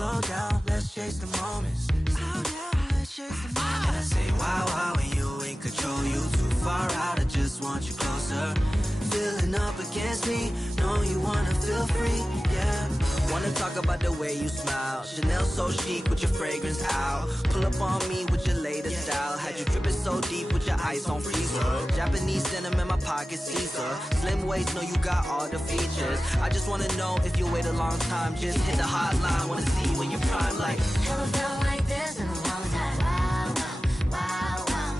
slow down, let's chase the moments. Oh yeah, let's chase the moments. And I say, wow, wow, when you in control, you too far out, I just want you closer. Feeling up against me, know you wanna feel free, yeah. Wanna talk about the way you smile, Chanel so chic with your fragrance out. Pull up on me with your latest style, had you dripping so deep with your eyes on freezer. Japanese denim in my pocket, Caesar. Slim waist, know you got all the features. I just wanna know if you wait a long time, just hit the hotline, wanna see when you're prime like. Haven't felt like this in a long time. Wow, wow, wow, wow.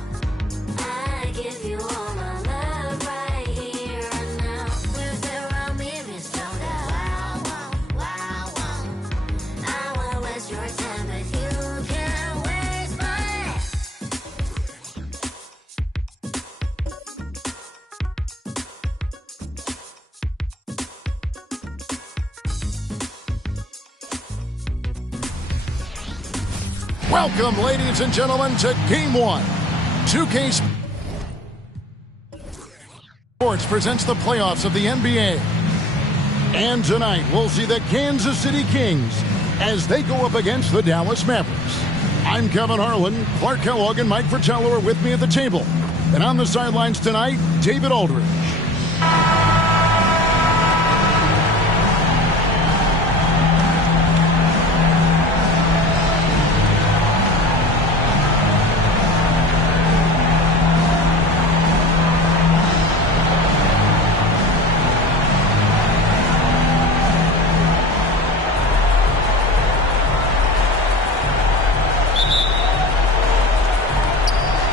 I give you all my love right here and now. Where's around me, Miss Jonah? Wow, wow, wow, wow. I wanna waste your time, but you can't waste mine. Welcome, ladies and gentlemen, to Game 1. 2K Sports presents the playoffs of the NBA. And tonight, we'll see the Kansas City Kings as they go up against the Dallas Mavericks. I'm Kevin Harlan. Clark Kellogg and Mike Fratello are with me at the table. And on the sidelines tonight, David Aldridge.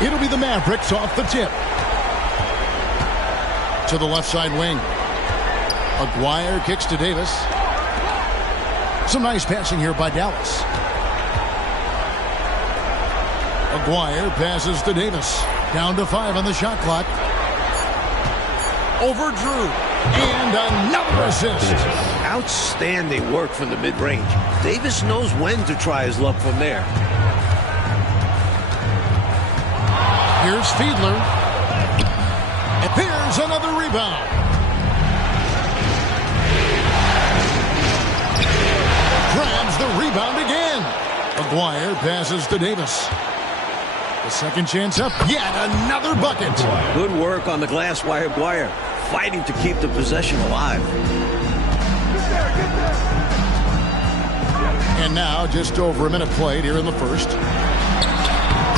It'll be the Mavericks off the tip. To the left side wing. Aguirre kicks to Davis. Some nice passing here by Dallas. Aguirre passes to Davis. Down to 5 on the shot clock. Over Drew. And another assist. Outstanding work from the mid-range. Davis knows when to try his luck from there. Here's Fiedler. And there's another rebound. Grabs the rebound again. Aguirre passes to Davis. The second chance up. Yet another bucket. Good work on the glass by Aguirre. Fighting to keep the possession alive. And now just over a minute played here in the first.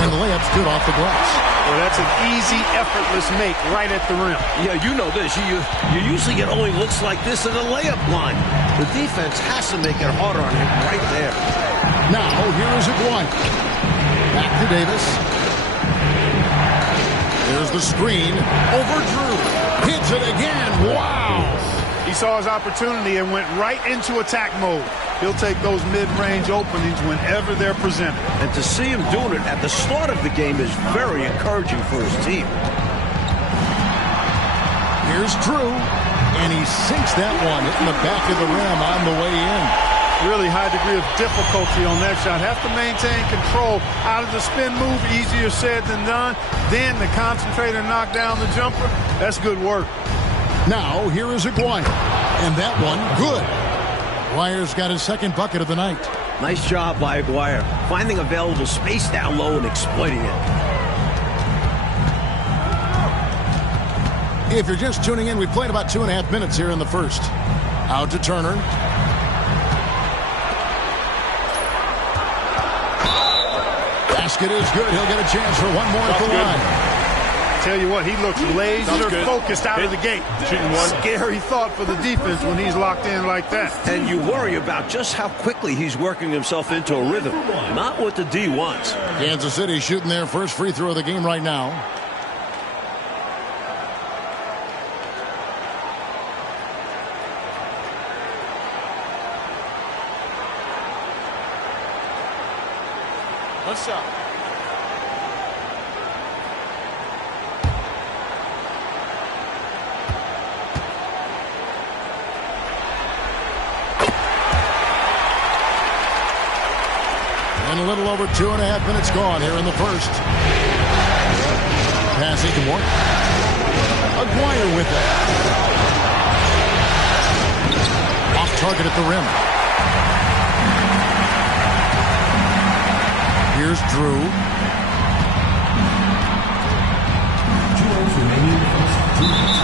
And the layup's good off the glass. Well, that's an easy, effortless make right at the rim. Yeah, you know this. You usually get only looks like this in a layup line. The defense has to make it harder on him right there. Now, here is Aguirre. Back to Davis. There's the screen. Over Drew. Hits it again. Wow. He saw his opportunity and went right into attack mode. He'll take those mid-range openings whenever they're presented. And to see him doing it at the start of the game is very encouraging for his team. Here's Drew. And he sinks that one, hitting the back of the rim on the way in. Really high degree of difficulty on that shot. Have to maintain control out of the spin move. Easier said than done. Then to concentrate and knock down the jumper. That's good work. Now, here is Aguirre. And that one, good. Aguirre's got his second bucket of the night. Nice job by Aguirre. Finding available space down low and exploiting it. If you're just tuning in, we played about 2.5 minutes here in the first. Out to Turner. Basket is good. He'll get a chance for one more at the line. Tell you what, he looks laser focused out of the gate. Shooting one. Scary thought for the defense when he's locked in like that. And you worry about just how quickly he's working himself into a rhythm. Not what the D wants. Kansas City shooting their first free throw of the game right now. What's up? And a little over 2.5 minutes gone here in the first. Passing to Morton. Aguirre with it. Off target at the rim. Here's Drew. 2 hours remaining in the first 2 minutes.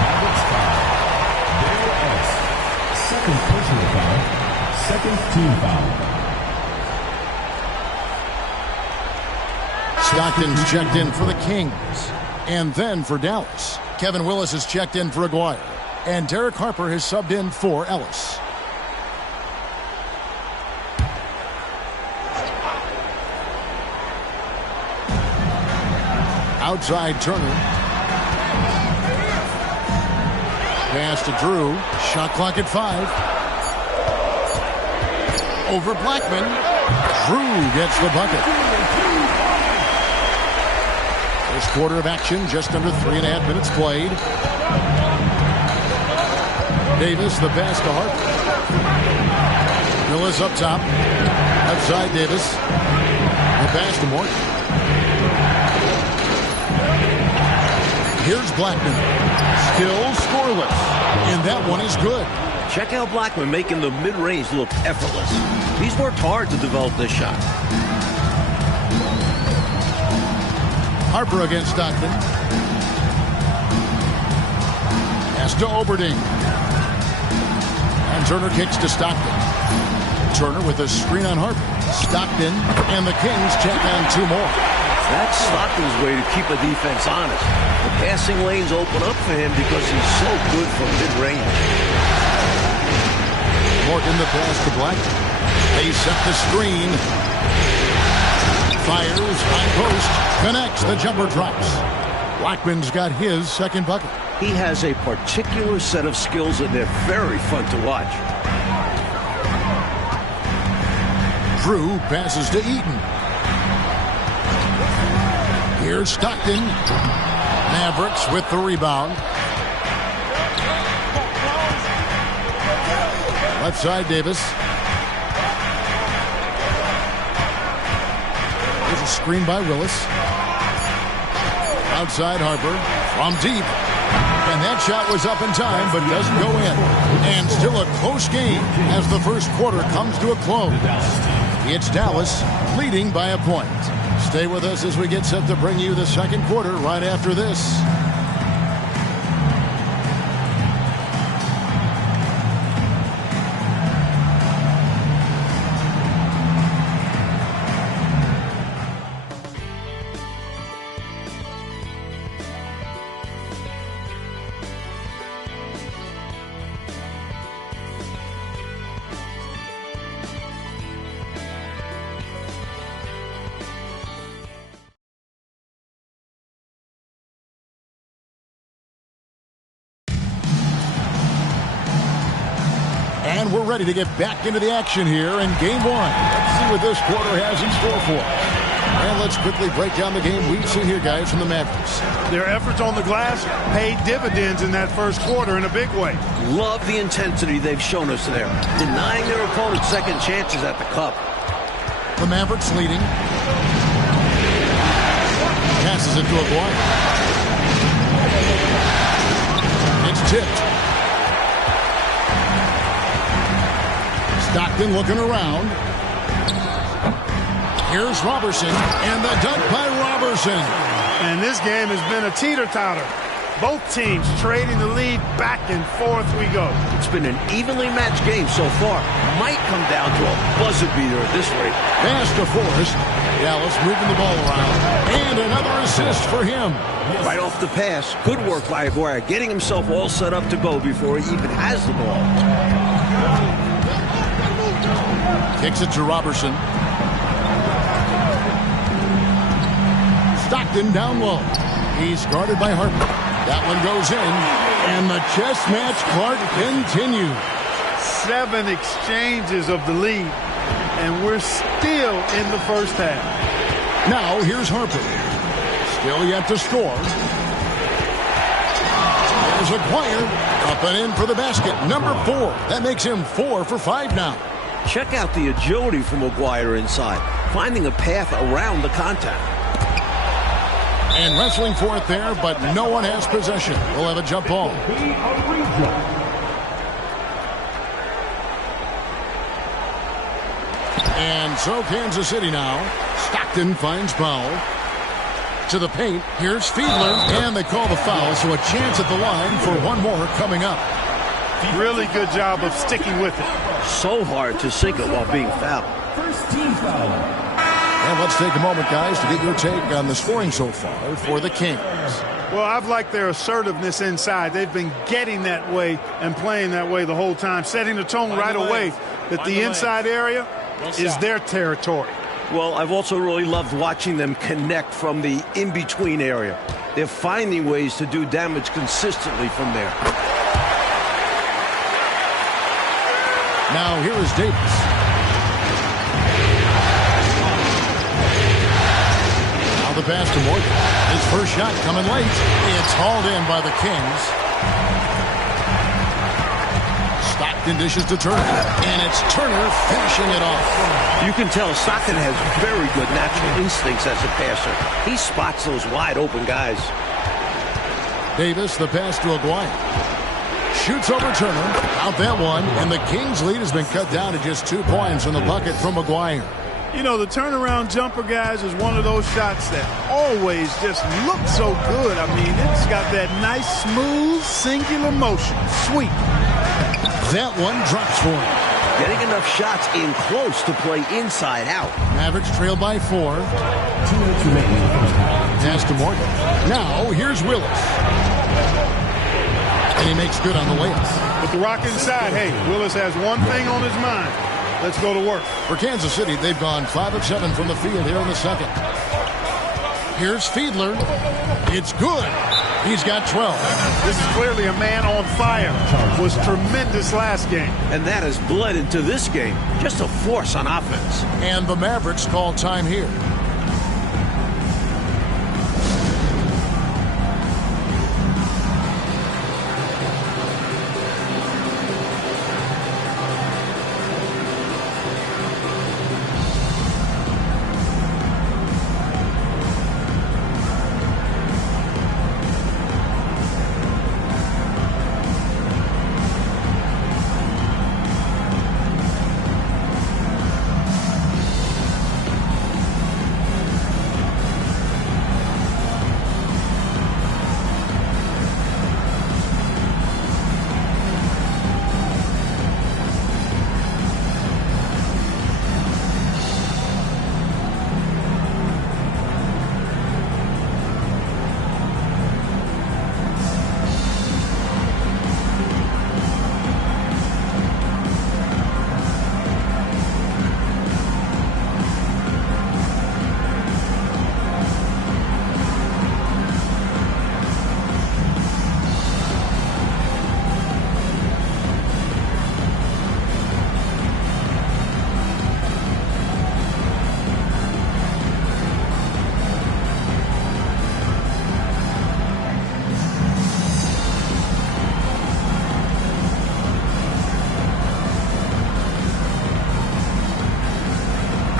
Mavericks foul. There is second personal foul. Second team foul. Stockton's checked in for the Kings. And then for Dallas, Kevin Willis has checked in for Aguirre. And Derek Harper has subbed in for Ellis. Outside Turner. Pass to Drew. Shot clock at 5. Over Blackman. Drew gets the bucket. First quarter of action, just under 3.5 minutes played. Davis, the pass to Harper. Willis up top. Outside Davis. The pass to Morton. Here's Blackman. Still scoreless. And that one is good. Check out Blackman making the mid-range look effortless. He's worked hard to develop this shot. Harper against Stockton. Pass to Oberding. And Turner kicks to Stockton. Turner with a screen on Harper. Stockton and the Kings check on 2 more. That's Stockton's way to keep a defense honest. The passing lanes open up for him because he's so good from mid-range. Morton the pass to Blackman. They set the screen. Fires, high post, connects, the jumper drops. Blackman's got his second bucket. He has a particular set of skills and they're very fun to watch. Drew passes to Eaton. Here's Stockton. Mavericks with the rebound. Left side Davis. There's a screen by Willis. Outside Harper. From deep. And that shot was up in time, but doesn't go in. And still a close game as the first quarter comes to a close. It's Dallas leading by a point. Stay with us as we get set to bring you the second quarter right after this. And we're ready to get back into the action here in game 1. Let's see what this quarter has in store for us. And let's quickly break down the game we've seen here, guys, from the Mavericks. Their efforts on the glass paid dividends in that first quarter in a big way. Love the intensity they've shown us there, denying their opponents second chances at the cup. The Mavericks leading. Passes it to Aguirre. It's tipped. Stockton looking around. Here's Robertson, and the dunk by Robertson. And this game has been a teeter-totter. Both teams trading the lead back and forth we go. It's been an evenly matched game so far. Might come down to a buzzer beater at this rate. Pass to Forrest. Dallas moving the ball around. And another assist for him. Right off the pass. Good work by Aguirre, getting himself all set up to go before he even has the ball. Kicks it to Robertson. Stockton down low. He's guarded by Harper. That one goes in. And the chess match, Clark, continues. 7 exchanges of the lead. And we're still in the first half. Now here's Harper. Still yet to score. There's Aguirre. Up and in for the basket. Number 4. That makes him 4 for 5 now. Check out the agility from Aguirre inside, finding a path around the contact. And wrestling for it there, but no one has possession. We'll have a jump ball. And so Kansas City now. Stockton finds Powell. To the paint. Here's Fiedler. And they call the foul, so a chance at the line for one more coming up. Really good job of sticking with it. So hard to sink it while being fouled. First team foul. And let's take a moment, guys, to get your take on the scoring so far for the Kings. Well, I've liked their assertiveness inside. They've been getting that way and playing that way the whole time, setting the tone right away that the inside area is their territory. Well, I've also really loved watching them connect from the in-between area. They're finding ways to do damage consistently from there. Now here is Davis. Now the pass to Morgan. His first shot coming late. It's hauled in by the Kings. Stockton dishes to Turner. And it's Turner finishing it off. You can tell Stockton has very good natural instincts as a passer. He spots those wide open guys. Davis, the pass to Aguirre. Shoots over Turner. Out that one. And the Kings' lead has been cut down to just 2 points in the bucket from Aguirre. You know, the turnaround jumper, guys, is one of those shots that always just look so good. I mean, it's got that nice, smooth, singular motion. Sweet. That one drops for him. Getting enough shots in close to play inside out. Mavericks trail by 4. 2 minutes remaining. Pass to Morgan. Now, here's Willis. And he makes good on the layup. With the rock inside, hey, Willis has one thing on his mind. Let's go to work. For Kansas City, they've gone 5 of 7 from the field here in the second. Here's Fiedler. It's good. He's got 12. This is clearly a man on fire. Was tremendous last game. And that has bled into this game. Just a force on offense. And the Mavericks call time here.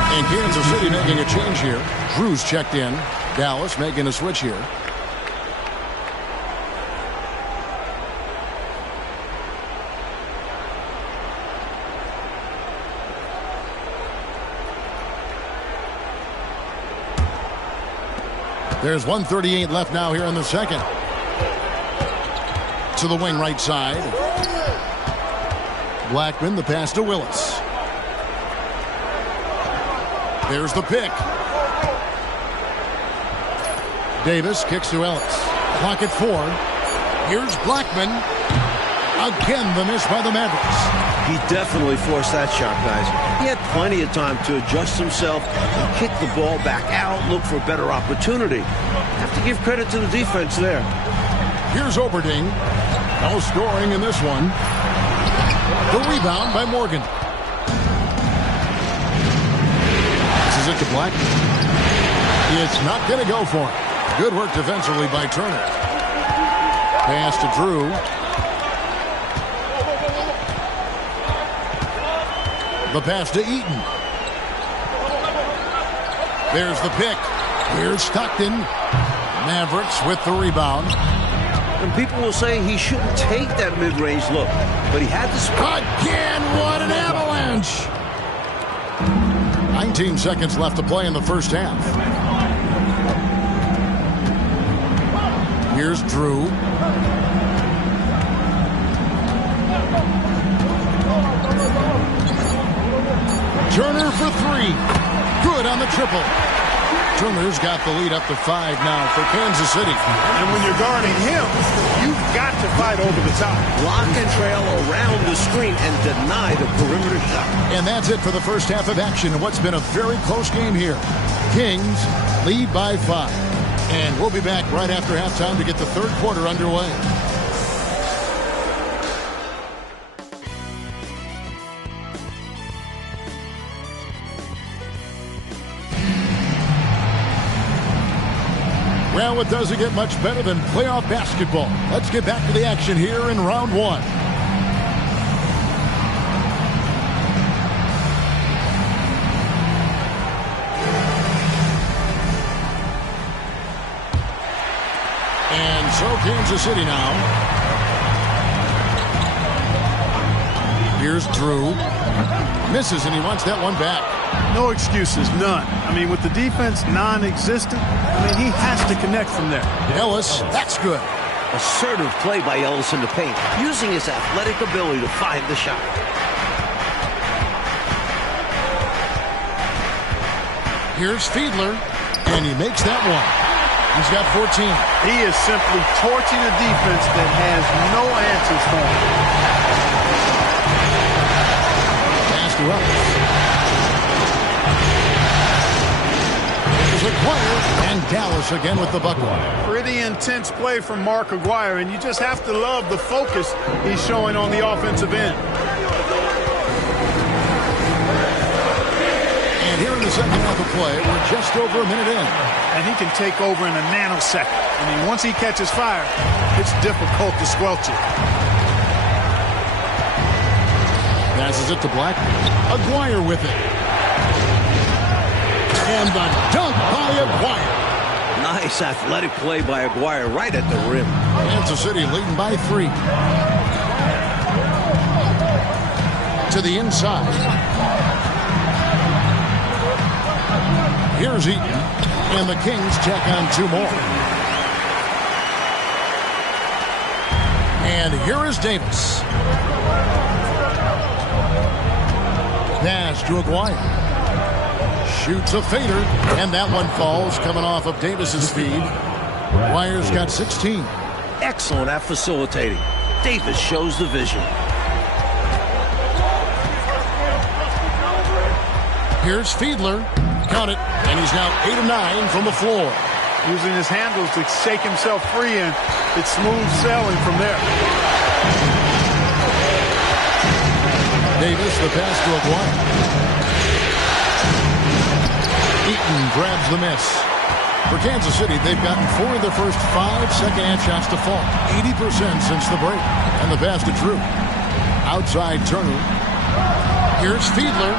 And Kansas City making a change here. Drew's checked in. Dallas making a switch here. There's 1:38 left now here in the second. To the wing right side. Blackman, the pass to Willis. There's the pick. Davis kicks to Ellis. Clock at 4. Here's Blackman. Again, the miss by the Mavericks. He definitely forced that shot, guys. He had plenty of time to adjust himself and kick the ball back out, look for a better opportunity. Have to give credit to the defense there. Here's Oberding. No scoring in this one. The rebound by Morgan. Passes it to Blackman. It's not going to go for him. Good work defensively by Turner. Pass to Drew. The pass to Eaton. There's the pick. Here's Stockton. Mavericks with the rebound. And people will say he shouldn't take that mid-range look, but he had to spot. Again, what an avalanche! 19 seconds left to play in the first half. Here's Drew. Turner for three. Good on the triple. Turner's got the lead up to 5 now for Kansas City. And when you're guarding him, you've got to fight over the top. Block and trail around the screen and deny the perimeter shot. And that's it for the first half of action in what's been a very close game here. Kings lead by 5. And we'll be back right after halftime to get the third quarter underway. Well, it doesn't get much better than playoff basketball. Let's get back to the action here in round 1. And so Kansas City now. Here's Drew. Misses, and he wants that one back. No excuses, none. I mean, with the defense non-existent, he has to connect from there. Ellis, that's good. Assertive play by Ellis in the paint, using his athletic ability to find the shot. Here's Fiedler, and he makes that one. He's got 14. He is simply torching a defense that has no answers for him. Pass to Ellis. Aguirre, and Dallas again with the bucket. Pretty intense play from Mark Aguirre, and you just have to love the focus he's showing on the offensive end. And here in the second half of play, we're just over a minute in. And he can take over in a nanosecond. Once he catches fire, it's difficult to squelch it. Passes it to Black. Aguirre with it. And the dunk by Aguirre. Nice athletic play by Aguirre right at the rim. Kansas City leading by 3. To the inside. Here's Eaton. And the Kings check on 2 more. And here is Davis. Pass to Aguirre. Shoots a fader, and that one falls, coming off of Davis's feed. Aguirre's got 16. Excellent at facilitating. Davis shows the vision. Here's Fiedler. Count it, and he's now 8 of 9 from the floor. Using his handles to shake himself free, and it's smooth sailing from there. Davis, the pass to Aguirre. Eaton grabs the miss. For Kansas City, they've gotten 4 of their first 5 second-half shots to fall. 80% since the break. And the pass to Drew. Outside Turner. Here's Fiedler.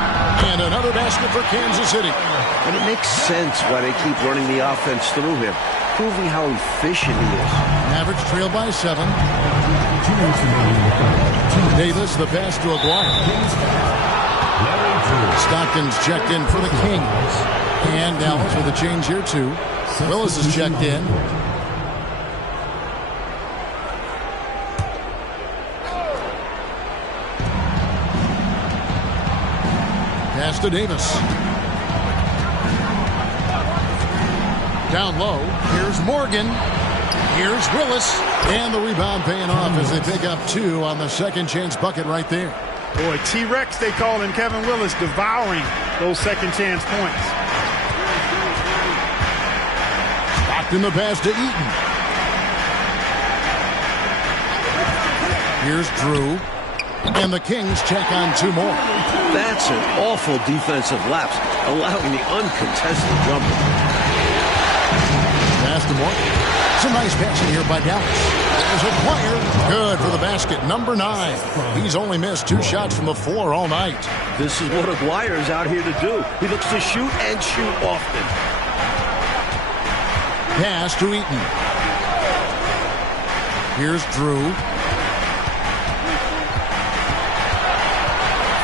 And another basket for Kansas City. And it makes sense why they keep running the offense through him, proving how efficient he is. Average trail by 7. Davis, the pass to Aguirre. Stockton's checked in for the Kings. And Dallas with a change here, too. Willis is checked in. Pass to Davis. Down low. Here's Morgan. Here's Willis. And the rebound paying off as they pick up 2 on the second chance bucket right there. Boy, T-Rex, they call him, Kevin Willis, devouring those second chance points. In the pass to Eaton. Here's Drew. And the Kings check on 2 more. That's an awful defensive lapse, allowing the uncontested jumper. Pass to Morgan. Some nice passing here by Dallas. There's Aguirre. Good for the basket. Number 9. He's only missed 2 shots from the floor all night. This is what Aguirre is out here to do. He looks to shoot and shoot often. Pass to Eaton. Here's Drew.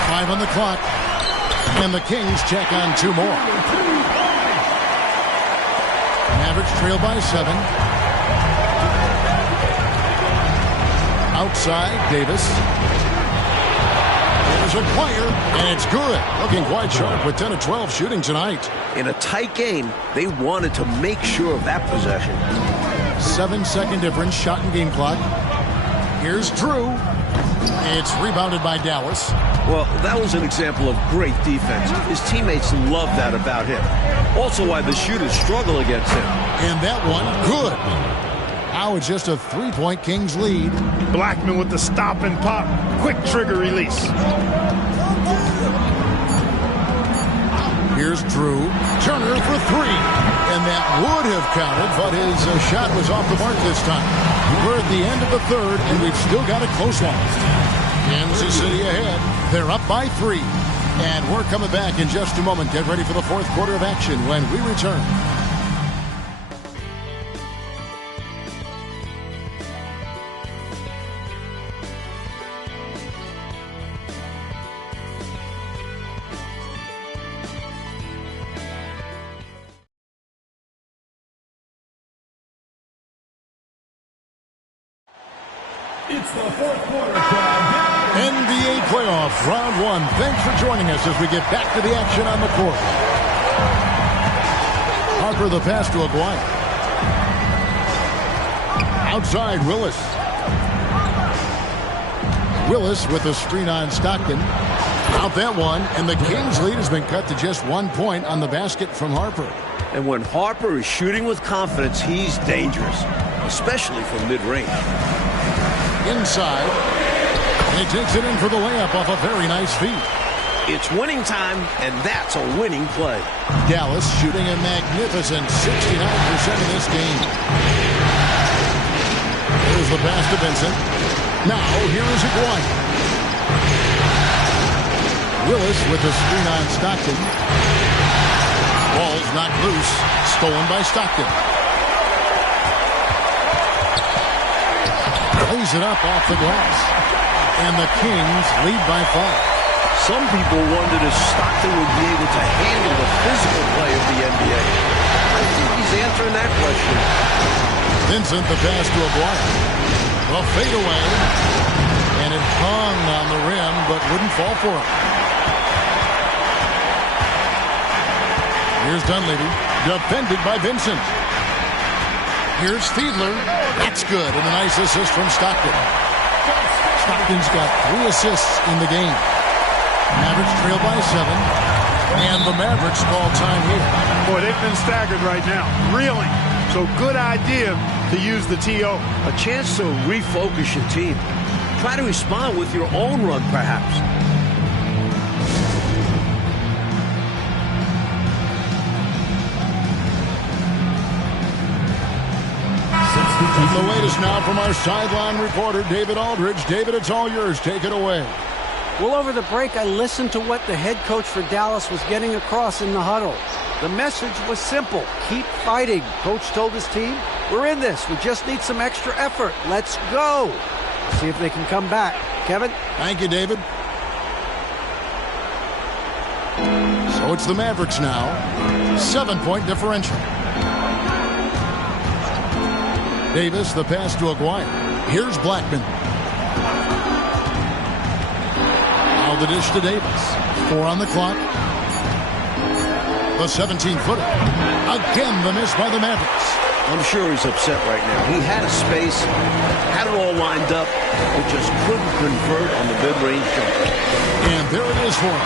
5 on the clock. And the Kings check on 2 more. Mavericks trail by 7. Outside, Davis. There's a choir, and it's good. Looking quite sharp with 10 of 12 shooting tonight. In a tight game, they wanted to make sure of that possession. 7-second difference, shot and game clock. Here's Drew. It's rebounded by Dallas. Well, that was an example of great defense. His teammates love that about him. Also why the shooters struggle against him. And that one, good. Now it's just a 3-point Kings lead. Blackman with the stop and pop. Quick trigger release. Here's Drew. Turner for 3. And that would have counted, but his shot was off the mark this time. We're at the end of the third, and we've still got a close one. Kansas City ahead. They're up by 3. And we're coming back in just a moment. Get ready for the fourth quarter of action when we return. It's the fourth quarter crowd. NBA playoffs, round 1. Thanks for joining us as we get back to the action on the court. Harper the pass to Aguirre. Outside, Willis. Willis with a screen on Stockton. Out that one, and the Kings' lead has been cut to just 1 point on the basket from Harper. And when Harper is shooting with confidence, he's dangerous, especially from mid-range. Inside, and he takes it in for the layup off a very nice feed. It's winning time, and that's a winning play. Dallas shooting a magnificent 69% of this game. Here's the pass to Vincent. Now, here is Aguirre. Willis with the screen on Stockton. Ball's knocked loose. Stolen by Stockton. Plays it up off the glass. And the Kings lead by 5. Some people wondered if Stockton would be able to handle the physical play of the NBA. I think he's answering that question. Vincent the pass to Aguirre. A fadeaway. And it hung on the rim, but wouldn't fall for him. Here's Dunleavy. Defended by Vincent. Here's Fiedler. That's good. And a nice assist from Stockton. Stockton's got 3 assists in the game. Mavericks trail by 7. And the Mavericks call time here. Boy, they've been staggered right now. Reeling. So good idea to use the TO. A chance to refocus your team. Try to respond with your own run, perhaps. And the latest now from our sideline reporter, David Aldridge. David, it's all yours. Take it away. Well, over the break, I listened to what the head coach for Dallas was getting across in the huddle. The message was simple. Keep fighting. Coach told his team, we're in this. We just need some extra effort. Let's go. See if they can come back. Kevin? Thank you, David. So it's the Mavericks now. 7-point differential. Davis, the pass to Aguirre. Here's Blackman. Now the dish to Davis. 4 on the clock. The 17-footer. Again, the miss by the Mavericks. I'm sure he's upset right now. He had a space, had it all lined up, but just couldn't convert on the mid-range jumper. And there it is for him.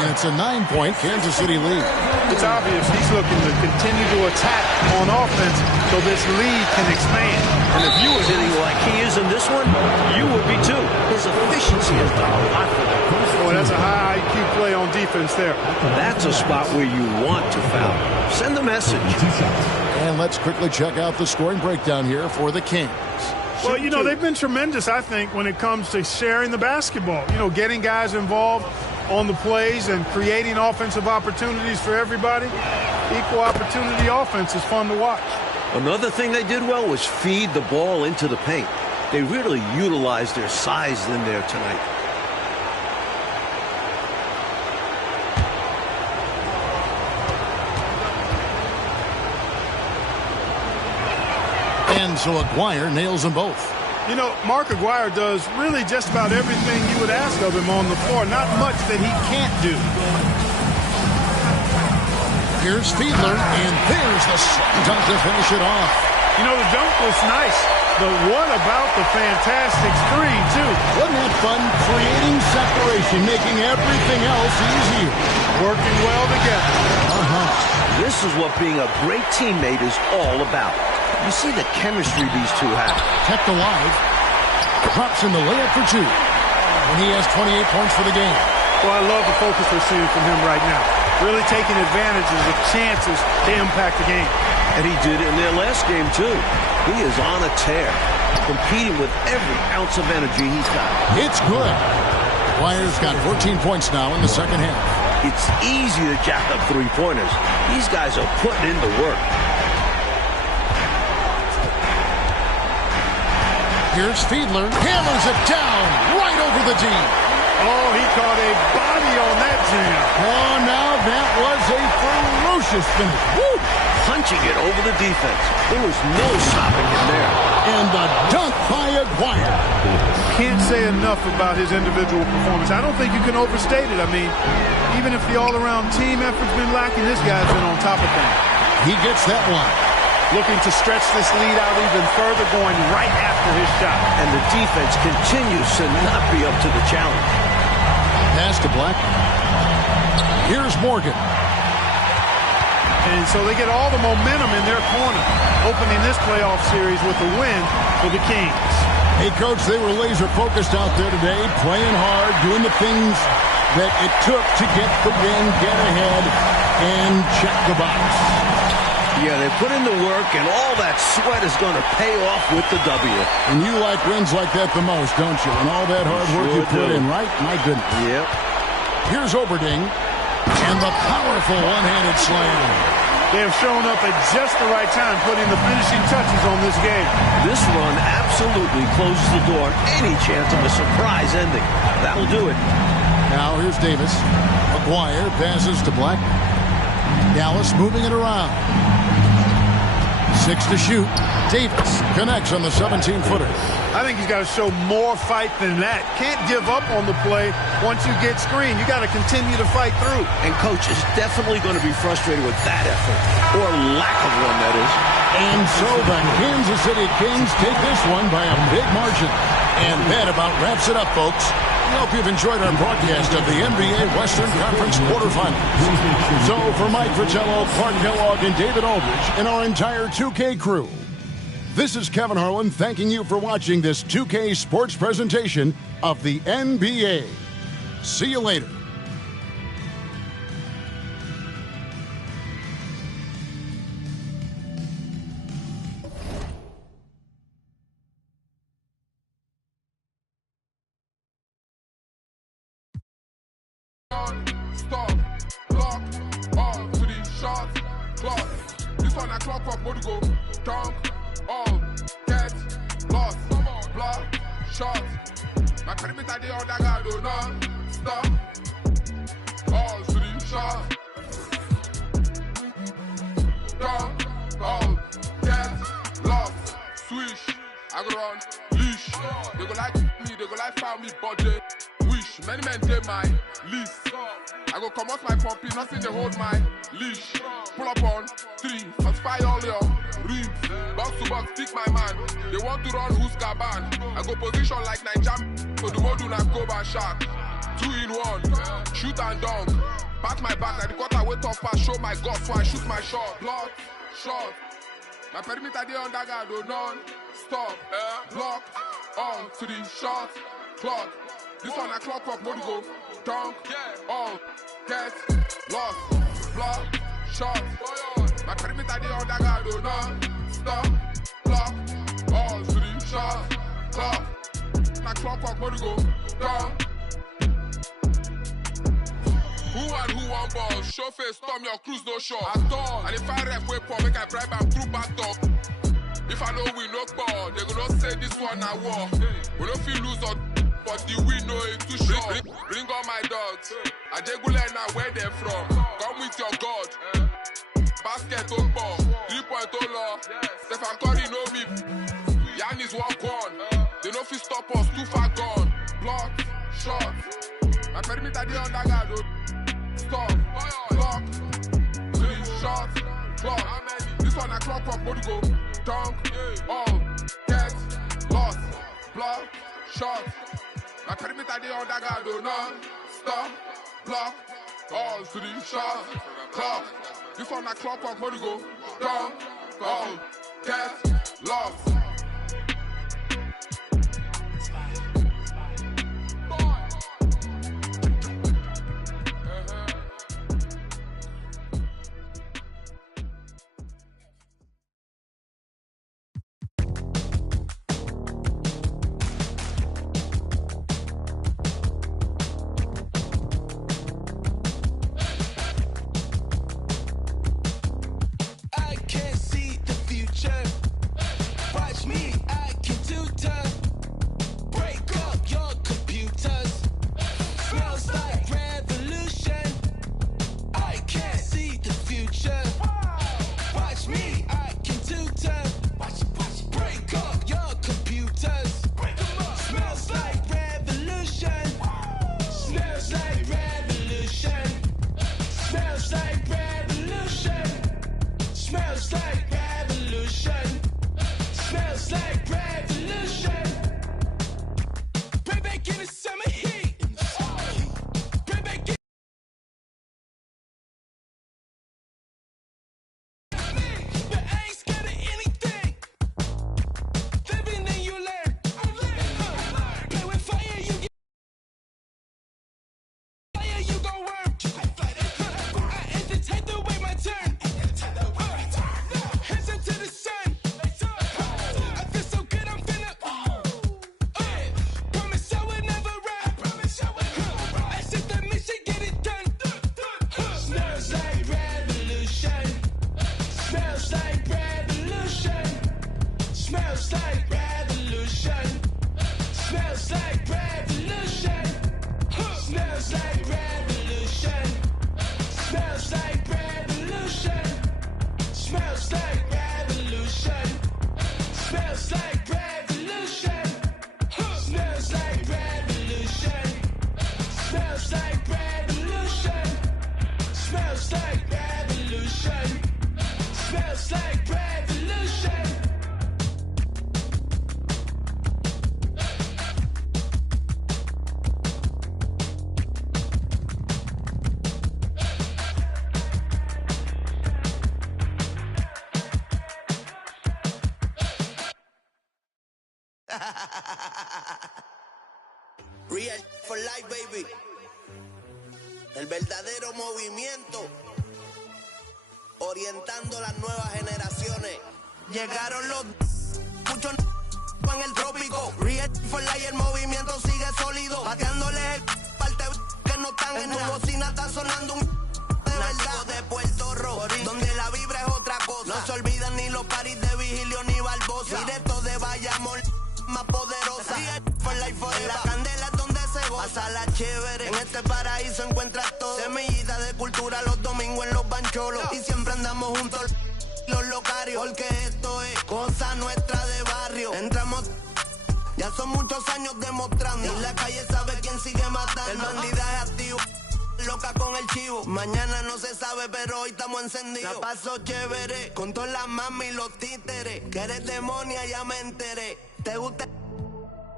And it's a 9-point Kansas City lead. It's obvious he's looking to continue to attack on offense so this lead can expand. And if you were hitting like he is in this one, you would be too. His efficiency has done a lot for them. Boy, that's a high IQ play on defense there. That's a spot where you want to foul. Send the message. And let's quickly check out the scoring breakdown here for the Kings. Well, you know, they've been tremendous, I think, when it comes to sharing the basketball. You know, getting guys involved on the plays and creating offensive opportunities for everybody. Equal opportunity offense is fun to watch. Another thing they did well was feed the ball into the paint. They really utilized their size in there tonight. And so Aguirre nails them both. You know, Mark Aguirre does really just about everything you would ask of him on the floor. Not much that he can't do. Here's Fiedler, and there's the slam dunk to finish it off. You know, the dunk was nice, but what about the fantastic screen, too? Wasn't that fun? Creating separation, making everything else easier. Working well together. This is what being a great teammate is all about. You see the chemistry these two have. 2KLive drops in the layup for two. And he has 28 points for the game. Well, I love the focus we're seeing from him right now. Really taking advantage of the chances to impact the game. And he did it in their last game, too. He is on a tear, competing with every ounce of energy he's got. It's good. Aguirre's got 14 points now in the second half. It's easy to jack up three-pointers. These guys are putting in the work. Here's Fiedler. Hammers it down right over the D. Oh, he caught a body on that jam. Oh, now that was a ferocious finish. Woo! Punching it over the defense. There was no stopping him there. And the dunk by Aguirre. Can't say enough about his individual performance. I don't think you can overstate it. I mean, even if the all-around team effort's been lacking, this guy's been on top of things. He gets that one. Looking to stretch this lead out even further, going right after his shot. And the defense continues to not be up to the challenge. Pass to Black. Here's Morgan. And so they get all the momentum in their corner, opening this playoff series with a win for the Kings. Hey, Coach, they were laser-focused out there today, playing hard, doing the things that it took to get the win, get ahead, and check the box. Yeah, they put in the work, and all that sweat is going to pay off with the W. And you like wins like that the most, don't you? And all that hard work you put in, right? My goodness. Yep. Here's Oberding, and the powerful one-handed slam. They have shown up at just the right time, putting the finishing touches on this game. This run absolutely closes the door on any chance of a surprise ending. That'll do it. Now here's Davis. Aguirre passes to Black. Dallas moving it around. 6 to shoot. Davis connects on the 17-footer. I think he's got to show more fight than that. Can't give up on the play once you get screened. You got to continue to fight through. And Coach is definitely going to be frustrated with that effort, or lack of one, that is. And so the Kansas City Kings take this one by a big margin. And that about wraps it up, folks. We hope you've enjoyed our broadcast of the NBA Western Conference quarterfinals. So for Mike Fratello, Clark Kellogg, and David Aldridge, and our entire 2K crew, this is Kevin Harlan thanking you for watching this 2K sports presentation of the NBA. See you later. Stop, block, all to the shot, clock. This one I clock up, what to go? Dunk, all, get, lost, block, shot. My perimeter they on that guy do not stop. All to the shot. Dunk, all, get, lost, swish. I go run, leash. They go like me, they go like found me budget. Wish, many men did my list. I go come out my puppy, nothing they hold my leash. Pull up on 3, satisfy all your rims. Box to box, stick my man. They want to run who's Gaban. I go position like Nigeria. So the Modu na go by shark. 2 in 1, shoot and dunk. Pat my back like the quarter wait off pass, show my guts, so I shoot my shot. Block, shot. My perimeter they on that guy, do none. Stop, block, on to the shot, clock. This one a clock up, what to go? Dunk, all, get, lost, block, shot. My perimeter they on that guy, do not stop, block, all to the shot, clock. My clock up, what to go? Dunk. Who and who on ball? Show face, storm your cruise, no shot. At all. And if I rep way poor, make I bribe and prove back up. If I know we no ball, they gonna say this one a war. We don't feel lose or but the win no it too short. Bring all my dogs. I Jegule now where they from. Come with your God. Basket on ball, 3-point on law. Stephen Curry know me. perimeter they on that guard. Stop, block, 3 shots, block. This one a clock, body go, dunk, all, get, lost, block, shot. My perimeter they on that guard. Non, stop, block, all 3 shots, clock. This one a clock, body go, dunk, all, get, lost. Real for life, baby. El verdadero movimiento. Orientando las nuevas generaciones. Llegaron los muchos en el trópico. Real for life, el movimiento sigue sólido. Bateándoles el parte que no están en tu bocina. Está sonando un de verdad de Puerto Rico, donde la vibra es otra cosa. No se olvidan ni los paris de Vigilio ni Barbosa. Directo de Bayamón, más poderosa. For life forever. La candela es donde se goza. Pásala chévere. En este paraíso encuentras todo. Semillita de cultura los domingos en los bancholos. Y siempre andamos juntos los locarios. Porque esto es cosa nuestra de barrio. Entramos. Ya son muchos años demostrando. Y la calle sabe quién sigue matando. El bandidaje activo. Loca con el chivo. Mañana no se sabe, pero hoy estamos encendidos. La paso chévere. Con todas las mami y los títeres. Que eres demonia, ya me enteré. Te gusta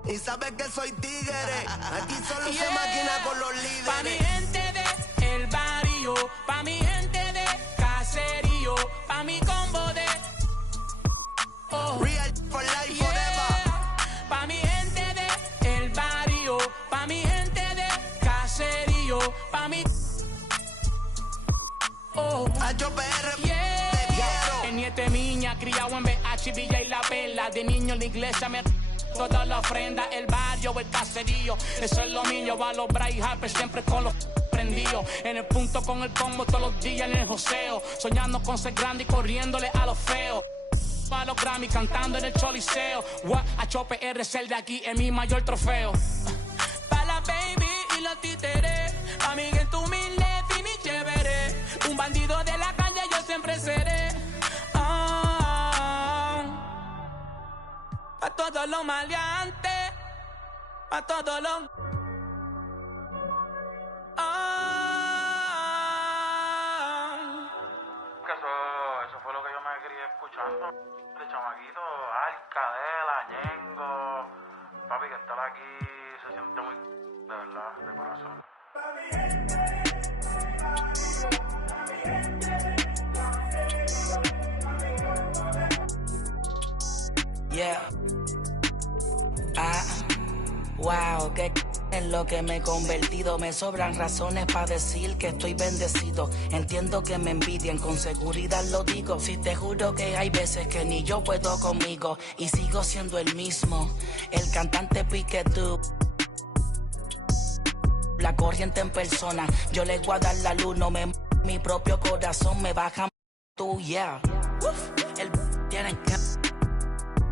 y sabes que soy tigre. Aquí solo se maquina con los líderes. Pa' mi gente de el barrio, pa' mi gente de caserío, pa' mi combo de Real for life forever. Pa' mi gente de el barrio, pa' mi gente de caserío, pa' mi HPR, te quiero. En Niete Miña, criado en BH, Villa y La Perla. De niño en la iglesia me toda la ofrenda, el barrio, el caserío, eso es lo mío. Va a los Bryce Harper siempre con los prendidos. En el punto con el combo todos los días en el joseo. Soñando con ser grande y corriéndole a los feos. Pa' los Grammy cantando en el choliseo. HPR es el de aquí, es mi mayor trofeo. Pa' la baby y los títeres. Pa' mi gente humilde, fini chévere. Un bandido de la calle yo siempre seré. Pa' todos los maleantes, pa' todos los Yeah. Wow, que en lo que me he convertido. Me sobran razones para decir que estoy bendecido. Entiendo que me envidian, con seguridad lo digo. Si te juro que hay veces que ni yo puedo conmigo. Y sigo siendo el mismo, el cantante Piquetú. La corriente en persona, yo le voy a dar la luz. No me mi propio corazón, me baja tú, yeah. El tienen que...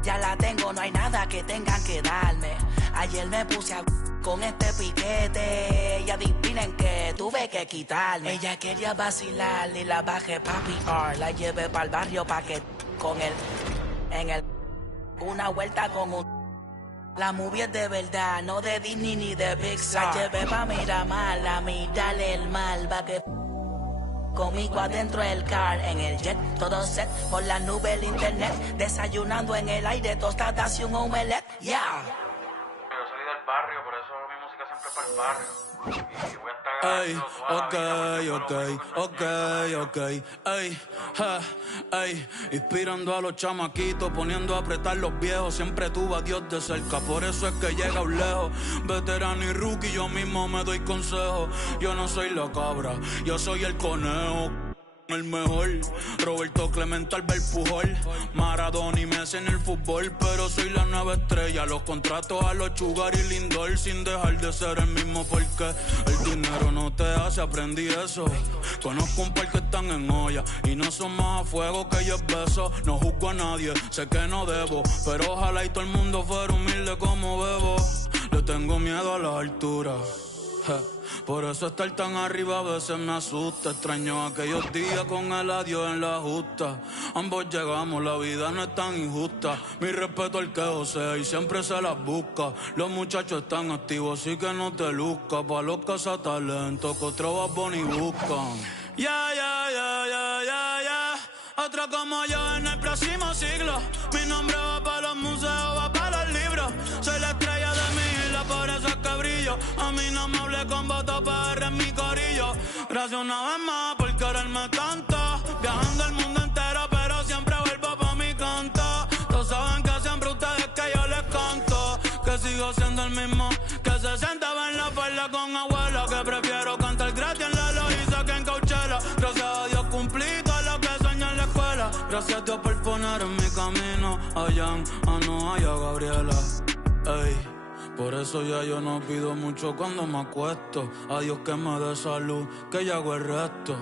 Ya la tengo, no hay nada que tengan que darme. Ayer me puse a con este piquete y adivinen que tuve que quitarme. Ella quería vacilar y la bajé papi R. La llevé pa'l barrio pa' que con él en el una vuelta con un... La movie es de verdad, no de Disney ni de Pixar. La llevé pa' Miramar, a mirarle el mal, pa' que... Conmigo adentro del car, en el jet, todo set, por la nube el internet, desayunando en el aire, tostadas y un omelette, yeah. Yo salí del barrio, por eso mi música siempre es para el barrio. Y voy a estar ok, inspirando a los chamaquitos, poniendo a apretar los viejos, siempre tuve a Dios de cerca, por eso es que llega un lejos, veterano y rookie, yo mismo me doy consejos, yo no soy la cabra, yo soy el conejo. El mejor, Roberto Clemente, Albert Pujol, Maradona y Messi en el fútbol, pero soy la nueva estrella, los contratos a los Sugar y Lindor, sin dejar de ser el mismo porque el dinero no te hace, aprendí eso. Conozco un par que están en olla y no son más a fuego que yo beso, no juzgo a nadie, sé que no debo, pero ojalá y todo el mundo fuera humilde como Bebo. Le tengo miedo a las alturas. Por eso estar tan arriba a veces me asusta. Extraño aquellos días con el adiós en la justa. Ambos llegamos, la vida no es tan injusta. Mi respeto al que josea y siempre se las busca. Los muchachos están activos, así que no te luzcas. Pa' los cazatalentos que otros Bunny buscan. Ya. Otro como yo en el próximo siglo. Mi nombre va para los museos, va para los libros. Soy la estrella de mi isla, por eso es que brillo. A mí no me hablé con voto para en mi corillo. Gracias una vez más por quererme tanto. Viajando el mundo entero, pero siempre vuelvo pa' mi canto. Todos saben que siempre ustedes que yo les canto. Que sigo siendo el mismo que se sentaba en la falda con abuela. Que prefiero cantar gratis en la Loíza que en Coachella. Gracias a Dios cumplí todo lo que soñé en la escuela. Gracias a Dios por poner en mi camino a Jan, a Noah y a Gabriela. Ey, por eso ya yo no pido mucho cuando me acuesto. A Dios que me dé salud, que yo hago el resto.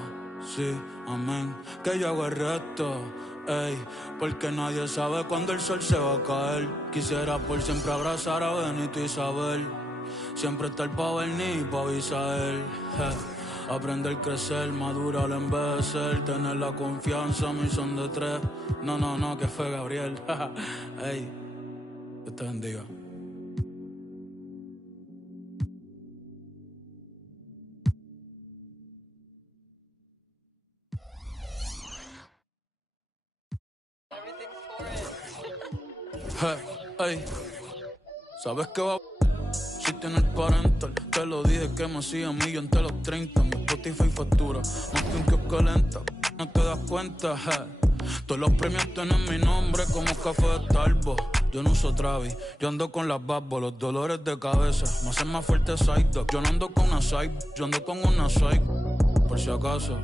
Sí, amén, que yo hago el resto. Ey, porque nadie sabe cuándo el sol se va a caer. Quisiera por siempre abrazar a Benito y Isabel. Siempre estar pa' venir y pa' avisar él. Aprender, crecer, madurar, envejecer, tener la confianza, mi son de tres. No, que fue Gabriel. Ey, Dios te bendiga. Ey, ¿sabes qué va? Si tienes el parental, te lo dije que me hacía millo entre los 30. Mi Spotify factura, más que un kiosco lenta. No te das cuenta, todos los premios tienen mi nombre como café de Starbucks. Yo no uso Travis, yo ando con las babos, los dolores de cabeza me hacen más fuerte side dog. Yo no ando con una side, yo ando con una side, por si acaso.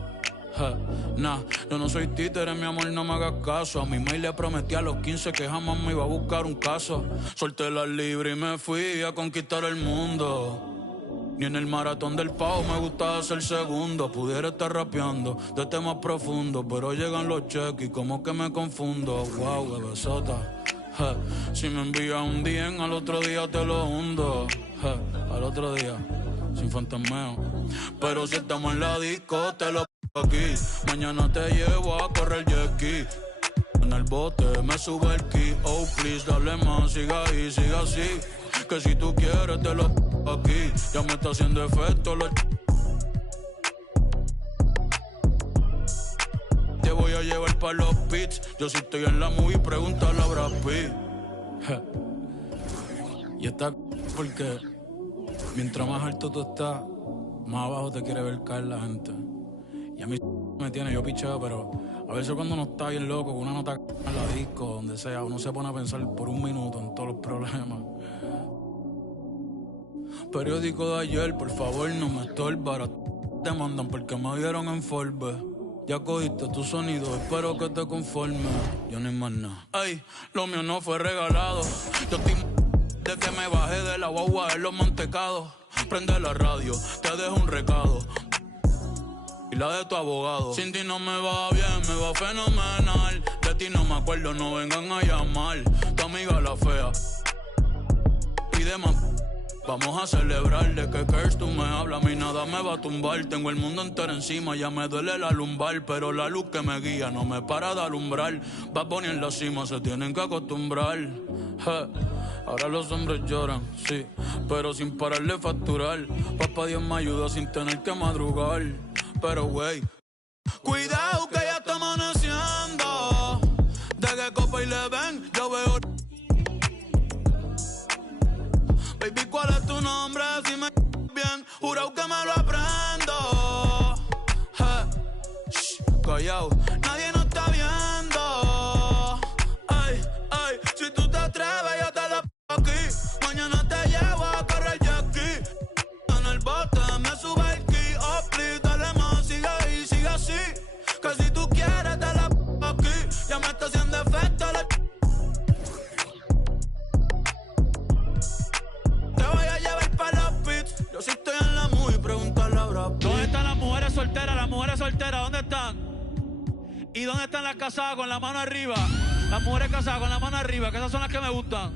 Yo no soy títere, mi amor, no me hagas caso. A mi mail le prometí a los 15 que jamás me iba a buscar un caso. Solté la libre y me fui a conquistar el mundo. Ni en el maratón del pavo me gustaba ser segundo. Pudiera estar rapeando de temas profundos, pero llegan los cheques y como que me confundo. Wow, bebesota. Si me envías un DM, al otro día te lo hundo. Al otro día, sin fantasmeo. Pero si estamos en la disco, te lo aquí. Mañana te llevo a correr jet ski. En el bote me sube el ki. Oh please, dale más, siga ahí, siga así. Que si tú quieres te lo aquí. Ya me está haciendo efecto lo. Te voy a llevar pa' los pits. Yo si estoy en la movie, pregúntale a Brad Pitt. Y está porque mientras más alto tú estás, Más abajo te quiere ver caer la gente. Y a mí me tiene, yo picheo, pero a veces cuando uno está bien loco, con una nota en la disco, donde sea, uno se pone a pensar por un minuto en todos los problemas. Periódico de ayer, por favor, no me estorbara. Te mandan porque me vieron en Forbes. Ya cogiste tu sonido, espero que te conformes. Yo no hay más nada. Ay, lo mío no fue regalado. Yo estoy de que me bajé de la guagua en los mantecados. Prende la radio, te dejo un recado. Y la de tu abogado. Sin ti no me va bien, me va fenomenal. De ti no me acuerdo, no vengan a llamar. Tu amiga la fea pide más. Vamos a celebrar de que curse tú me hablas. A mí nada me va a tumbar. Tengo el mundo entero encima, ya me duele la lumbar. Pero la luz que me guía no me para de alumbrar. Va a poner en la cima, se tienen que acostumbrar. Ahora los hombres lloran, sí, pero sin parar de facturar. Papá Dios me ayuda sin tener que madrugar. Pero wey, cuidado que ya está amaneciendo. De que copa y le ven, yo veo. Baby, ¿cuál es tu nombre? Si me bien, jurado que me lo aprendo. Callao, nadie nos está viendo. Ay, ay, si tú te atreves, yo te la aquí. Mañana te llevo a correr jet-ski. En el bote me sube el ki. Oh, please, dale más, sigue ahí, sigue así. Que si tú quieres, te la aquí. Ya me está haciendo efecto la. Yo sí estoy en la movie, pregúntale a Brad Pitt. ¿Dónde están las mujeres solteras? Las mujeres solteras, ¿dónde están? ¿Y dónde están las casadas con la mano arriba? Las mujeres casadas con la mano arriba, que esas son las que me gustan.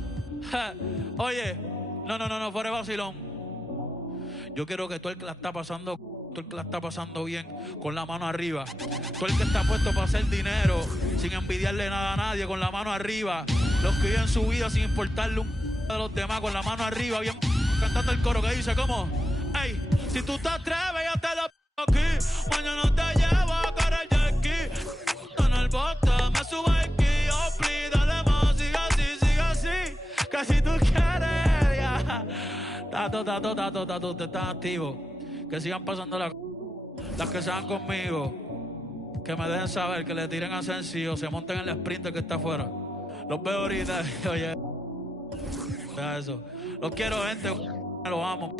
Oye, no, fuera de vacilón. Yo quiero que tú el que la está pasando, tú el que la está pasando bien, con la mano arriba. Tú el que está puesto para hacer dinero, sin envidiarle nada a nadie, con la mano arriba. Los que viven su vida sin importarle un de los demás, con la mano arriba, bien cantando el coro que dice como, ey, si tú te atreves, ya te la aquí. Mañana te llevo a correr jet-ski. En el bote me sube el ki. Oh, please, dale más, sigue así. Que si tú quieres, ya. Tato, te están activos. Que sigan pasando las que sean conmigo. Que me dejen saber, que le tiren a Sensi o se monten en el sprint que está afuera. Los veo ahorita, oye. Deja eso. Los quiero, gente. Los amo.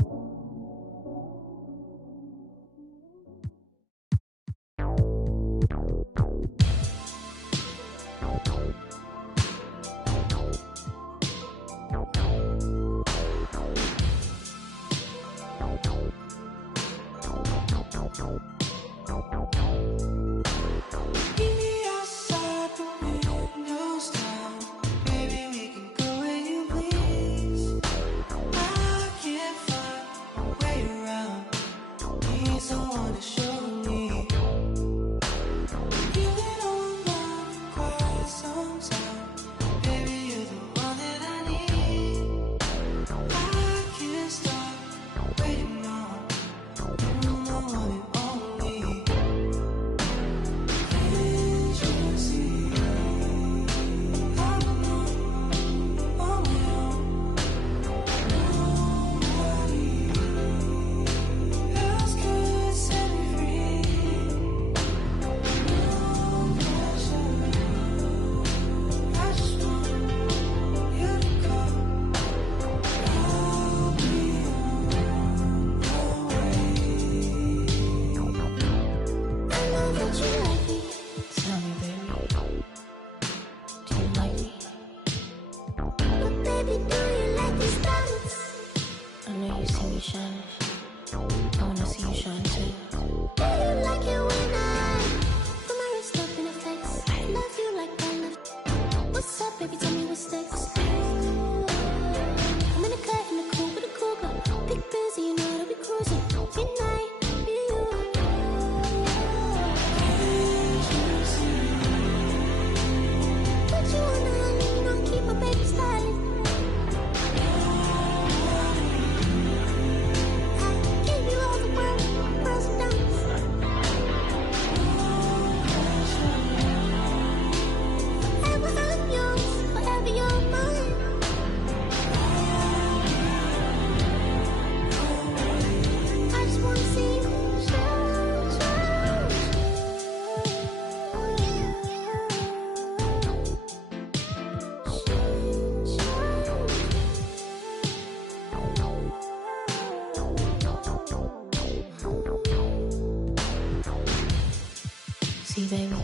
See, baby,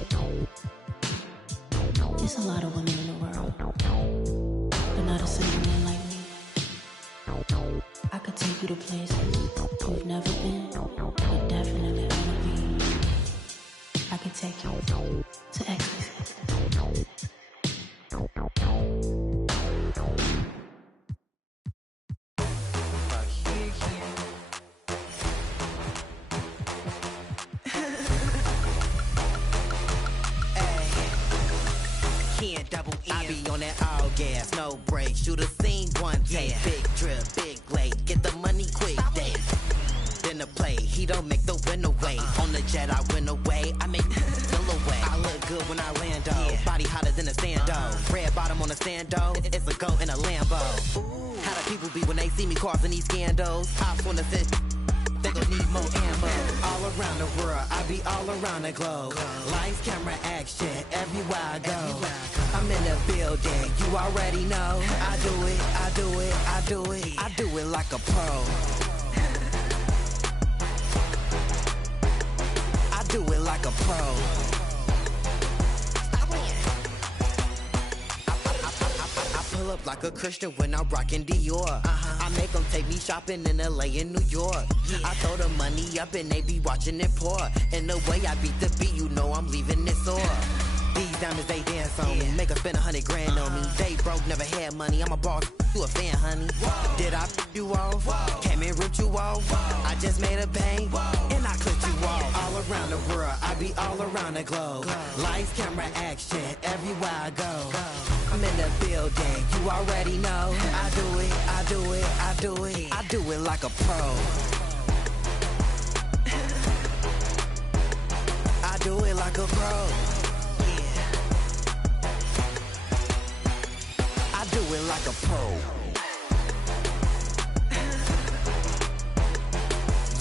there's a lot of women in the world, but not a single man like me. I could take you to places you've never been, but definitely wanna be. I could take you to ecstasy. I be on that all gas, no break. Shoot a scene, one take. Big drip, big blade. Get the money quick, day. Then the play, he don't make the win away. On the jet, I win away. I make feel away. I look good when I land, body hotter than a sando. Red bottom on a sando. It's a goat in a Lambo. How the people be when they see me causing these scandals? Ops wanna sit. They gon' need more ammo. All around the world, I be all around the globe. Lights, camera, action, everywhere I go. I'm in the building, you already know. I do it, I do it, I do it. I do it like a pro. I do it like a pro. I pull up like a Christian when I'm rockin' Dior. I make them take me shopping in LA and New York. I throw the money up and they be watching it pour. And the way I beat the beat, you know I'm leaving it sore. These diamonds, they dance on me. Make her spend 100 grand on me. They broke, never had money. I'm a boss, you a fan, honey. Did I you off? Came and ripped you off. I just made a bang, and I clipped you off. All around the world, I be all around the globe. Lights, camera, action, everywhere I go. I'm in the building, you already know. I do it, I do it, I do it. I do it like a pro. I do it like a pro. I do it like a pro.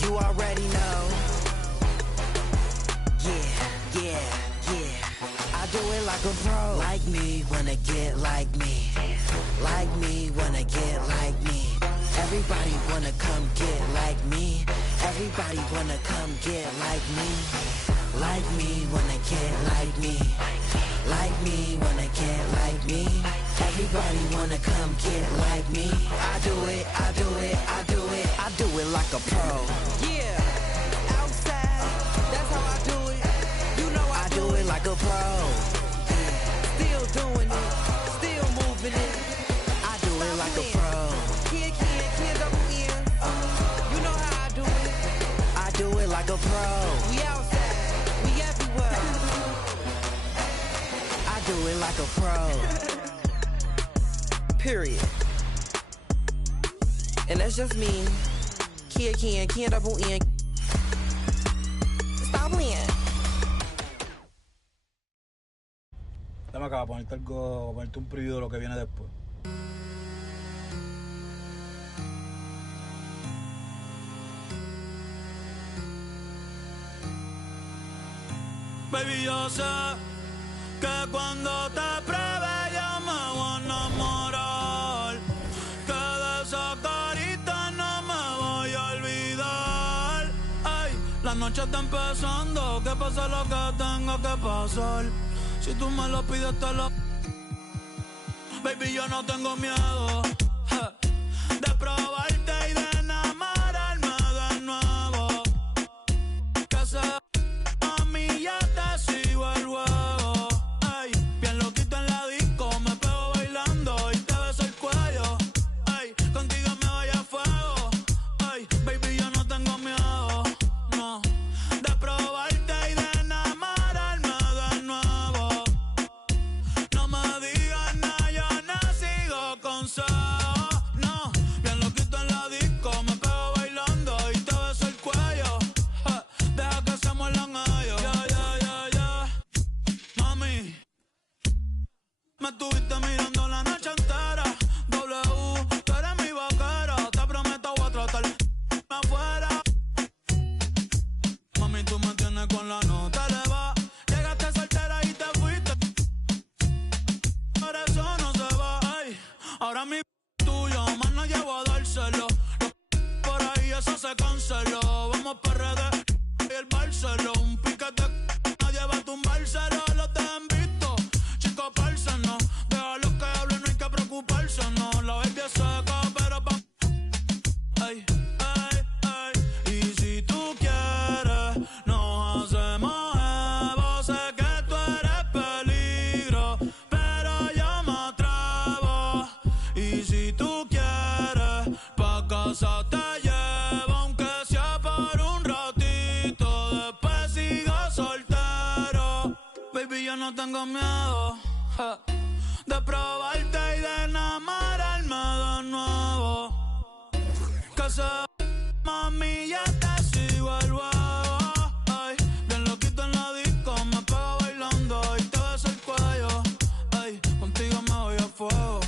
You already know. Yeah, yeah, yeah. I do it like a pro. Like me, wanna get like me. Like me, wanna get like me. Everybody wanna come get like me. Everybody wanna come get like me. Like me, wanna get like me. Like me, wanna get like me. Everybody wanna come get like me. I do it, I do it, I do it. I do it like a pro. Yeah, outside, that's how I do it. You know I do it like a pro. Still doing it, still moving it. I do it like a pro. Kid, double N. You know how I do it. I do it like a pro. We outside, we everywhere. I do it like a pro. Period. And that's just me. Kid, double N. Stop playing. Dame acá, ponerte algo, ponerte un preview de lo que viene después. Baby, yo sé que cuando te pruebe yo me voy a enamorar. Que de esa carita no me voy a olvidar. Ay, la noche está empezando, que pase lo que tenga que pasar. Si tú me lo pides te lo... Baby, yo no tengo miedo de probarte y de enamorarme de nuevo. Que sea a mí ya te sigo el juego. Ay, bien loquito en la disco, me pego bailando y te beso el cuello. Ay, contigo me voy a fuego. Ay, baby, yo no tengo miedo, no, de probarte y de enamorarme de nuevo. No me digas nada, yo no sigo consejos, no, bien loquito en Baby, yo no tengo miedo de probarte y de enamorarme de nuevo. Que se mami, ya te sigo el huevo. Ay, bien loquito en la disco, me pego bailando y te beso el cuello. Ay, contigo me voy a fuego.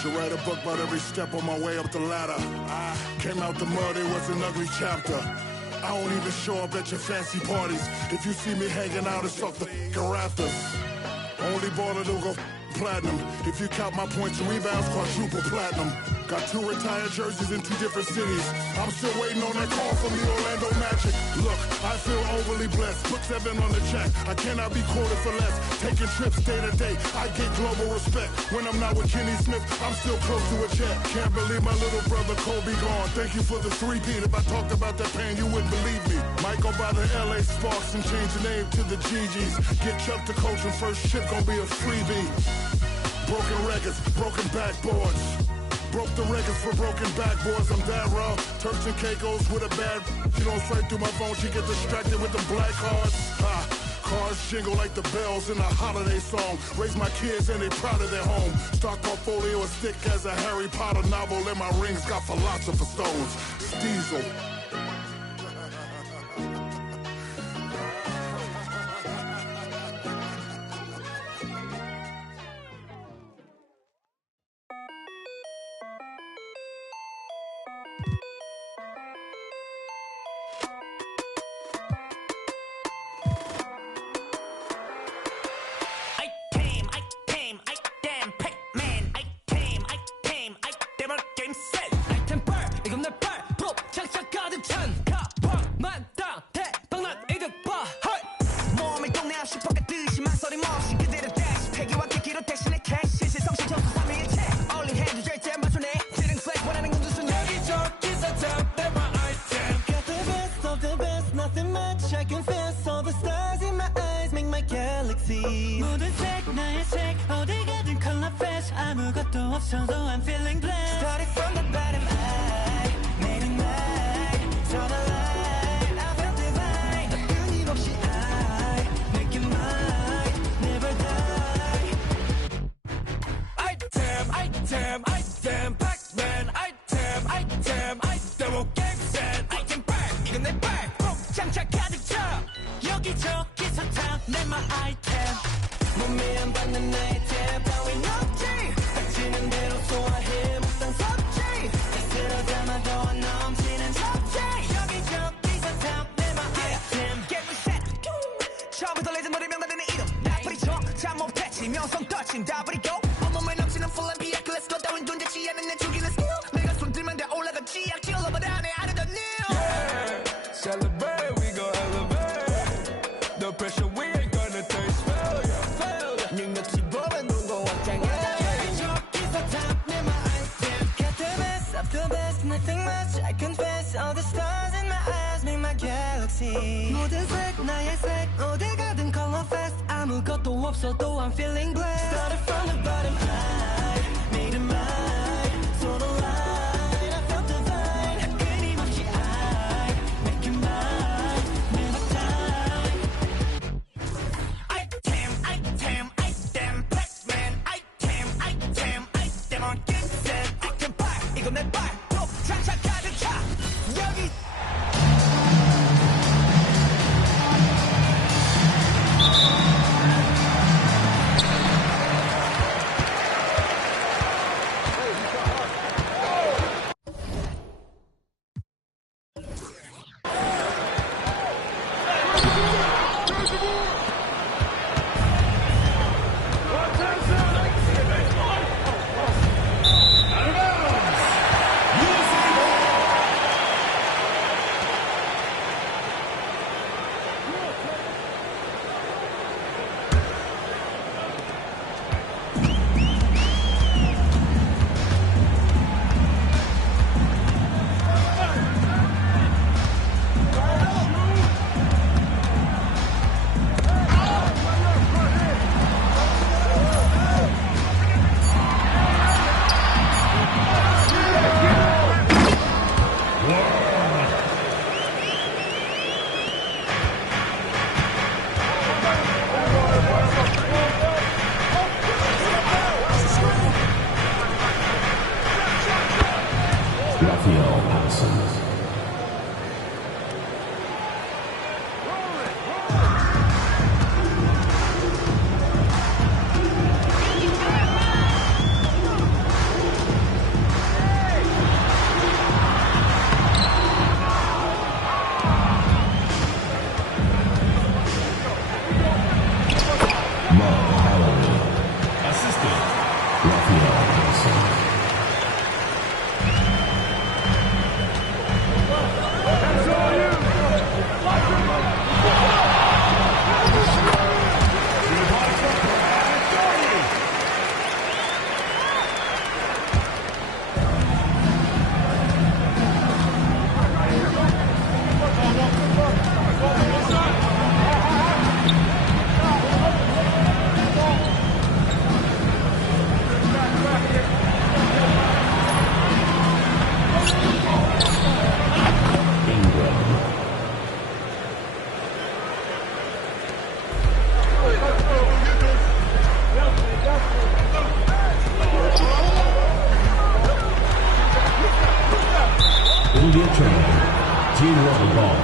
Should write a book about every step on my way up the ladder. I came out the mud, it was an ugly chapter. I don't even show up at your fancy parties. If you see me hanging out, it's off the rafters. Only baller to go platinum. If you count my points and rebounds, quadruple platinum. Got 2 retired jerseys in 2 different cities. I'm still waiting on that call from the Orlando Magic. Look, I feel overly blessed. Put 7 on the check. I cannot be quoted for less. Taking trips day to day. I get global respect. When I'm not with Kenny Smith, I'm still close to a check. Can't believe my little brother Kobe gone. Thank you for the 3-peat. If I talked about that pain, you wouldn't believe me. Might go by the LA Sparks and change the name to the GGs. Get Chuck to coach and first ship gon' be a freebie. Broken records, broken backboards. Broke the records for broken backboards. I'm that raw. Turks and Caicos with a bad. She don't swipe through my phone. She get distracted with the black cards. Cars jingle like the bells in a holiday song. Raise my kids and they proud of their home. Stock portfolio as thick as a Harry Potter novel. And my rings got philosopher stones. Diesel. 이건 내 발, 푹 착착한 best. All the stars in my eyes make my galaxy. 모든 색 나의 색 어디 가든 color fest 아무것도 없어도 I'm feeling blessed. Started from the bottom, I made it mine. Saw the light, I felt divine. 끊임없이 I make it mine, never die. Item, item, item, Pac-Man. Item, item, item, 오 갱센. Item back, 이건 내 back. 꼭 장착 가득 차. 여기저기서 탐내 my item. 몸에 안 받는 아이템 따윈 없지. 닥치는 대로 소화해 못한 섭지. 스스로 담아도 안 넘치는 섭지. 여기저기서 탐내 my item. Get reset. 처음부터 레전더리 명단되는 이름 나 뿌리쳐 참 못했지 명성 떨침 다 버리고 온몸에 넘치는 full and 비약 Let's go 따윈 존재치 않은 내 죽이는 skill 내가 손들면 다 올라가지 약 질러버려 내 안에 더 new. Celebrate, we gon' elevate. No pressure, we ain't gonna taste failure. 능력치 보면 눈고 확장해. 여기저기서 탐내 my item. Get the best of the best, nothing much I confess. All the stars in my eyes make my galaxy. 모든 색 나의 색 어디 가든 color fest 아무것도 없어도 I'm feeling blessed. Started from the bottom, I made it mine. Saw the light, I felt divine. 끊임없이 I make it mine, never die. Item, item, item, Pac-Man. Item, item, item, 오 갱센. Item back, 이건 내 back. 또 장착 가득 차. 여기 Team rubber ball.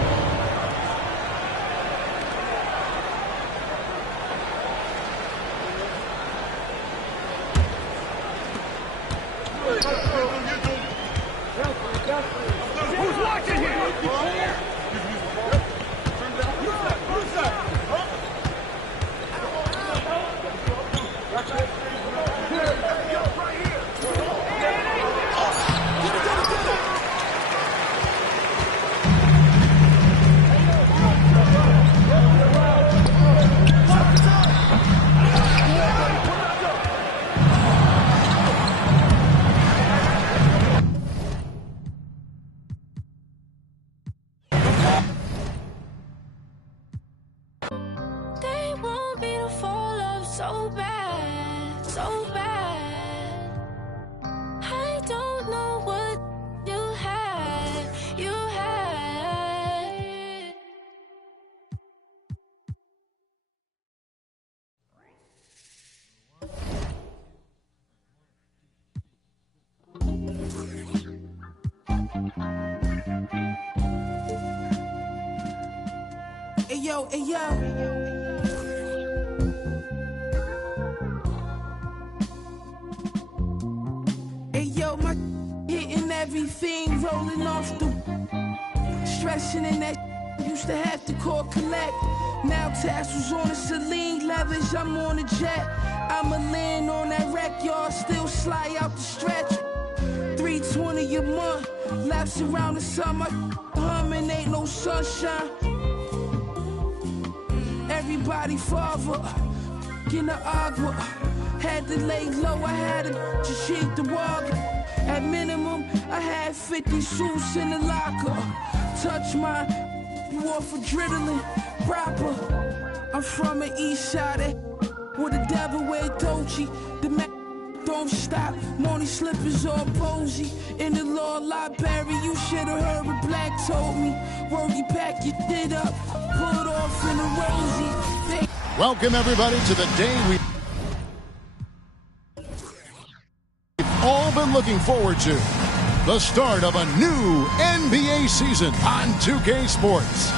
Who's watching here? so bad, so bad. I don't know what you had, you had. Hey yo, hey yo. Hey yo, my hitting everything, rolling off the stressing in that used to have to call collect. Now tassels on the Celine leathers, I'm on a jet. I'ma land on that wreck, y'all still slide out the stretch. 320 a month, laps around the summer, humming ain't no sunshine. Everybody father, in the agua. Had to lay low, I had to shake the water. At minimum, I had 50 suits in the locker. Touch mine, you off adrenaline, proper. I'm from the east side, where the devil wear Dolce. The man don't stop, Money slippers all posy. In the law library, you should've heard what Black told me. Wordy, pack your shit up, put off in a rosy. Welcome, everybody, to the day we've all been looking forward to. The start of a new NBA season on 2K Sports.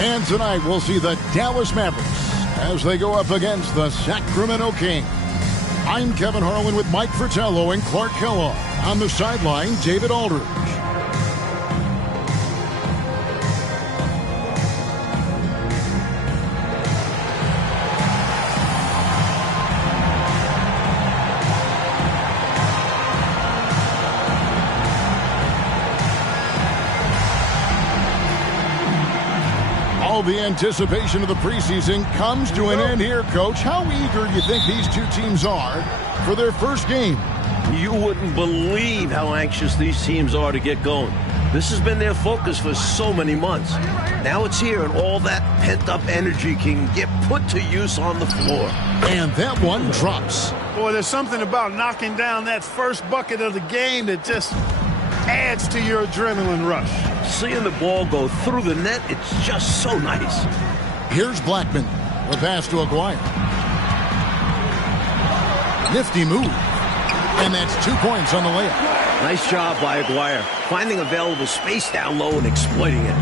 And tonight we'll see the Dallas Mavericks as they go up against the Sacramento Kings. I'm Kevin Harlan with Mike Fratello and Clark Kellogg. On the sideline, David Aldridge. All the anticipation of the preseason comes to an end here, Coach. How eager do you think these two teams are for their first game? You wouldn't believe how anxious these teams are to get going. This has been their focus for so many months. Now it's here, and all that pent-up energy can get put to use on the floor. And that one drops. Boy, there's something about knocking down that first bucket of the game that just adds to your adrenaline rush. Seeing the ball go through the net, it's just so nice. Here's Blackman. The pass to Aguirre. Nifty move. And that's 2 points on the layup. Nice job by Aguirre, finding available space down low and exploiting it.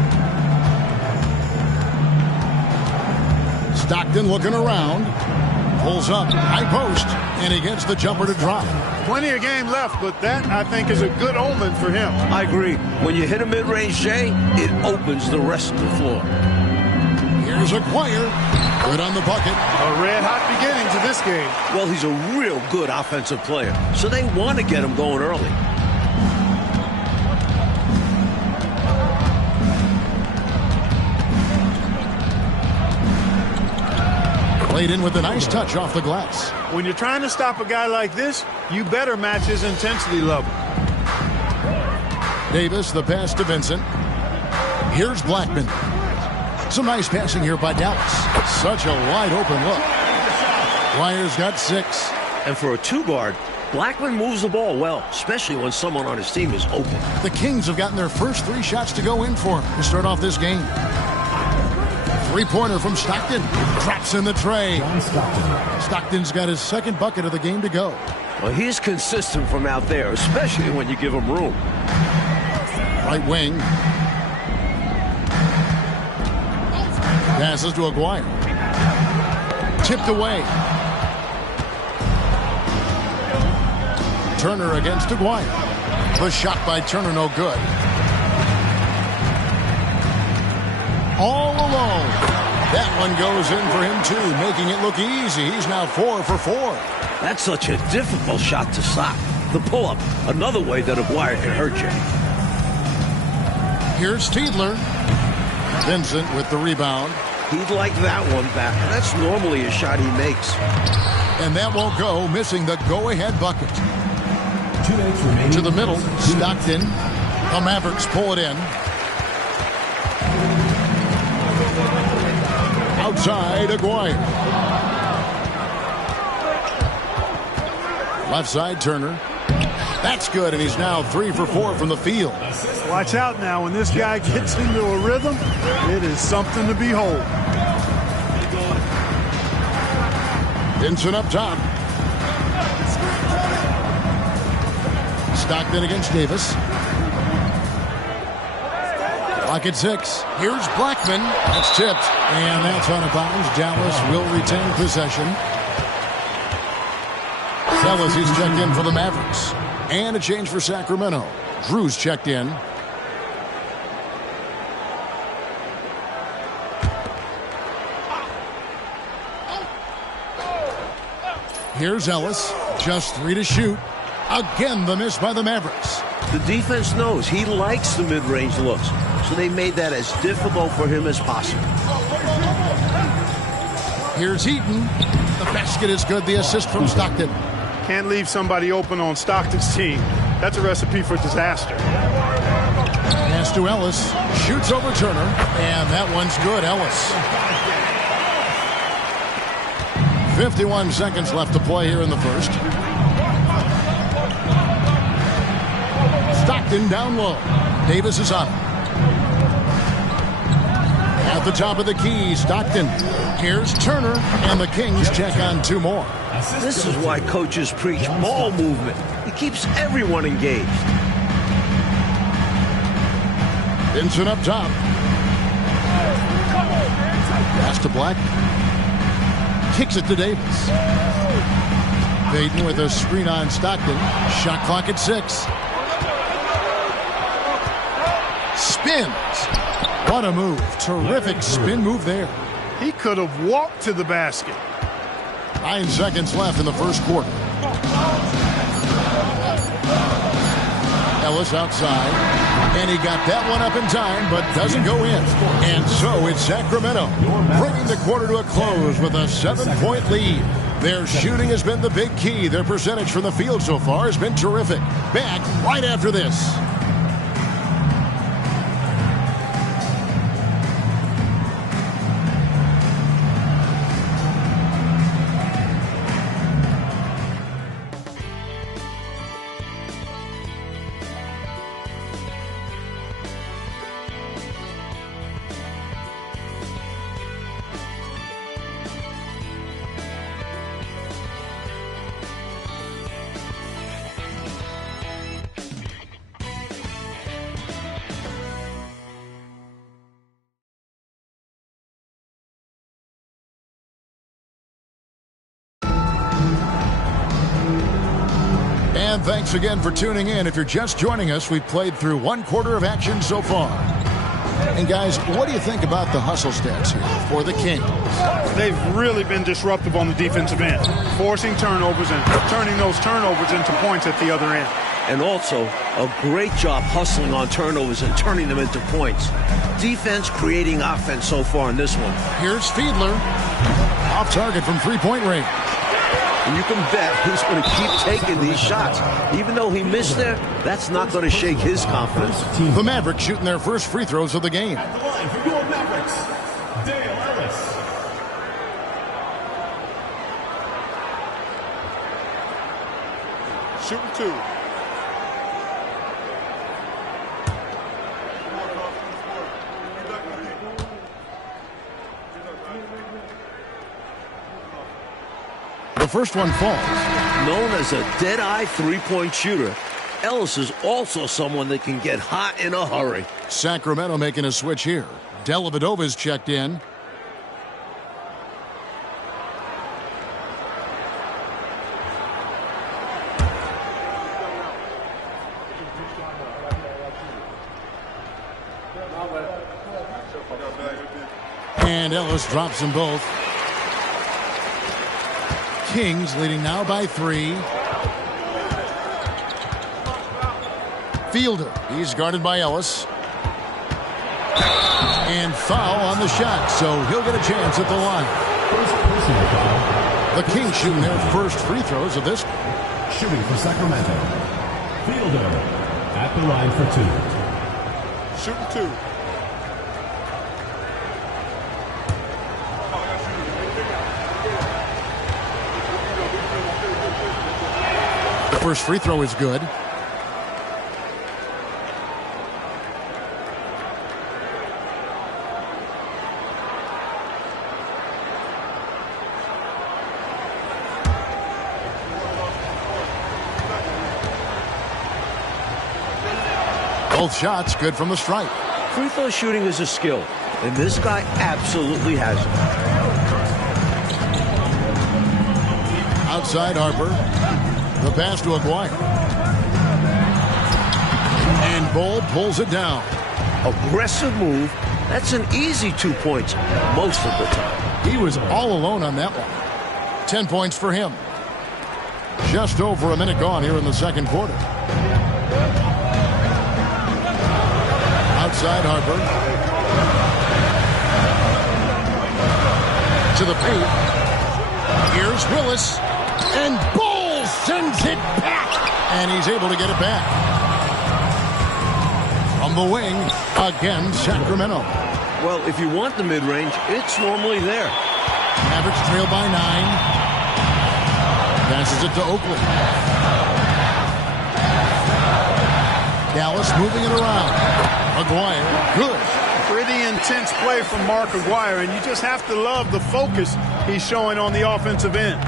Stockton looking around. Pulls up, high post, and he gets the jumper to drop. Plenty of game left, but that, I think, is a good omen for him. I agree. When you hit a mid-range J, it opens the rest of the floor. Here's Aguirre. Good on the bucket. A red-hot beginning to this game. Well, he's a real good offensive player, so they want to get him going early. Played in with a nice touch off the glass. When you're trying to stop a guy like this, you better match his intensity level. Davis, the pass to Vincent. Here's Blackman. Some nice passing here by Dallas. Such a wide open look. Wires got 6. And for a 2-guard, Blackman moves the ball well, especially when someone on his team is open. The Kings have gotten their first 3 shots to go in for him to start off this game. 3-pointer from Stockton. Drops in the tray. Stockton's got his second bucket of the game to go. Well, he's consistent from out there, especially when you give him room. Right wing. Passes to Aguirre. Tipped away. Turner against Aguirre. The shot by Turner no good. All alone. That one goes in for him too, making it look easy. He's now 4 for 4. That's such a difficult shot to stop. The pull-up, another way that Aguirre can hurt you. Here's Tiedler. Vincent with the rebound. He'd like that one back. That's normally a shot he makes. And that won't go, missing the go-ahead bucket. 2 minutes remaining. To the middle, Stockton. The Mavericks pull it in. Outside, Aguirre. Left side, Turner. That's good, and he's now 3 for 4 from the field. Watch out now. When this guy gets into a rhythm, it is something to behold. Vincent up top. Stockton against Davis. Clock at 6. Here's Blackman. That's tipped, and that's out of bounds. Dallas will retain possession. Ellis, he's checked in for the Mavericks. And a change for Sacramento. Drew's checked in. Here's Ellis. Just 3 to shoot. Again, the miss by the Mavericks. The defense knows he likes the mid-range looks, so they made that as difficult for him as possible. Here's Eaton. The basket is good. The assist from Stockton. Can't leave somebody open on Stockton's team. That's a recipe for disaster. Pass to Ellis. Shoots over Turner. And that one's good. Ellis. 51 seconds left to play here in the first. Stockton down low. Davis is on. At the top of the key, Stockton. Here's Turner, and the Kings check on 2 more. This is why coaches preach ball movement. It keeps everyone engaged. Vincent up top. Pass to Black. Kicks it to Davis. Payton with a screen on Stockton. Shot clock at 6. Spins. What a move. Terrific spin move there. He could have walked to the basket. 9 seconds left in the first quarter. Ellis outside. And he got that one up in time, but doesn't go in. And so it's Sacramento bringing the quarter to a close with a 7-point lead. Their shooting has been the big key. Their percentage from the field so far has been terrific. Back right after this. And thanks again for tuning in. If you're just joining us, we've played through 1 quarter of action so far. And guys, what do you think about the hustle stats here for the Kings? They've really been disruptive on the defensive end, forcing turnovers and turning those turnovers into points at the other end. And also, a great job hustling on turnovers and turning them into points. Defense creating offense so far in this one. Here's Fiedler. Off target from 3-point range. And you can bet he's going to keep taking these shots. Even though he missed there, that's not going to shake his confidence. The Mavericks shooting their first free throws of the game. At the line for your Mavericks, Dale Ellis. Shooting 2. The first one falls. Known as a dead-eye three-point shooter, Ellis is also someone that can get hot in a hurry. Sacramento making a switch here. Dellavedova's checked in. And Ellis drops them both. Kings leading now by 3. Fielder, he's guarded by Ellis. And foul on the shot, so he'll get a chance at the line. The Kings shooting their first free throws of this. Shooting for Sacramento. Fielder at the line for 2. Shooting 2. First free throw is good. Both shots good from the stripe. Free throw shooting is a skill, and this guy absolutely has it. Outside Harper. The pass to Aguirre. And Bull pulls it down. Aggressive move. That's an easy 2 points most of the time. He was all alone on that one. 10 points for him. Just over a minute gone here in the second quarter. Outside Harper. To the paint. Here's Willis. And Bull sends it back. And he's able to get it back. From the wing, again, Sacramento. Well, if you want the mid-range, it's normally there. Mavericks trail by 9. Passes it to Oakland. Dallas moving it around. Aguirre, good. Pretty intense play from Mark Aguirre, and you just have to love the focus he's showing on the offensive end.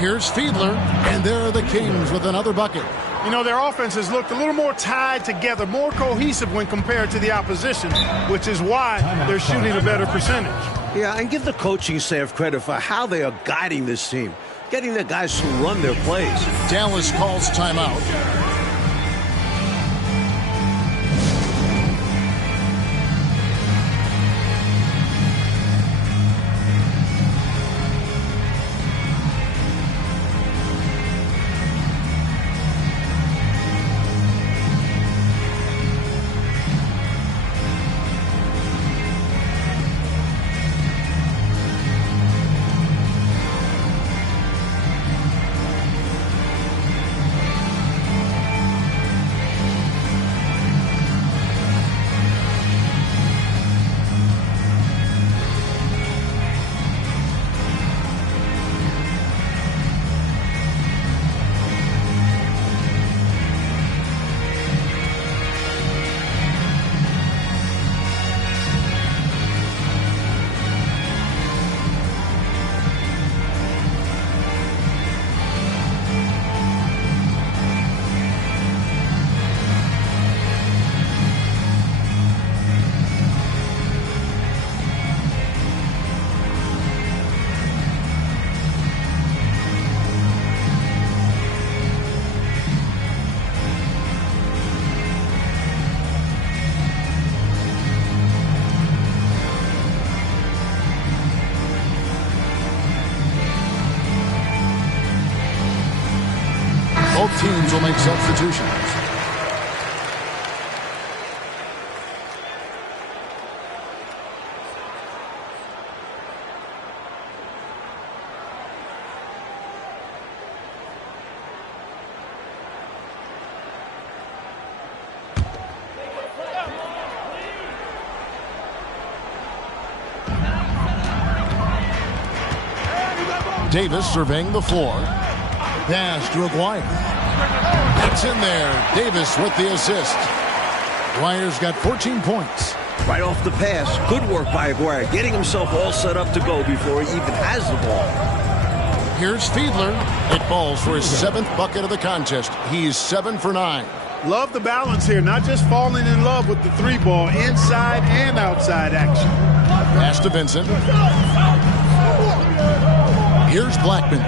Here's Fiedler, and there are the Kings with another bucket. You know, their offense has looked a little more tied together, more cohesive when compared to the opposition, which is why they're shooting a better percentage. Yeah, and give the coaching staff credit for how they are guiding this team, getting the guys to run their plays. Dallas calls timeout. Both teams will make substitutions. Davis surveying the floor. Pass to Aguirre. It's in there. Davis with the assist. Aguirre's got 14 points. Right off the pass. Good work by Aguirre, getting himself all set up to go before he even has the ball. Here's Fiedler. It falls for his 7th bucket of the contest. He's 7 for 9. Love the balance here, not just falling in love with the 3-ball, inside and outside action. Pass to Vincent. Here's Blackman.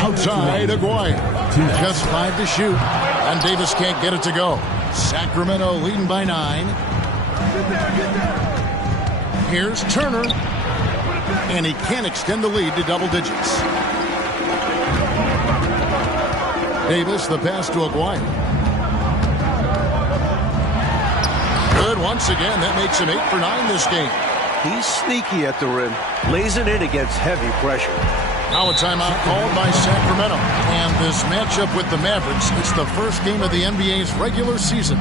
Outside Aguirre. Just 5 to shoot. And Davis can't get it to go. Sacramento leading by 9. Here's Turner. And he can't extend the lead to double digits. Davis, the pass to Aguirre. Good once again. That makes him 8 for 9 this game. He's sneaky at the rim. Lays it in against heavy pressure. Now a timeout called by Sacramento. And this matchup with the Mavericks is the first game of the NBA's regular season.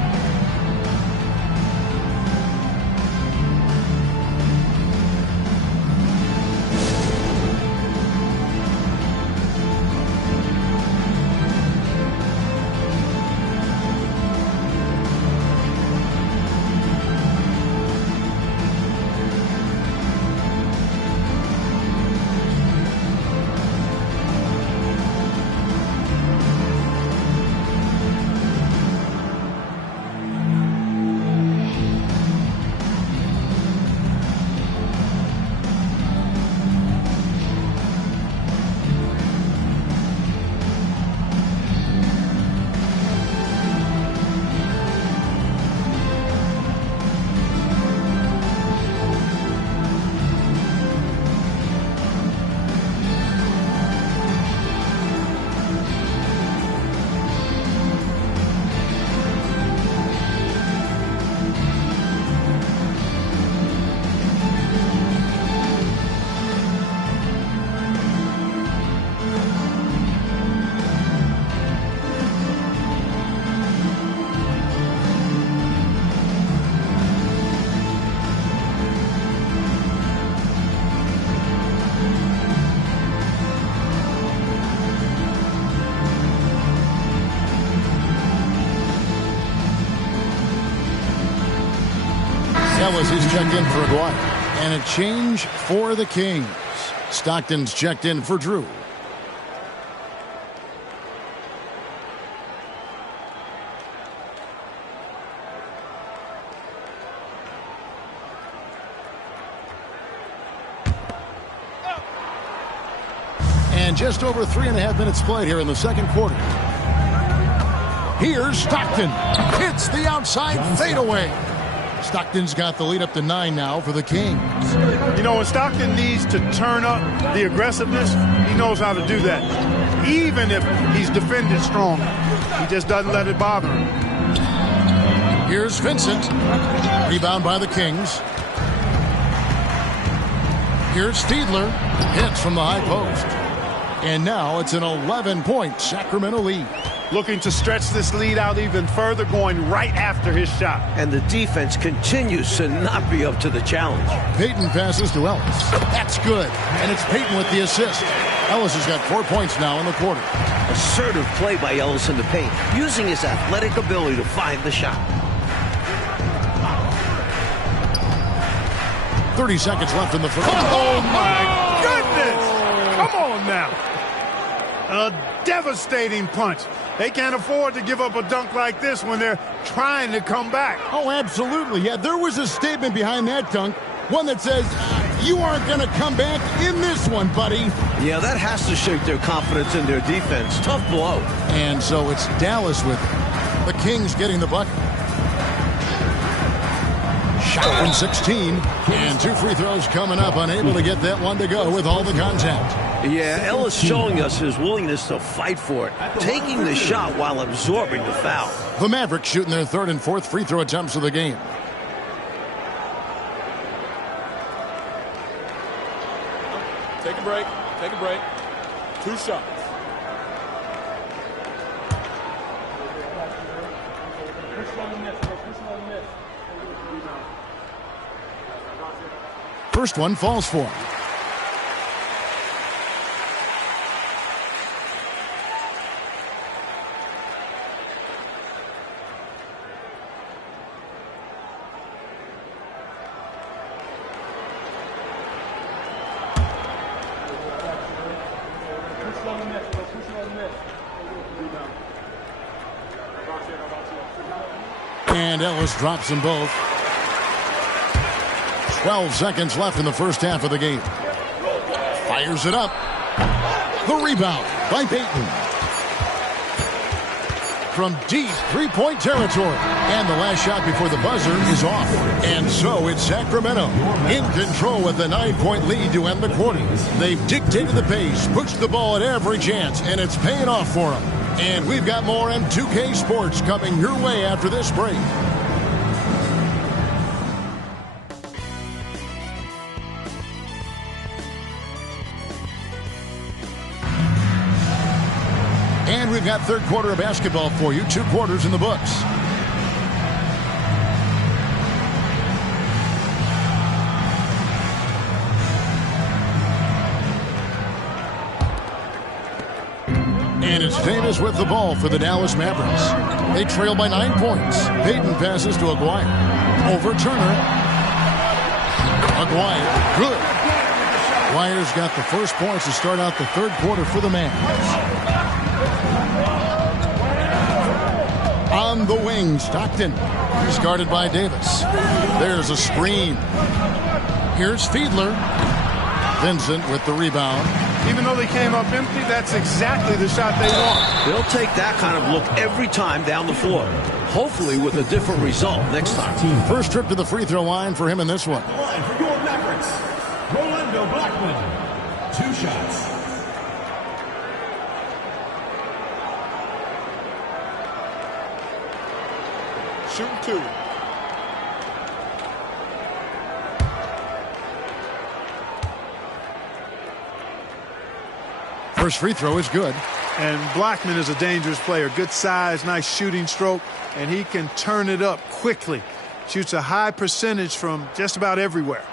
Ellis is checked in for Aguayo. And a change for the Kings. Stockton's checked in for Drew. And just over 3.5 minutes played here in the second quarter. Here's Stockton. Hits the outside fadeaway. Stockton's got the lead up to 9 now for the Kings. You know, when Stockton needs to turn up the aggressiveness, he knows how to do that. Even if he's defended strong, he just doesn't let it bother him. Here's Vincent. Rebound by the Kings. Here's Fiedler. Hits from the high post. And now it's an 11-point Sacramento lead. Looking to stretch this lead out even further, going right after his shot. And the defense continues to not be up to the challenge. Payton passes to Ellis. That's good. And it's Payton with the assist. Ellis has got 4 points now in the quarter. Assertive play by Ellis in the paint, using his athletic ability to find the shot. 30 seconds left in the first. Oh, my goodness! Come on now. A devastating punch. They can't afford to give up a dunk like this when they're trying to come back. Oh, absolutely. Yeah, there was a statement behind that dunk. One that says, you aren't going to come back in this one, buddy. Yeah, that has to shake their confidence in their defense. Tough blow. And so it's Dallas with the Kings getting the bucket. Shot from 16. And 2 free throws coming up. Unable to get that one to go with all the contact. Yeah, Ellis showing us his willingness to fight for it. Taking the shot while absorbing the foul. The Mavericks shooting their 3rd and 4th free throw attempts of the game. Take a break. Take a break. 2 shots. First one falls for him. And Ellis drops them both. 12 seconds left in the first half of the game. Fires it up. The rebound by Payton. From deep three-point territory. And the last shot before the buzzer is off. And so it's Sacramento in control with the 9-point lead to end the quarter. They've dictated the pace, pushed the ball at every chance, and it's paying off for them. And we've got more M2K Sports coming your way after this break. And we've got third quarter of basketball for you. 2 quarters in the books. And it's Davis with the ball for the Dallas Mavericks. They trail by 9 points. Payton passes to Aguayo. Over Turner. Aguayo, good. Aguayo's got the first points to start out the third quarter for the Mavs. On the wing, Stockton. He's guarded by Davis. There's a screen. Here's Fiedler. Vincent with the rebound. Even though they came up empty, that's exactly the shot they want. They'll take that kind of look every time down the floor. Hopefully with a different result next time. First trip to the free throw line for him in this one. Line for your Mavericks, Rolando Blackman. 2 shots. Shooting 2. First free throw is good. And Blackman is a dangerous player. Good size, nice shooting stroke, and he can turn it up quickly. Shoots a high percentage from just about everywhere.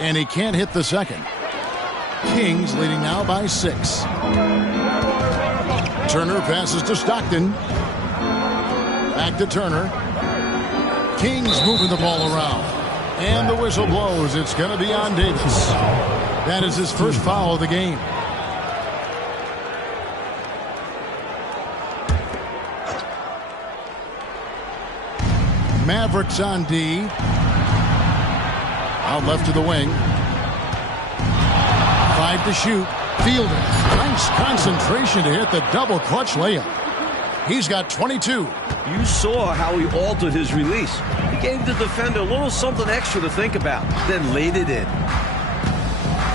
and he can't hit the second. Kings leading now by 6. Turner passes to Stockton. Back to Turner. Kings moving the ball around. And the whistle blows. It's going to be on Davis. That is his first foul of the game. Mavericks on D. Out left to the wing. 5 to shoot. Fielder. Nice concentration to hit the double clutch layup. He's got 22. You saw how he altered his release. He gave the defender a little something extra to think about, then laid it in.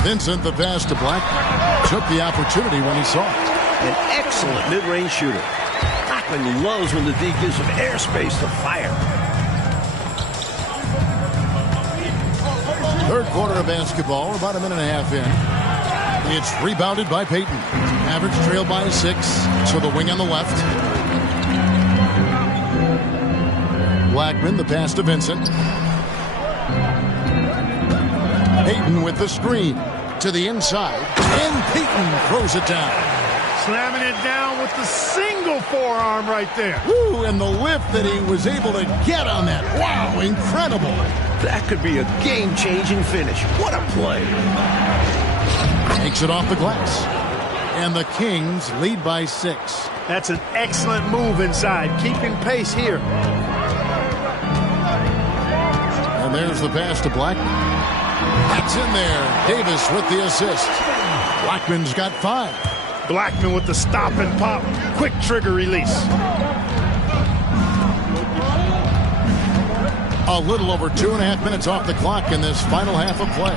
Vincent, the pass to Blackman. Took the opportunity when he saw it. An excellent mid-range shooter. Blackman loves when the D gives him airspace to fire. Third quarter of basketball. We're about a minute and a half in. It's rebounded by Payton. Mavericks trail by 6. So the wing on the left. Blackman, the pass to Vincent. Payton with the screen to the inside. And Payton throws it down. Slamming it down with the single forearm right there. Woo, and the lift that he was able to get on that. Wow, incredible. That could be a game-changing finish. What a play. Takes it off the glass. And the Kings lead by 6. That's an excellent move inside, keeping pace here. And there's the pass to Blackman. That's in there. Davis with the assist. Blackman's got 5. Blackman with the stop and pop. Quick trigger release. A little over 2.5 minutes off the clock in this final half of play.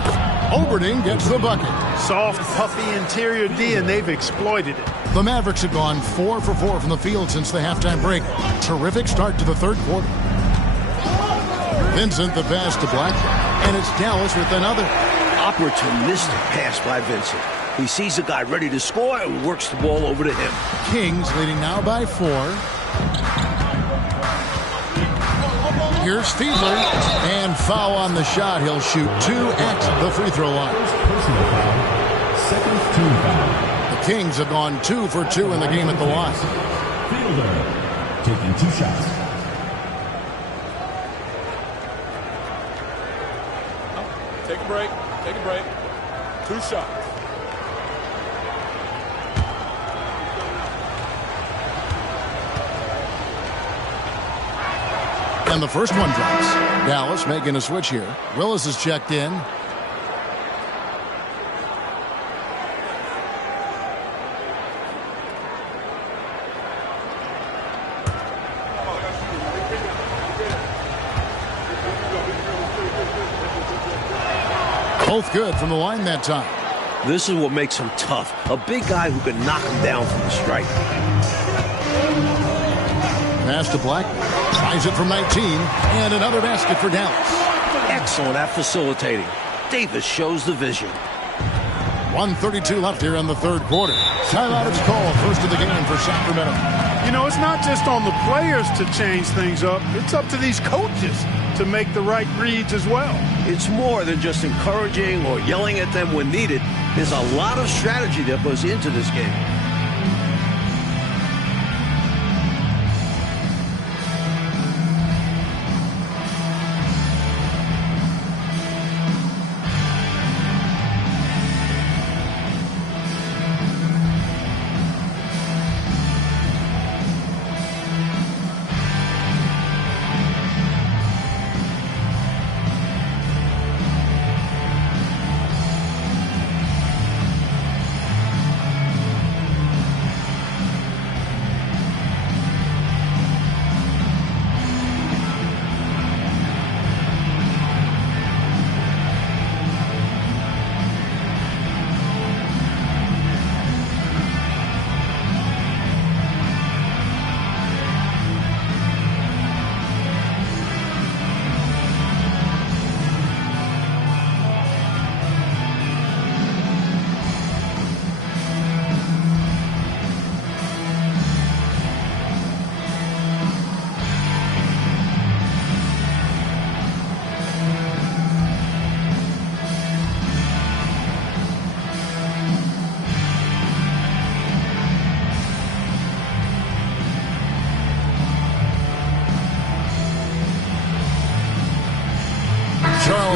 Oberding gets the bucket. Soft, puffy interior D, and they've exploited it. The Mavericks have gone 4 for 4 from the field since the halftime break. Terrific start to the third quarter. Vincent, the pass to Blackman, and it's Dallas with another. Opportunistic pass by Vincent. He sees a guy ready to score and works the ball over to him. Kings leading now by 4. Here's Fiedler, and foul on the shot. He'll shoot 2 at the free throw line. Personal foul. Second team foul. The Kings have gone 2 for 2 in the game at the line. Fielder taking 2 shots. Take a break. Take a break. 2 shots. And the first one drops. Dallas making a switch here. Willis is checked in. Both good from the line that time. This is what makes him tough. A big guy who can knock him down from the strike. Pass to Black. Tries it from 19. And another basket for Dallas. Excellent at facilitating. Davis shows the vision. 1:32 left here in the third quarter. Timeout is called. First of the game for Sacramento. You know, it's not just on the players to change things up. It's up to these coaches to make the right reads as well. It's more than just encouraging or yelling at them when needed. There's a lot of strategy that goes into this game.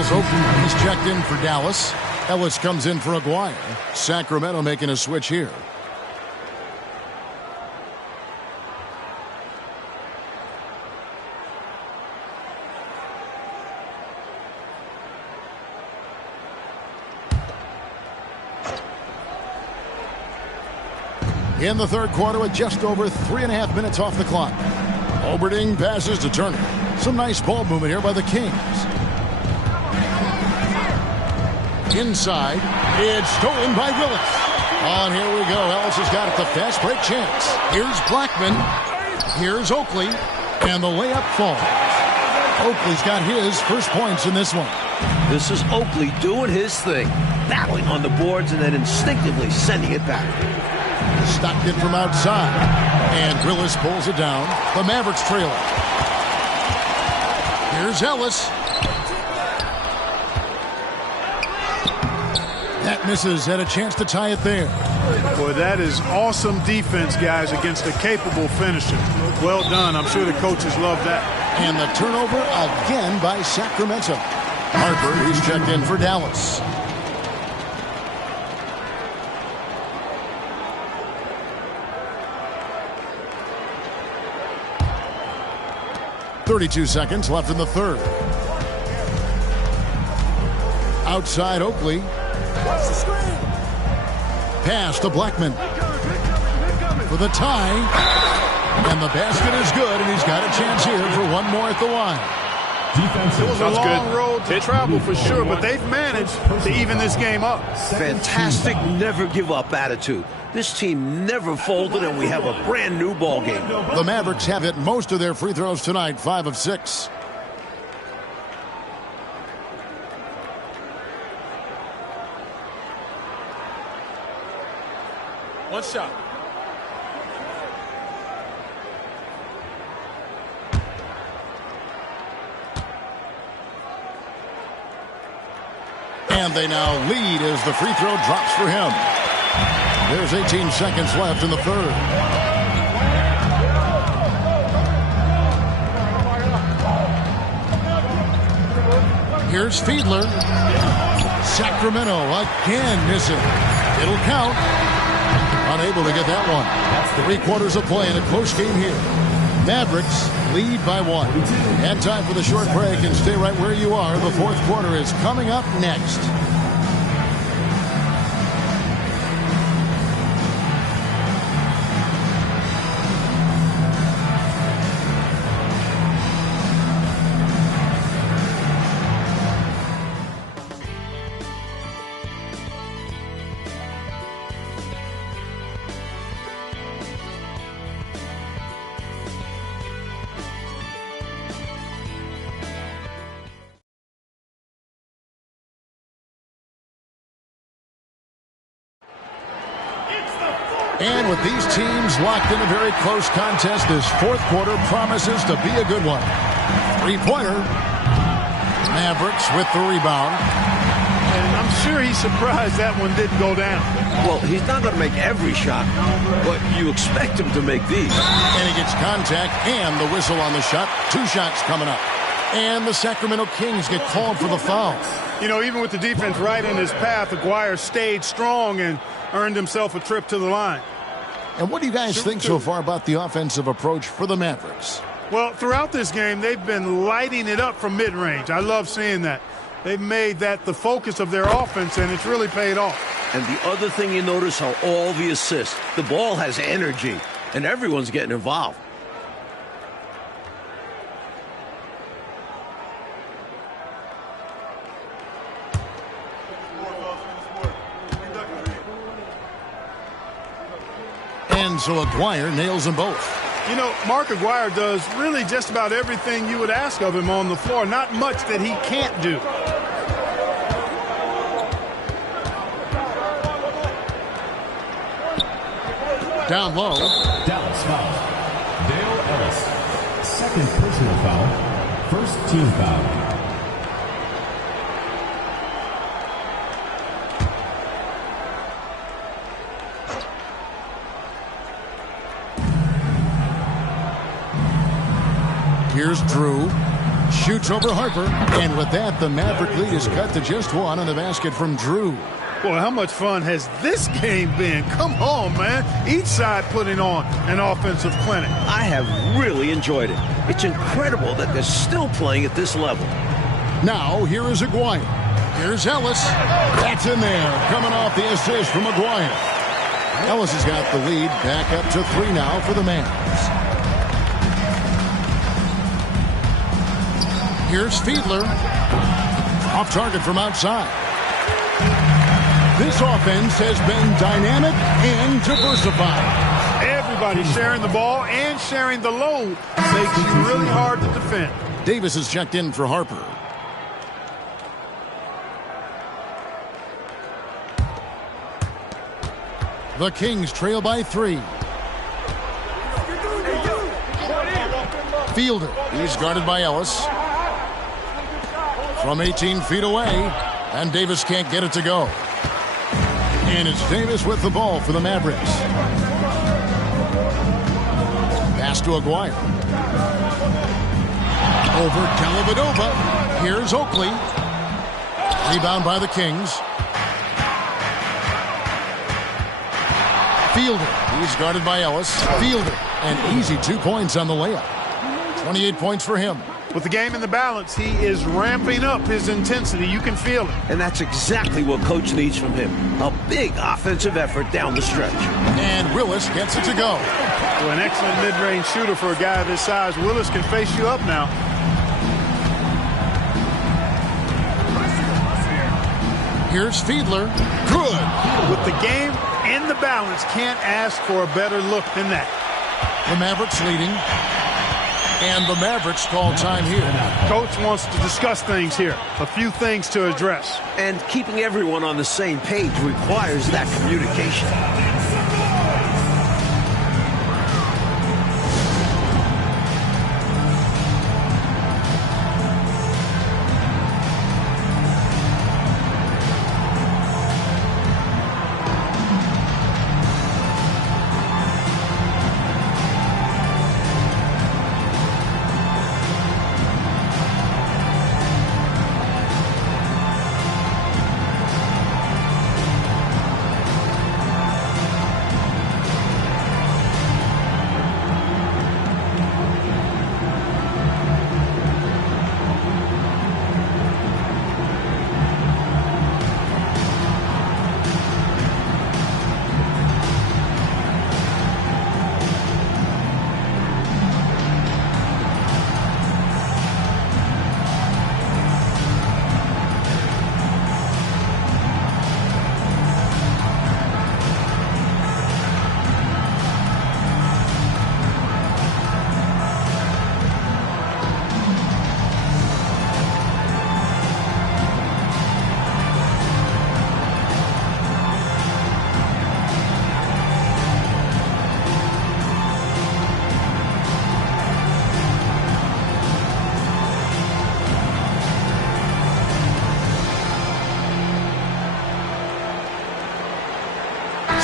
As Oakland is checked in for Dallas. Ellis comes in for Aguirre. Sacramento making a switch here. In the third quarter with just over 3.5 minutes off the clock. Oberding passes to Turner. Some nice ball movement here by the Kings. Inside, it's stolen by Willis. On here we go. Ellis has got it. The fast break chance. Here's Blackman. Here's Oakley. And the layup falls. Oakley's got his first points in this one. This is Oakley doing his thing. Battling on the boards and then instinctively sending it back. Stockton from outside. And Willis pulls it down. The Mavericks trail it. Here's Ellis. That misses. Had a chance to tie it there. Boy, that is awesome defense, guys, against a capable finisher. Well done. I'm sure the coaches love that. And the turnover again by Sacramento. Harper, he's checked in for Dallas. .32 seconds left in the third. Outside Oakley. Pass to Blackman. For the tie. And the basket is good, and he's got a chance here for one more at the line. It was a long road to travel for sure, but they've managed to even this game up. Fantastic never give up attitude. This team never folded, and we have a brand new ball game. The Mavericks have hit most of their free throws tonight, 5 of 6. One shot. And they now lead as the free throw drops for him. There's 18 seconds left in the third. Here's Fiedler. Sacramento again missing. It'll count. Unable to get that one. 3 quarters of play in a close game here. Mavericks lead by 1. And time for the short break, and stay right where you are. The fourth quarter is coming up next. And with these teams locked in a very close contest, this fourth quarter promises to be a good one. 3-pointer. Mavericks with the rebound. And I'm sure he's surprised that one didn't go down. Well, he's not going to make every shot, but you expect him to make these. And he gets contact and the whistle on the shot. 2 shots coming up. And the Sacramento Kings get called for the foul. You know, even with the defense right in his path, Aguirre stayed strong and earned himself a trip to the line. And what do you guys think so far about the offensive approach for the Mavericks? Well, throughout this game, they've been lighting it up from mid-range. I love seeing that. They've made that the focus of their offense, and it's really paid off. And the other thing you notice are all the assists. The ball has energy, and everyone's getting involved. And so Aguirre nails them both. You know, Mark Aguirre does really just about everything you would ask of him on the floor. Not much that he can't do. Down low. Dallas foul. Dale Ellis. Second personal foul. First team foul. Here's Drew. shoots over Harper. And with that, the Maverick lead is cut to just one on the basket from Drew. Boy, how much fun has this game been? Come on, man. Each side putting on an offensive clinic. I have really enjoyed it. It's incredible that they're still playing at this level. Now, here is Aguirre. Here's Ellis. That's in there. Coming off the assist from Aguirre. Ellis has got the lead back up to 3 now for the Mavs. Here's Fiedler. Off target from outside. This offense has been dynamic and diversified. Everybody sharing the ball and sharing the load makes you really hard to defend. Davis is checked in for Harper. The Kings trail by 3. Fielder. He's guarded by Ellis. From 18 feet away. And Davis can't get it to go. And it's Davis with the ball for the Mavericks. Pass to Aguirre. Over Dellavedova. Here's Oakley. Rebound by the Kings. Fielder. He's guarded by Ellis. Fielder. An easy 2 points on the layup. 28 points for him. With the game in the balance, he is ramping up his intensity. You can feel it. And that's exactly what Coach needs from him. A big offensive effort down the stretch. And Willis gets it to go. Well, an excellent mid-range shooter for a guy this size. Willis can face you up now. Here's Fiedler. Good. With the game in the balance, can't ask for a better look than that. The Mavericks leading. And the Mavericks call time here. Coach wants to discuss things here. A few things to address. And keeping everyone on the same page requires that communication.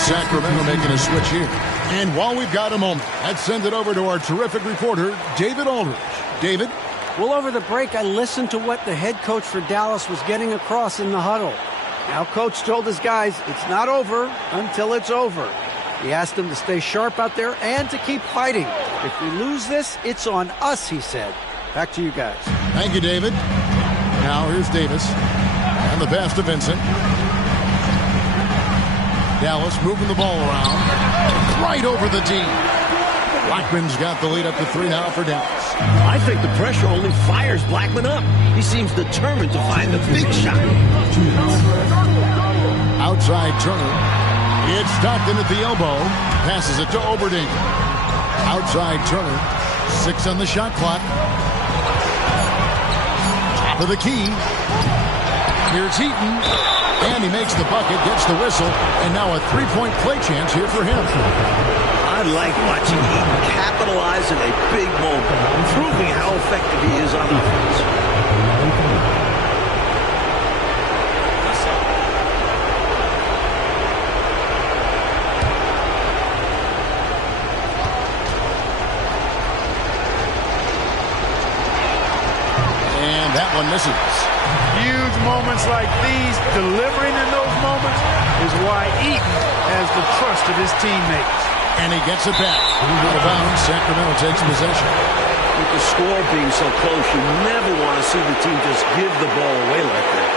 Sacramento making a switch here. And while we've got a moment, let's send it over to our terrific reporter, David Aldridge. David? Well, over the break, I listened to what the head coach for Dallas was getting across in the huddle. Now, Coach told his guys it's not over until it's over. He asked them to stay sharp out there and to keep fighting. If we lose this, it's on us, he said. Back to you guys. Thank you, David. Now, here's Davis. And the pass to Vincent. Dallas moving the ball around. Right over the D. Blackman's got the lead up to 3 now for Dallas. I think the pressure only fires Blackman up. He seems determined to find the big shot. Outside Turner. It's Stockton at the elbow. Passes it to Oberding. Outside Turner. 6 on the shot clock. Top of the key. Here's Heaton. And he makes the bucket, gets the whistle, and now a 3-point play chance here for him. I like watching Heaton capitalize in a big moment, proving how effective he is on offense. one misses. Huge moments like these, delivering in those moments, is why Eaton has the trust of his teammates. And he gets it back. Out of bounds, Sacramento takes possession. With the score being so close, you never want to see the team just give the ball away like that.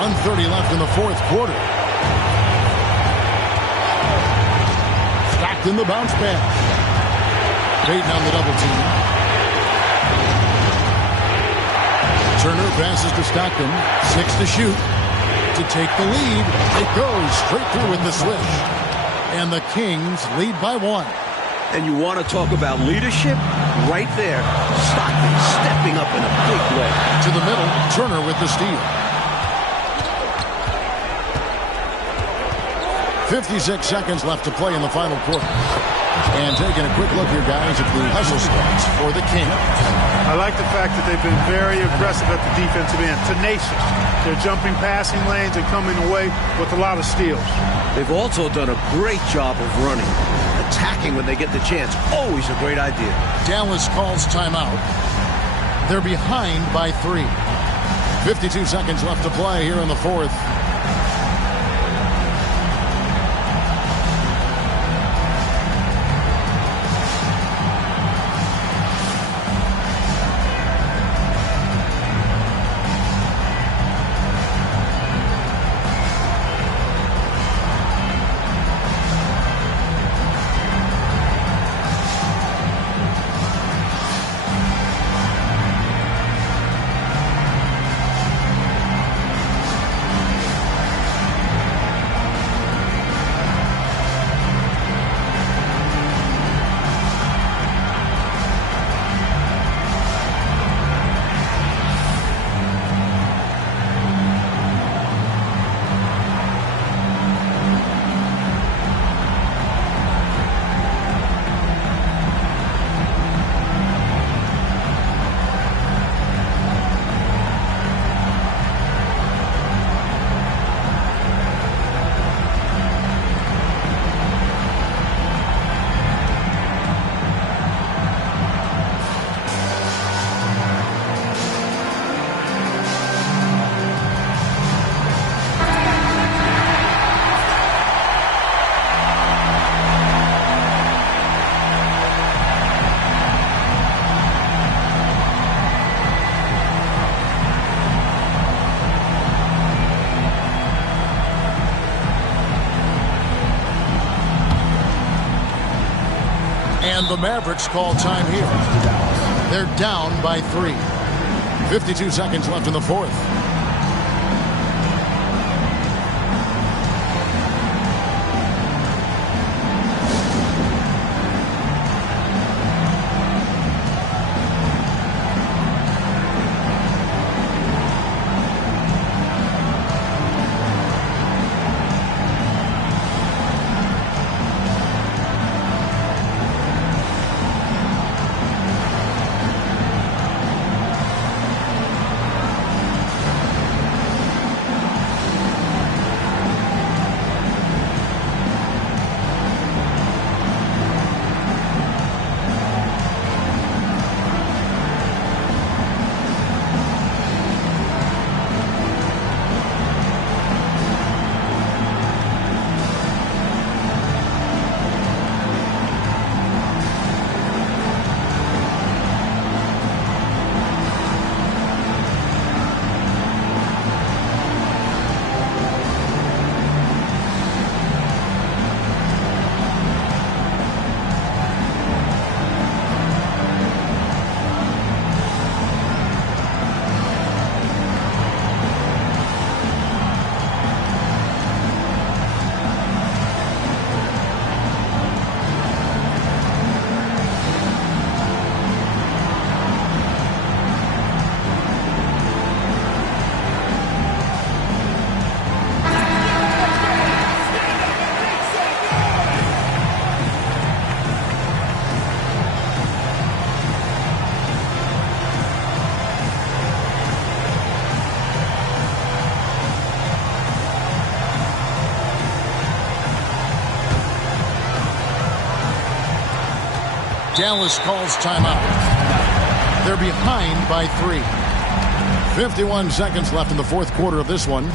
1:30 left in the fourth quarter. Stockton the bounce pass. Payton on the double team. Turner passes to Stockton. 6 to shoot. To take the lead. It goes straight through with the swish. And the Kings lead by 1. And you want to talk about leadership? Right there. Stockton stepping up in a big way. To the middle. Turner with the steal. 56 seconds left to play in the final quarter. And taking a quick look here, guys, at the hustle stats for the Kings. I like the fact that they've been very aggressive at the defensive end. Tenacious. They're jumping passing lanes and coming away with a lot of steals. They've also done a great job of running. Attacking when they get the chance. Always a great idea. Dallas calls timeout. They're behind by 3. 52 seconds left to play here in the fourth. And the Mavericks call time here. They're down by 3. 52 seconds left in the fourth. Dallas calls timeout. They're behind by 3. 51 seconds left in the fourth quarter of this one.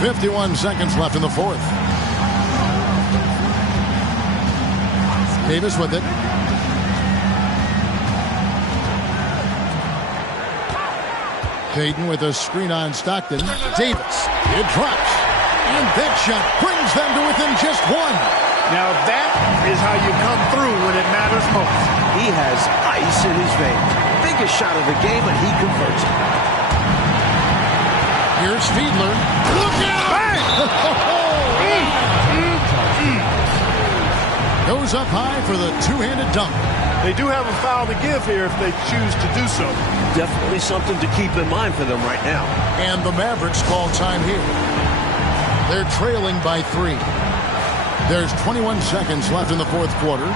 .51 seconds left in the fourth. Davis with it. Hayden with a screen on Stockton. Davis. It drops. And that shot brings them to within just 1. Now that is how you come through when it matters most. He has ice in his veins. Biggest shot of the game, and he converts it. Here's Fiedler. Look out! Goes up high for the two-handed dunk. They do have a foul to give here if they choose to do so. Definitely something to keep in mind for them right now. And the Mavericks call time here. They're trailing by 3. There's 21 seconds left in the fourth quarter.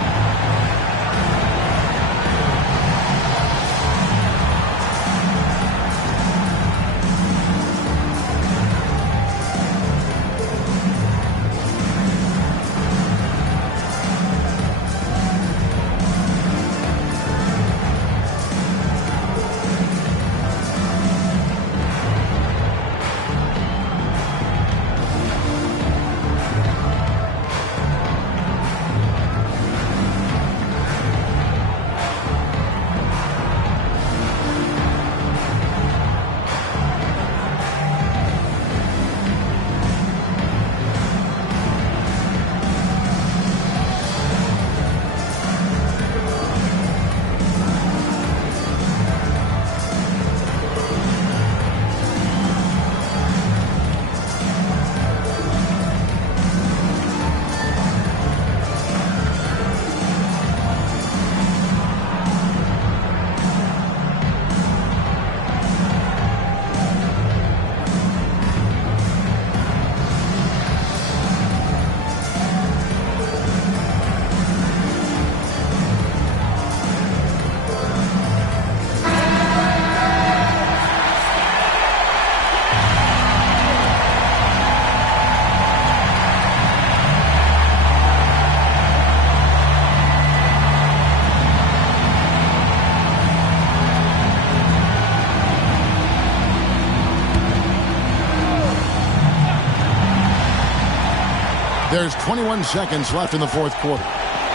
There's 21 seconds left in the fourth quarter.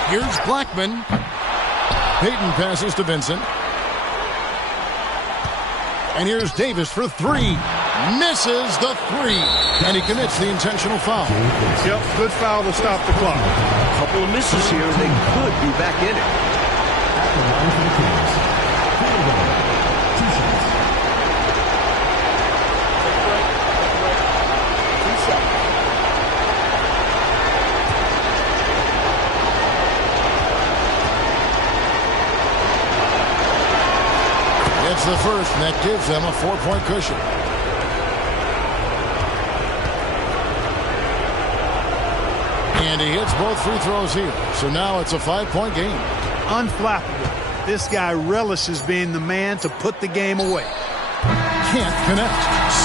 Here's Blackman. Payton passes to Vincent. And here's Davis for 3. Misses the 3. And he commits the intentional foul. Yep, good foul to stop the clock. A couple of misses here, they could be back in it. At the line for the Kings. 2 shots. It's the first, and that gives them a 4-point cushion. And he hits both free throws here. So now it's a 5-point game. Unflappable. This guy relishes being the man to put the game away. Can't connect.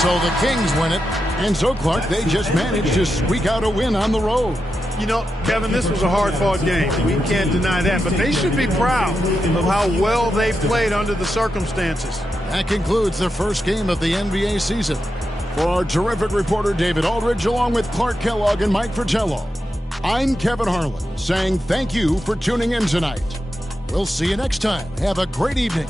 So the Kings win it. And so, Clark, they just managed to squeak out a win on the road. You know, Kevin, this was a hard-fought game. We can't deny that. But they should be proud of how well they played under the circumstances. That concludes the first game of the NBA season. For our terrific reporter, David Aldridge, along with Clark Kellogg and Mike Fratello, I'm Kevin Harlan, saying thank you for tuning in tonight. We'll see you next time. Have a great evening.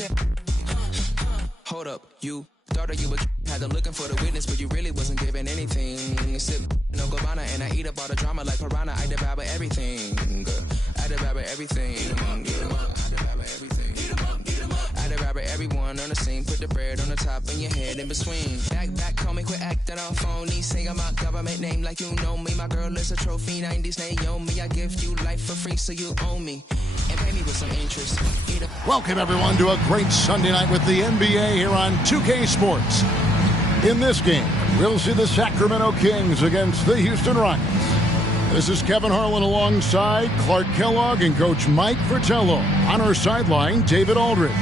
said, hold up, you thought that you would had them looking for the witness, but you really wasn't giving anything. Sip no Gabbana and I eat up all the drama like piranha. I devour everything. I devour everything. I devour everyone on the scene. Put the bread on the top and your head in between. Back, call me, quit acting on phony. Say I'm my government name like you know me. My girl is a trophy, 90s Naomi. I give you life for free, so you own me. And pay me with some interest. Welcome, everyone, to a great Sunday night with the NBA here on 2K Sports. In this game, we'll see the Sacramento Kings against the Houston Rockets. This is Kevin Harlan alongside Clark Kellogg and Coach Mike Fratello. On our sideline, David Aldridge.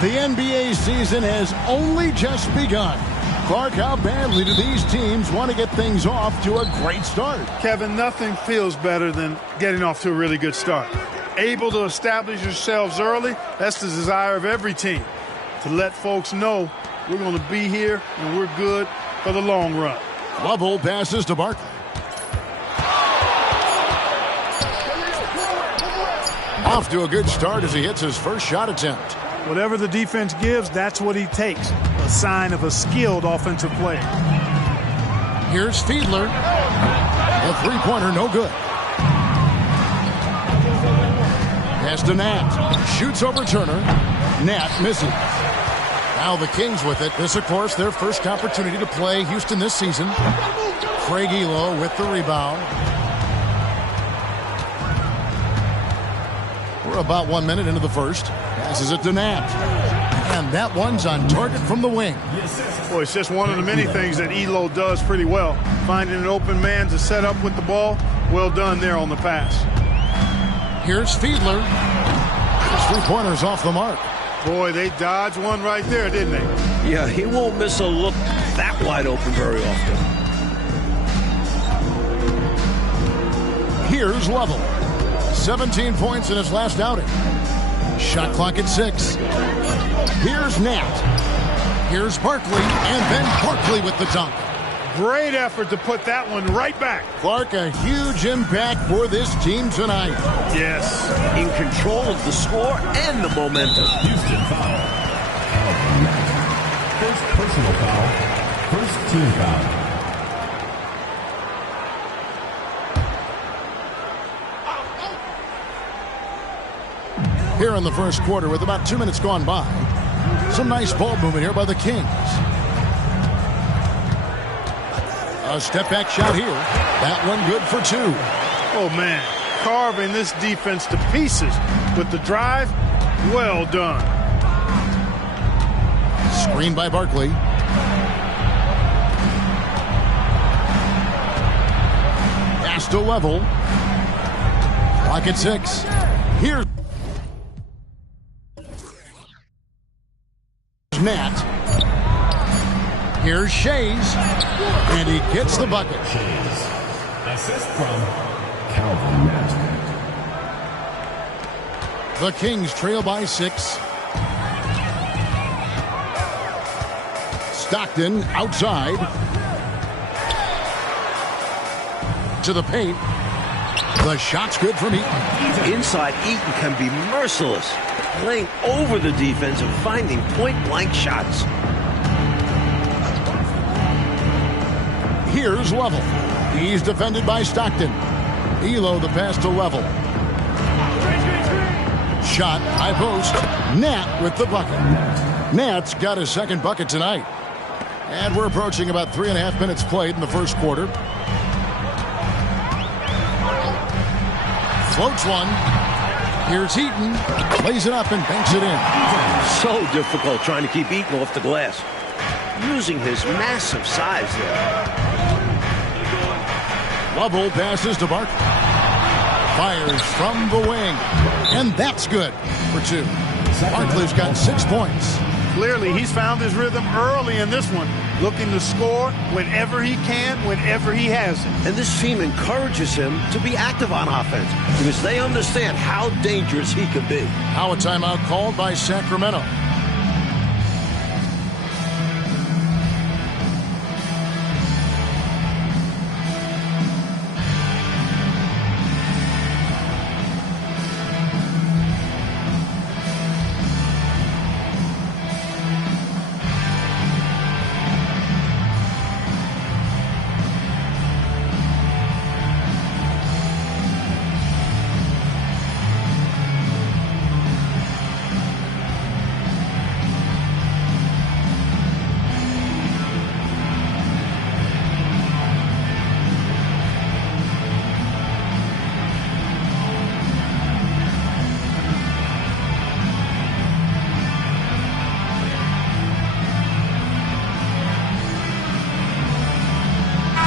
The NBA season has only just begun. Clark, how badly do these teams want to get things off to a great start? Kevin, nothing feels better than getting off to a really good start. Able to establish yourselves early, that's the desire of every team. To let folks know we're going to be here and we're good for the long run. Lovell passes to Barkley. Off to a good start as he hits his first shot attempt. Whatever the defense gives, that's what he takes. A sign of a skilled offensive player. Here's Fiedler. A three-pointer, no good. Pass to Nat. Shoots over Turner. Nat misses. Now the Kings with it. This, of course, their first opportunity to play Houston this season. Craig Elo with the rebound. We're about 1 minute into the first. Passes it to Nat. And that one's on target from the wing. Boy, it's just one of the many things that Elo does pretty well. Finding an open man to set up with the ball. Well done there on the pass. Here's Fiedler. His three-pointer's off the mark. Boy, they dodged one right there, didn't they? Yeah, he won't miss a look that wide open very often. Here's Lovell. 17 points in his last outing. Shot clock at 6. Here's Nat. Here's Barkley, and then Barkley with the dunk. Great effort to put that one right back. Clark, a huge impact for this team tonight. Yes. In control of the score and the momentum. Houston foul. First personal foul. First team foul. Here in the first quarter with about 2 minutes gone by. Some nice ball movement here by the Kings. A step-back shot here. That one good for 2. Oh, man. Carving this defense to pieces with the drive. Well done. Screen by Barkley. Pass to Lovell. Clock at 6. Here's Nat. Here's Shays. And he gets the bucket. Shays. Assist from Calvin Nat. The Kings trail by 6. Stockton outside. To the paint. The shot's good from Eaton. Inside, Eaton can be merciless, playing over the defense and finding point-blank shots. Here's Lovell. He's defended by Stockton. Elo the pass to Lovell. Shot, high post. Nat with the bucket. Nat's got his second bucket tonight. And we're approaching about 3.5 minutes played in the first quarter. Floats one. Here's Eaton. Lays it up and banks it in. So difficult trying to keep Eaton off the glass. Using his massive size there. Lovell passes to Barkley. Fires from the wing. And that's good for 2. Barkley's got 6 points. Clearly, he's found his rhythm early in this one, looking to score whenever he can, whenever he has it. And this team encourages him to be active on offense because they understand how dangerous he can be. Now a timeout called by Sacramento.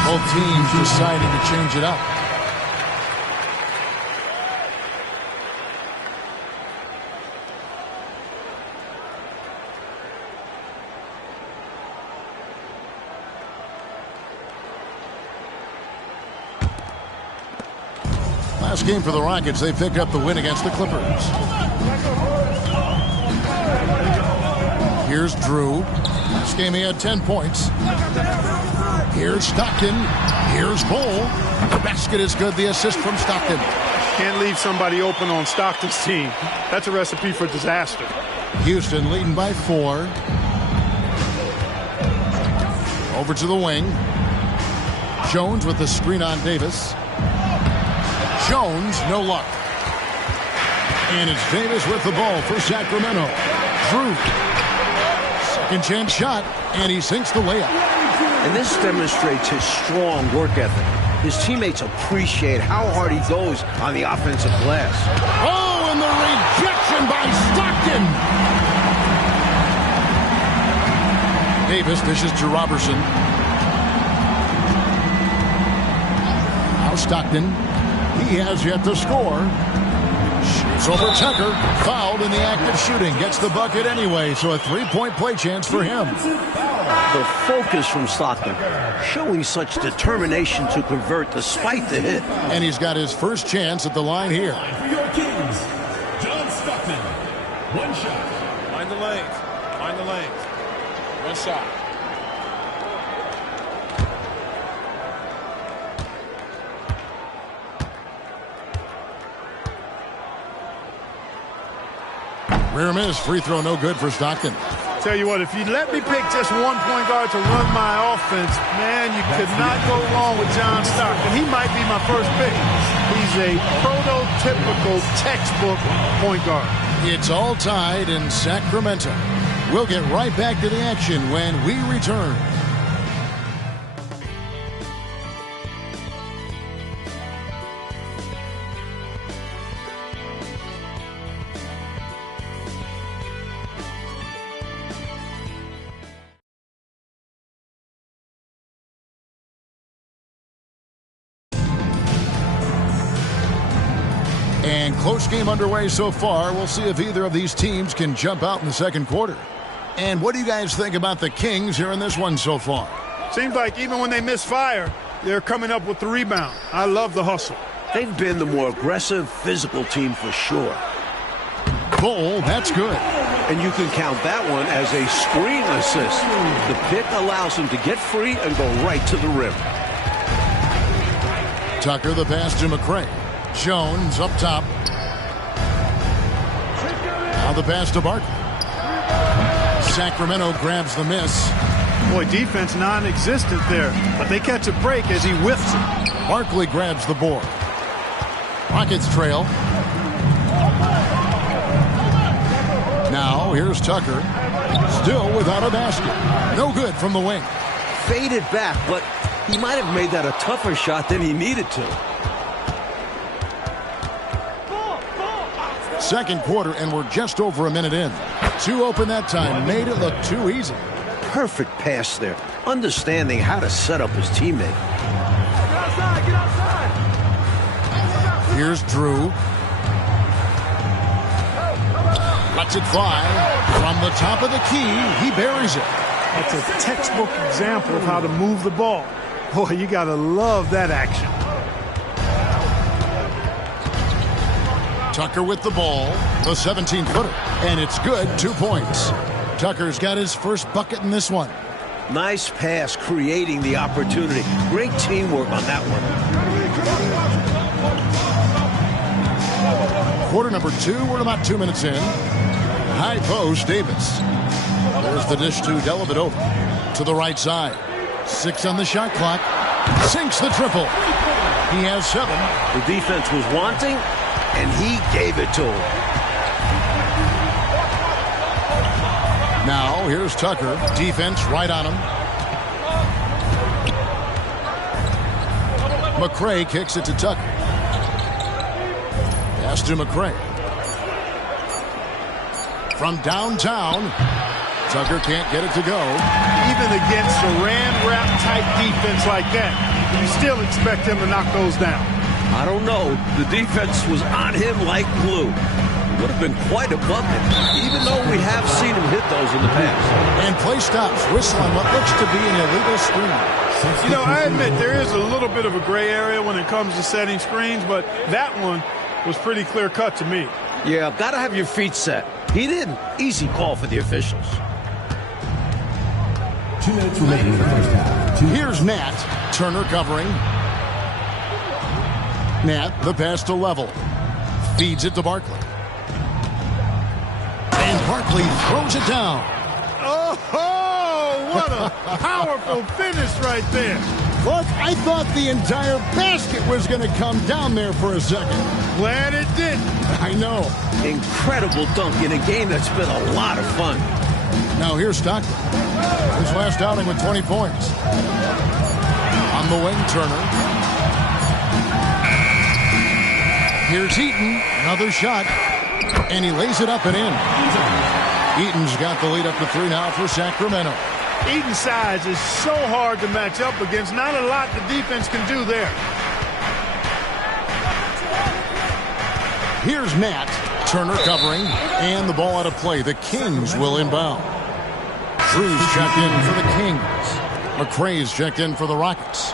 Both teams deciding to change it up. Last game for the Rockets, they picked up the win against the Clippers. Here's Drew. Last game he had 10 points. Here's Stockton. Here's Cole. The basket is good. The assist from Stockton. Can't leave somebody open on Stockton's team. That's a recipe for disaster. Houston leading by 4. Over to the wing. Jones with the screen on Davis. Jones, no luck. And it's Davis with the ball for Sacramento. Drew. Second chance shot, and he sinks the layup. And this demonstrates his strong work ethic. His teammates appreciate how hard he goes on the offensive glass. Oh, and the rejection by Stockton. Davis dishes to Robertson. Now Stockton. He has yet to score. Shoots over Tucker. Fouled in the act of shooting. Gets the bucket anyway, so a three-point play chance for him. The focus from Stockton, showing such determination to convert despite the hit. And he's got his first chance at the line here. For your Kings, John Stockton. One shot. Find the lanes. Find the lanes. One shot. Rear miss, free throw no good for Stockton. Tell you what, if you let me pick just one point guard to run my offense, man, you could not go wrong with John Stockton. He might be my first pick. He's a prototypical textbook point guard. It's all tied in Sacramento. We'll get right back to the action when we return. And close game underway so far. We'll see if either of these teams can jump out in the second quarter. And what do you guys think about the Kings here in this one so far? Seems like even when they miss fire, they're coming up with the rebound. I love the hustle. They've been the more aggressive, physical team for sure. Bull, that's good. And you can count that one as a screen assist. The pick allows him to get free and go right to the rim. Tucker, the pass to McCray. Jones up top. Now the pass to Barkley. Sacramento grabs the miss. Boy, defense non-existent there, but they catch a break as he whiffs it. Barkley grabs the board. Rockets trail. Now here's Tucker. Still without a basket. No good from the wing. Faded back, but he might have made that a tougher shot than he needed to. Second quarter, and we're just over a minute in. Two open that time. Made it look too easy. Perfect pass there. Understanding how to set up his teammate. Get outside, get outside. Here's Drew. Lets it fly. From the top of the key, he buries it. That's a textbook example of how to move the ball. Boy, you got to love that action. Tucker with the ball, the 17-footer, and it's good, 2 points. Tucker's got his first bucket in this one. Nice pass, creating the opportunity. Great teamwork on that one. Quarter number 2, we're about 2 minutes in. High post, Davis. There's the dish to Dellavedova to the right side. 6 on the shot clock. Sinks the triple. He has 7. The defense was wanting, and he gave it to him. Now, here's Tucker. Defense right on him. McRae kicks it to Tucker. Pass to McRae. From downtown, Tucker can't get it to go. Even against a ran-wrap type defense like that, you still expect him to knock those down. I don't know. The defense was on him like glue. It would have been quite a bucket, even though we have seen him hit those in the past. And play stops. Whistle on what looks to be an illegal screen. You know, I admit there is a little bit of a gray area when it comes to setting screens, but that one was pretty clear-cut to me. Yeah, got to have your feet set. He didn't. Easy call for the officials. 2 minutes remaining in the first half. Here's Nat. Turner covering. Nat, the pass to Level. Feeds it to Barkley. And Barkley throws it down. Oh, what a powerful finish right there. Look, I thought the entire basket was going to come down there for a second. Glad it didn't. I know. Incredible dunk in a game that's been a lot of fun. Now here's Stockton. His last outing with 20 points. On the wing, Turner. Here's Eaton. Another shot. And he lays it up and in. Eaton's got the lead up to 3 now for Sacramento. Eaton's size is so hard to match up against. Not a lot the defense can do there. Here's Nat. Turner covering. And the ball out of play. The Kings will inbound. Drew's checked in for the Kings. McRae's checked in for the Rockets.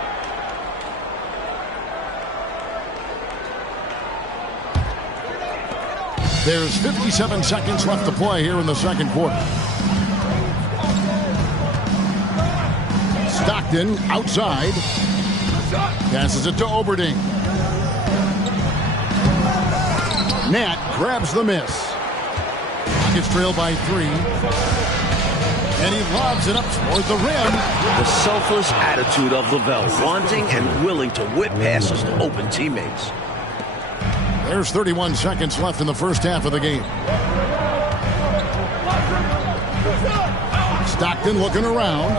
There's 57 seconds left to play here in the second quarter. Stockton outside. Passes it to Oberding. Nat grabs the miss. Rockets trail by 3. And he lobs it up toward the rim. The selfless attitude of Lavelle, wanting and willing to whip passes to open teammates. There's 31 seconds left in the first half of the game. Stockton looking around.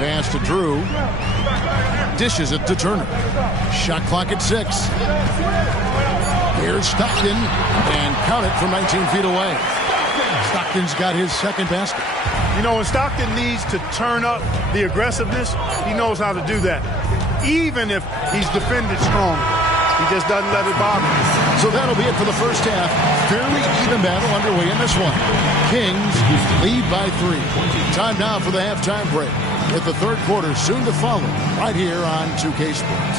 Pass to Drew. Dishes it to Turner. Shot clock at 6. Here's Stockton. And count it from 19 feet away. Stockton's got his second basket. You know, when Stockton needs to turn up the aggressiveness, he knows how to do that. Even if he's defended strong. He just doesn't let it bother him. So that'll be it for the first half. Fairly even battle underway in this one. Kings lead by 3. Time now for the halftime break. With the third quarter soon to follow right here on 2K Sports.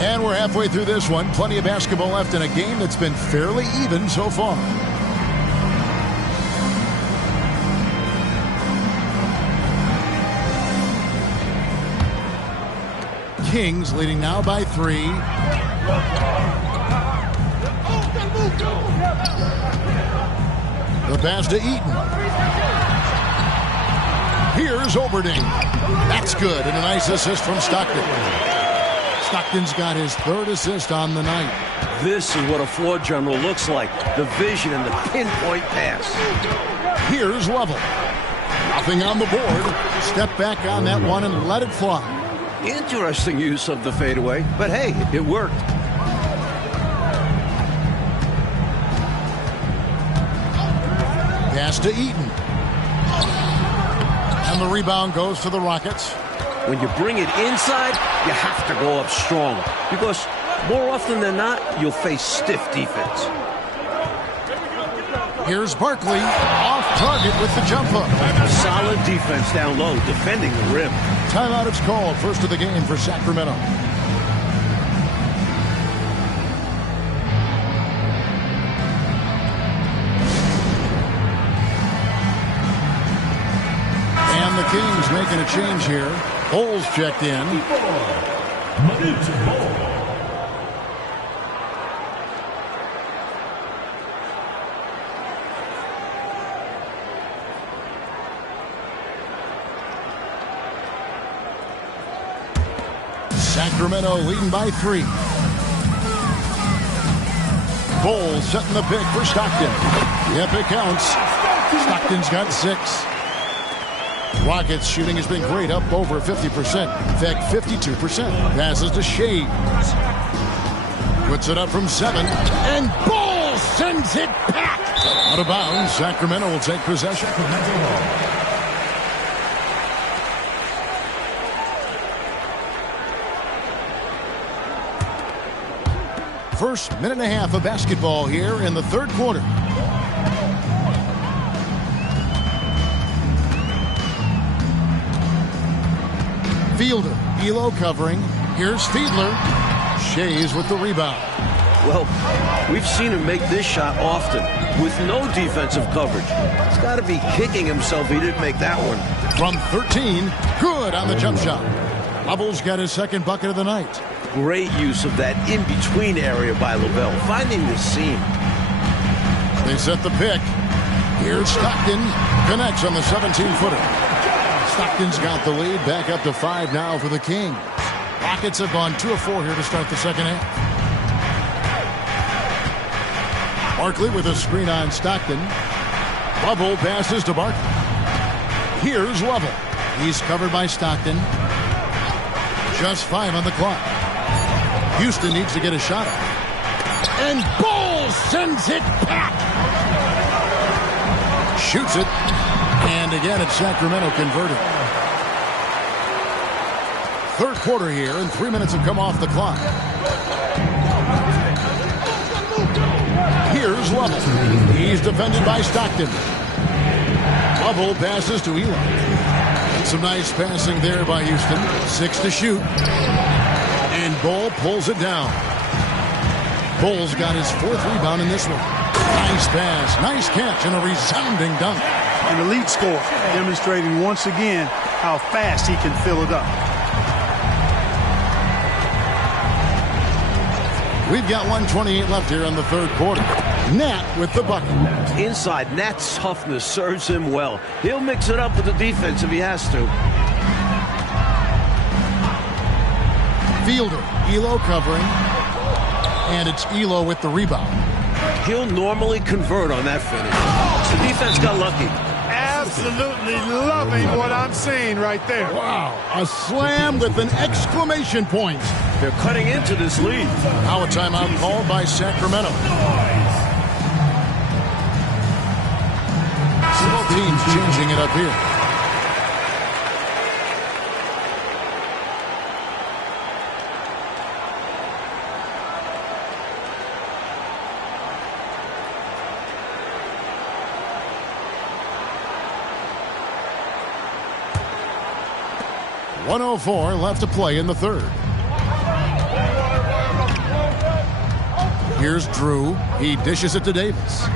And we're halfway through this one. Plenty of basketball left in a game that's been fairly even so far. Kings leading now by 3. The pass to Eaton. Here's Oberding. That's good, and a nice assist from Stockton. Stockton's got his 3rd assist on the night. This is what a floor general looks like. The vision and the pinpoint pass. Here's Level. Nothing on the board. Step back on that one and let it fly. Interesting use of the fadeaway, but hey, it worked. Pass to Eaton. And the rebound goes to the Rockets. When you bring it inside, you have to go up strong because more often than not, you'll face stiff defense. Here's Barkley, off target with the jump hook. Solid defense down low, defending the rim. Timeout is called, first of the game for Sacramento. And the Kings making a change here. Holes checked in. Sacramento leading by 3. Bowles setting the pick for Stockton. Yep, it counts. Stockton's got 6. Rockets shooting has been great, up over 50%. In fact, 52%. Passes to Shades. Puts it up from 7. And Bowles sends it back. Out of bounds. Sacramento will take possession. First minute and a half of basketball here in the third quarter. Fielder, Elo covering. Here's Fiedler. Shays with the rebound. Well, we've seen him make this shot often with no defensive coverage. He's got to be kicking himself he didn't make that one. From 13, good on the jump shot. Hubbles got his second bucket of the night. Great use of that in-between area by Lavelle, finding the seam. They set the pick. Here's Stockton. Connects on the 17-footer. Stockton's got the lead. Back up to 5 now for the Kings. Rockets have gone 2 of 4 here to start the second half. Barkley with a screen on Stockton. Lovell passes to Barkley. Here's Lovell. He's covered by Stockton. Just 5 on the clock. Houston needs to get a shot off. And Bowles sends it back. Shoots it. And again, it's Sacramento converted. Third quarter here, and 3 minutes have come off the clock. Here's Lovell. He's defended by Stockton. Lovell passes to Eli. Some nice passing there by Houston. 6 to shoot. And Ball pulls it down. Bowles got his 4th rebound in this one. Nice pass, nice catch, and a resounding dunk. An elite score, demonstrating once again how fast he can fill it up. We've got 1:28 left here in the third quarter. Nat with the bucket. Inside, Nat's toughness serves him well. He'll mix it up with the defense if he has to. Fielder, Elo covering. And it's Elo with the rebound. He'll normally convert on that finish. The defense got lucky. Absolutely loving what I'm seeing right there. Wow, a slam with an exclamation point. They're cutting into this lead. Now a timeout called by Sacramento. Both teams changing it up here. .104 left to play in the third. Here's Drew. He dishes it to Davis.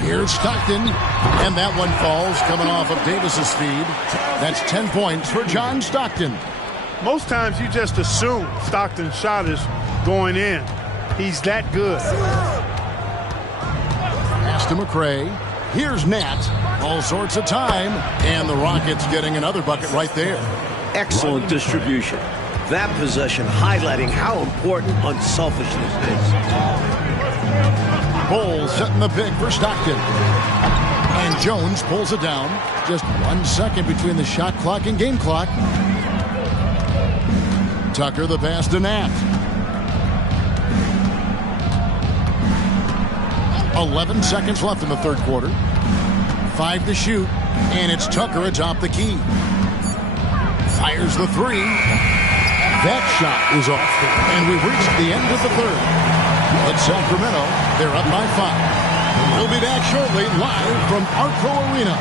Here's Stockton. And that one falls coming off of Davis's feed. That's 10 points for John Stockton. Most times you just assume Stockton's shot is going in. He's that good. Pass to McRae. Here's Nat. All sorts of time. And the Rockets getting another bucket right there. Excellent distribution. That possession highlighting how important unselfishness is. Bowles setting the pick for Stockton. And Jones pulls it down. Just 1 second between the shot clock and game clock. Tucker the pass to Nat. 11 seconds left in the third quarter. 5 to shoot, and it's Tucker atop the key. Fires the 3. That shot is off, and we've reached the end of the third. But Sacramento, they're up by 5. We'll be back shortly, live from Arco Arena.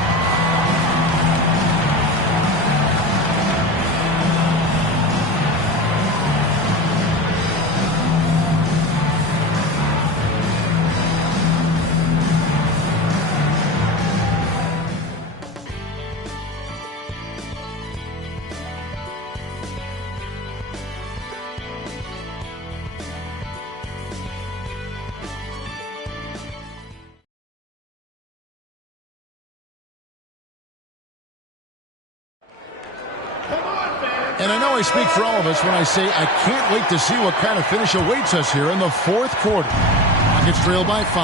And I know I speak for all of us when I say I can't wait to see what kind of finish awaits us here in the fourth quarter. Rockets trail by 5.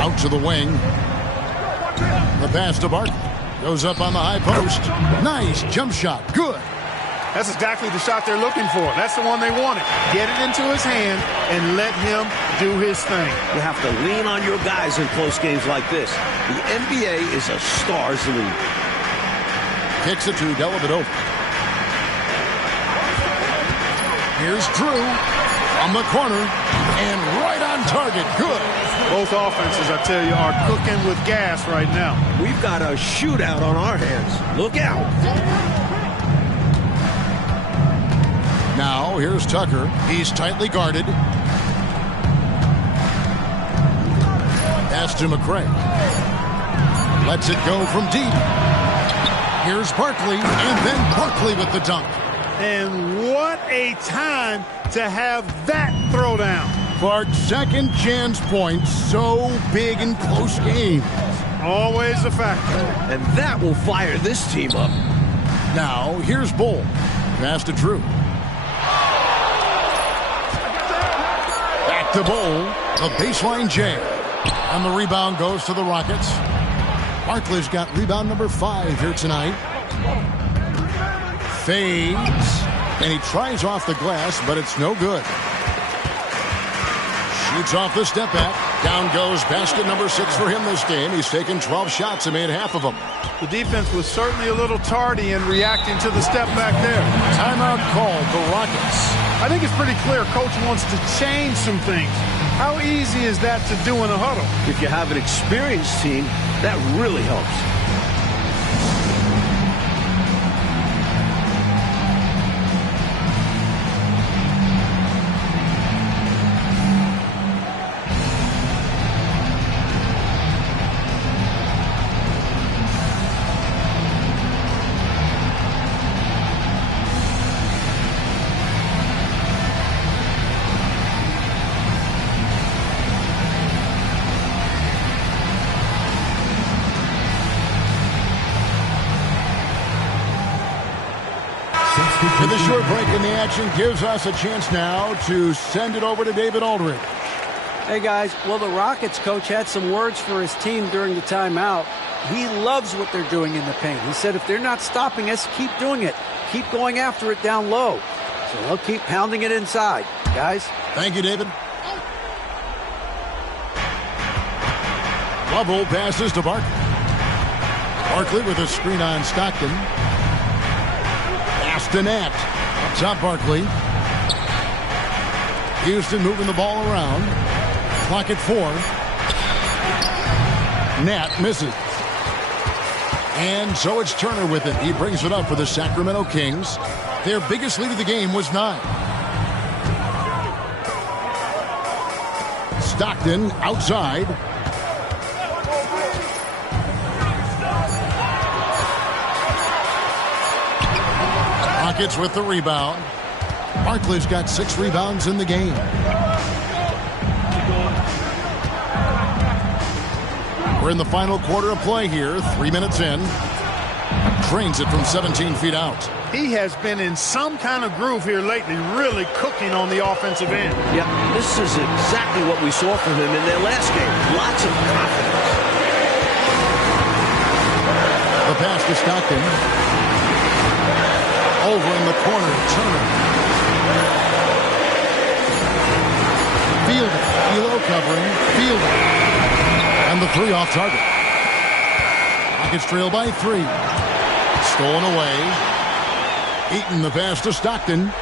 Out to the wing. The pass to Barkley. Goes up on the high post. Nice jump shot. Good. That's exactly the shot they're looking for. That's the one they wanted. Get it into his hand and let him do his thing. You have to lean on your guys in close games like this. The NBA is a stars league. Kicks it to Dellavedova. Here's Drew on the corner and right on target. Good. Both offenses, I tell you, are cooking with gas right now. We've got a shootout on our hands. Look out. Now, here's Tucker. He's tightly guarded. Pass to McRae. Lets it go from deep. Here's Barkley, and then Barkley with the dunk. And what a time to have that throwdown. Clark's second chance points, so big in close games. Always a factor. And that will fire this team up. Now, here's Bull. Pass to Drew. Back to Bull. The baseline jam. And the rebound goes to the Rockets. Barkley's got rebound number 5 here tonight. Fades. And he tries off the glass, but it's no good. Shoots off the step back. Down goes basket number 6 for him this game. He's taken 12 shots and made half of them. The defense was certainly a little tardy in reacting to the step back there. Timeout called the Rockets. I think it's pretty clear Coach wants to change some things. How easy is that to do in a huddle? If you have an experienced team, that really helps. And the short break in the action gives us a chance now to send it over to David Aldridge. Hey, guys. Well, the Rockets coach had some words for his team during the timeout. He loves what they're doing in the paint. He said if they're not stopping us, keep doing it. Keep going after it down low. So they'll keep pounding it inside. Guys. Thank you, David. Lovell passes to Barkley. Barkley with a screen on Stockton. Nat. Top Barkley. Houston moving the ball around. Clock at 4. Nat misses. And so it's Turner with it. He brings it up for the Sacramento Kings. Their biggest lead of the game was 9. Stockton outside. Rockets with the rebound. Barkley's got 6 rebounds in the game. We're in the final quarter of play here. 3 minutes in. Drains it from 17 feet out. He has been in some kind of groove here lately, really cooking on the offensive end. Yeah, this is exactly what we saw from him in their last game. Lots of confidence. The pass to Stockton. Over in the corner, Turner. Fielded. Elo covering, fielding. And the 3 off target. Rockets trail by 3. Stolen away. Eaton the pass to Stockton.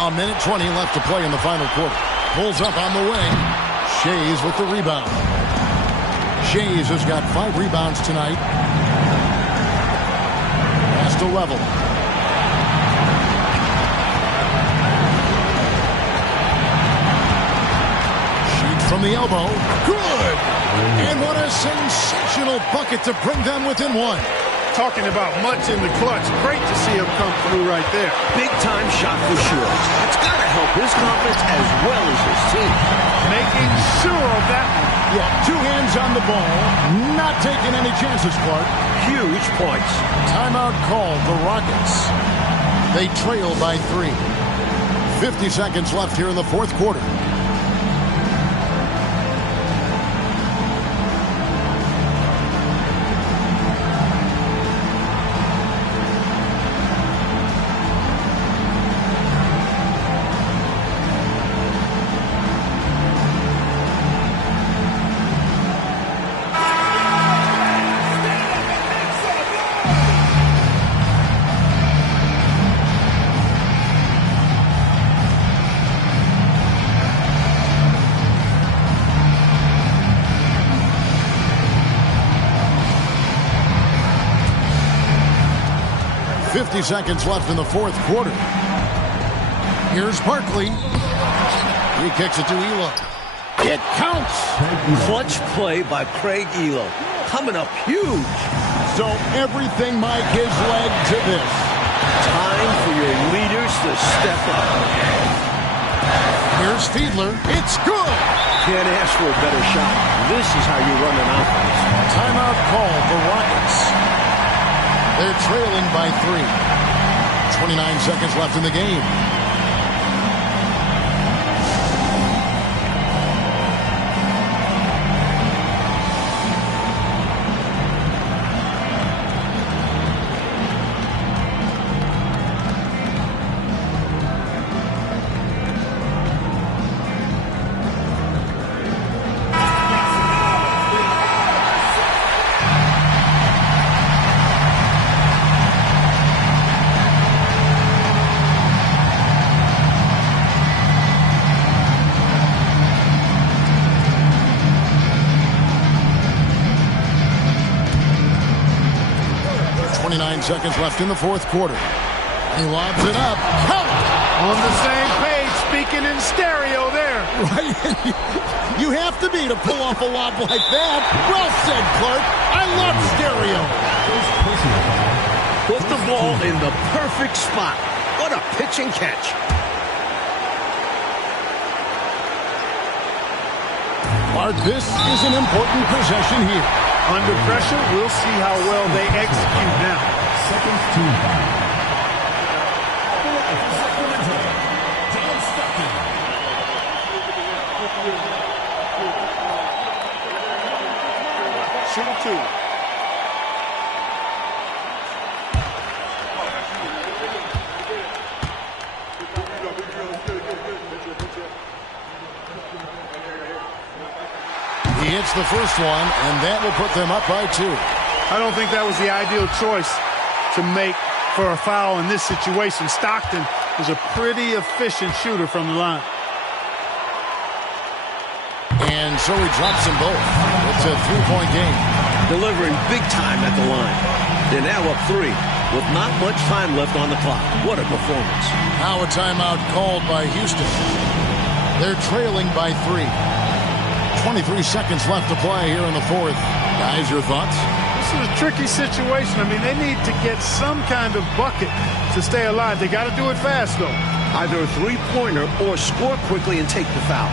A minute 20 left to play in the final quarter. Pulls up on the wing. Shays with the rebound. Shays has got 5 rebounds tonight. Pass to level. Shoots from the elbow. Good! And what a sensational bucket to bring them within 1. Talking about much in the clutch. Great to see him come through right there. Big time shot for sure. It's got to help his confidence as well as his team. Making sure of that one. Yeah, 2 hands on the ball. Not taking any chances, Clark. Huge points. Timeout called the Rockets. They trail by 3. 50 seconds left here in the fourth quarter. Seconds left in the fourth quarter. Here's Barkley. He kicks it to Elo. It counts. Clutch play by Craig Elo. Coming up huge. So everything, Mike, is led to this. Time for your leaders to step up. Here's Fiedler. It's good. Can't ask for a better shot. This is how you run an offense. Timeout called the Rockets. They're trailing by 3. 29 seconds left in the game. Seconds left in the fourth quarter. He lobs it up. Count! On the same page, speaking in stereo there. Right? You have to be to pull off a lob like that. Well said, Clark. I love stereo. Put the ball in the perfect spot. What a pitch and catch. Clark, this is an important possession here. Under pressure, we'll see how well they execute now. Second team foul. Shooting 2. He hits the first one, and that will put them up by 2. I don't think that was the ideal choice to make for a foul in this situation. Stockton is a pretty efficient shooter from the line. And so he drops them both. It's a 3-point game. Delivering big time at the line. They're now up 3 with not much time left on the clock. What a performance. Now a timeout called by Houston. They're trailing by 3. 23 seconds left to play here in the fourth. Guys, your thoughts? This is a tricky situation. I mean, they need to get some kind of bucket to stay alive. They got to do it fast, though. Either a three-pointer or score quickly and take the foul.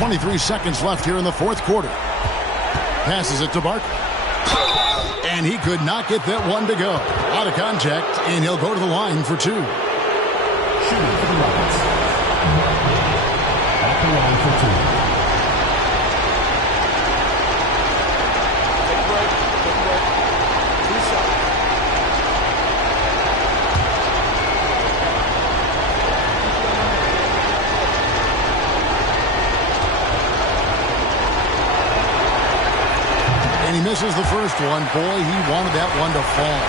23 seconds left here in the fourth quarter. Passes it to Barkley. And he could not get that one to go. Out of contact, and he'll go to the line for two. Shooting for the Rockets. At the line for two. Take a break. Take a break. 2 shots. And he misses the first one. Boy, he wanted that one to fall.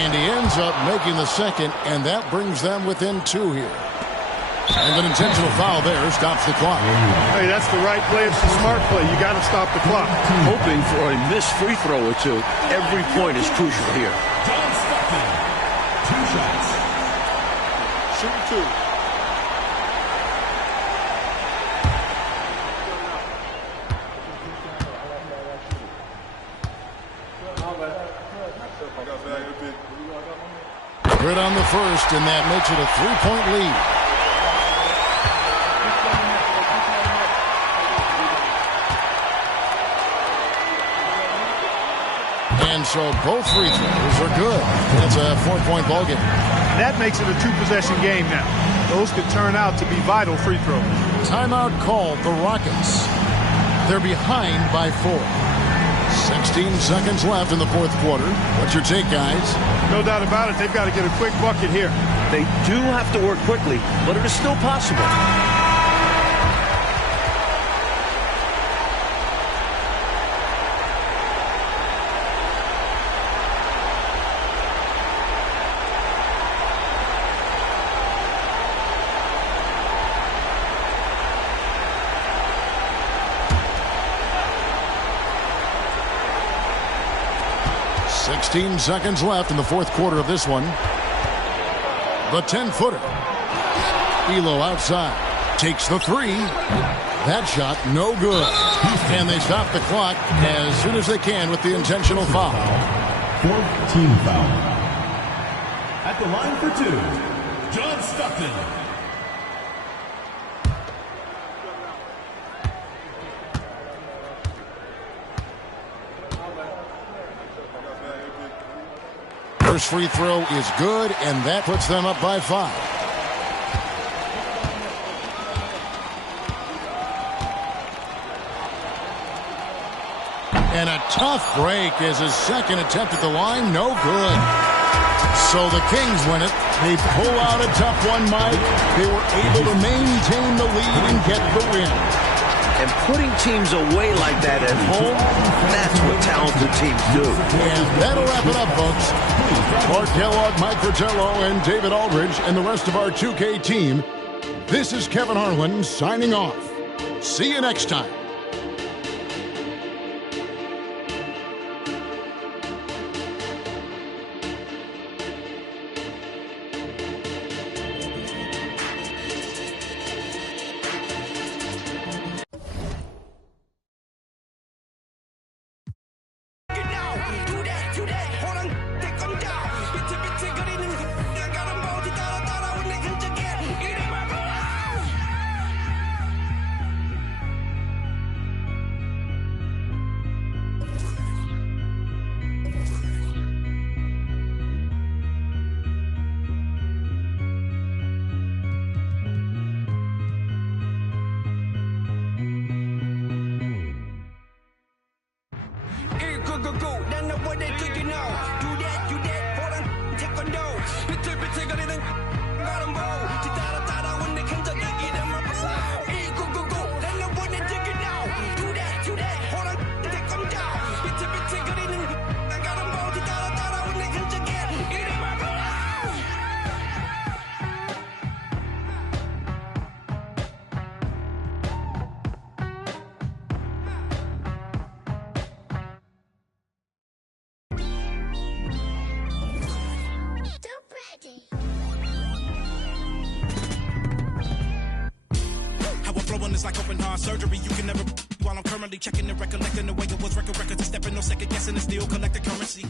And he ends up making the second, and that brings them within two here. And an intentional foul there stops the clock. Hey, that's the right play. It's the smart play. You got to stop the clock. Hoping for a missed free throw or two. Every point is crucial here. John Stockton. 2 shots. Shooting 2. Good on the first, and that makes it a 3-point lead. And so both free throws are good. It's a 4-point ball game. That makes it a 2-possession game now. Those could turn out to be vital free throws. Timeout called the Rockets. They're behind by 4. 16 seconds left in the fourth quarter. What's your take, guys? No doubt about it. They've got to get a quick bucket here. They do have to work quickly, but it is still possible. Seconds left in the fourth quarter of this one. The 10-footer. Elo outside. Takes the 3. That shot no good. And they stop the clock as soon as they can with the intentional foul. 4th team foul. At the line for 2, John Stockton. First free throw is good, and that puts them up by 5. And a tough break as his second attempt at the line, no good. So the Kings win it. They pull out a tough one, Mike. They were able to maintain the lead and get the win. And putting teams away like that at home, that's what talented teams do. And that'll wrap it up, folks. Clark Kellogg, Mike Fratello, and David Aldridge, and the rest of our 2K team. This is Kevin Harlan signing off. See you next time. is like open heart surgery. You can never while I'm currently checking and recollecting the way it was records and stepping, no second guessing and still collecting currency.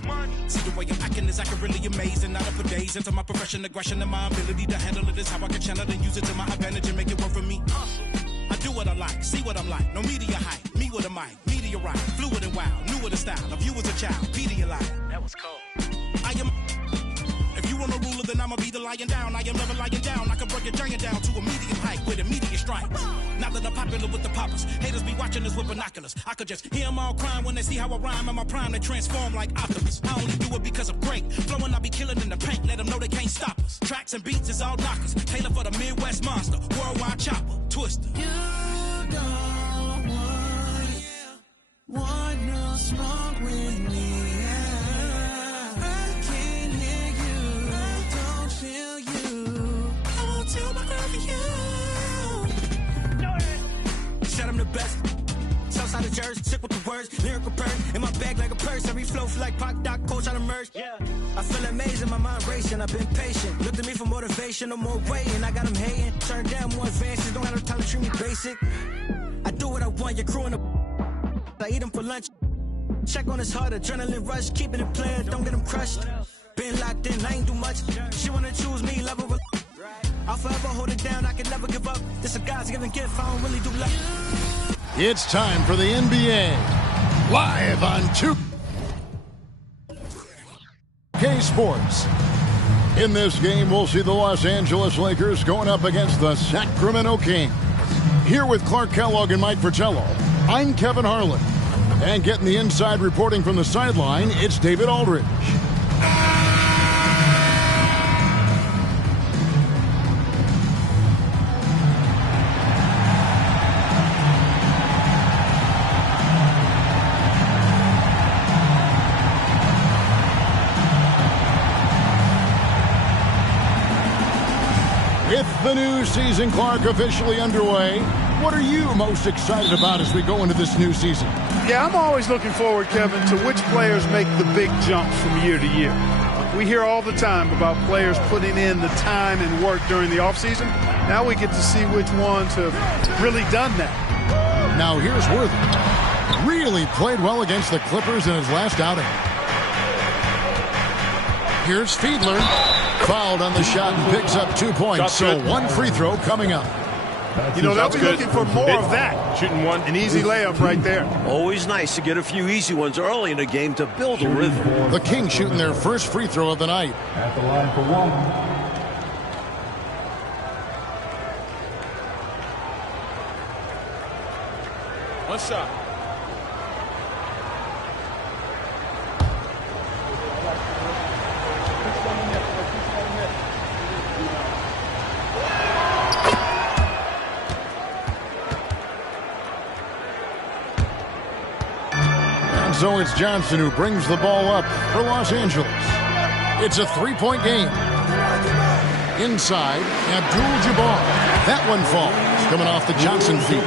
See the way I'm acting is acting really amazing. Not up for days into my profession, aggression, and my ability to handle it is how I can channel it and use it to my advantage and make it work for me. I do what I like, see what I'm like. No media hype, me with a mic, meteorite, fluid and wild, new with a style. Of you as a child, Pedialyte. That was cold. I am. If you want a ruler, then I'ma be the lying down. I am never lying down. I can break a giant down to a medium height with immediate strike. Now that I'm popular with the poppers, haters be watching us with binoculars. I could just hear them all crying when they see how I rhyme. In my prime, they transform like Optimus. I only do it because I'm great. Flowing, I be killing in the paint. Let them know they can't stop us. Tracks and beats is all knockers. Taylor for the Midwest monster. Worldwide chopper. Twister. You don't want no smoke with me. Said I'm the best. Southside of Jersey, sick with the words, lyrical bird in my bag like a purse. Every flow feel like Pac, Doc, Coach, I emerge. Yeah, I feel amazing, my mind racing. I've been patient. Look to me for motivation, no more waiting. I got them hating. Turn down more advances, don't have no time to treat me basic. I do what I want, your crew in the. I eat them for lunch. Check on his heart, adrenaline rush, keeping it playing, don't get him crushed. Been locked in, I ain't do much. She wanna choose me, love her. I'll forever hold it down, I can never give up. This a God's given gift, I don't really do luck. It's time for the NBA. Live on 2K Sports. In this game, we'll see the Los Angeles Lakers going up against the Sacramento Kings. Here with Clark Kellogg and Mike Fratello, I'm Kevin Harlan. And getting the inside reporting from the sideline, it's David Aldridge. With the new season, Clark, officially underway, what are you most excited about as we go into this new season? Yeah, I'm always looking forward, Kevin, to which players make the big jumps from year to year. We hear all the time about players putting in the time and work during the offseason. Now we get to see which ones have really done that. Now here's Worthy. Really played well against the Clippers in his last outing. Here's Fiedler. Fouled on the shot and picks up 2 points. So one free throw coming up. You know, they'll be looking for more of that. Shooting one. An easy layup right there. Always nice to get a few easy ones early in the game to build a rhythm. The Kings shooting their first free throw of the night. At the line for one. One shot. So it's Johnson who brings the ball up for Los Angeles. It's a three-point game. Inside, Abdul-Jabbar. That one falls, coming off the Johnson feed.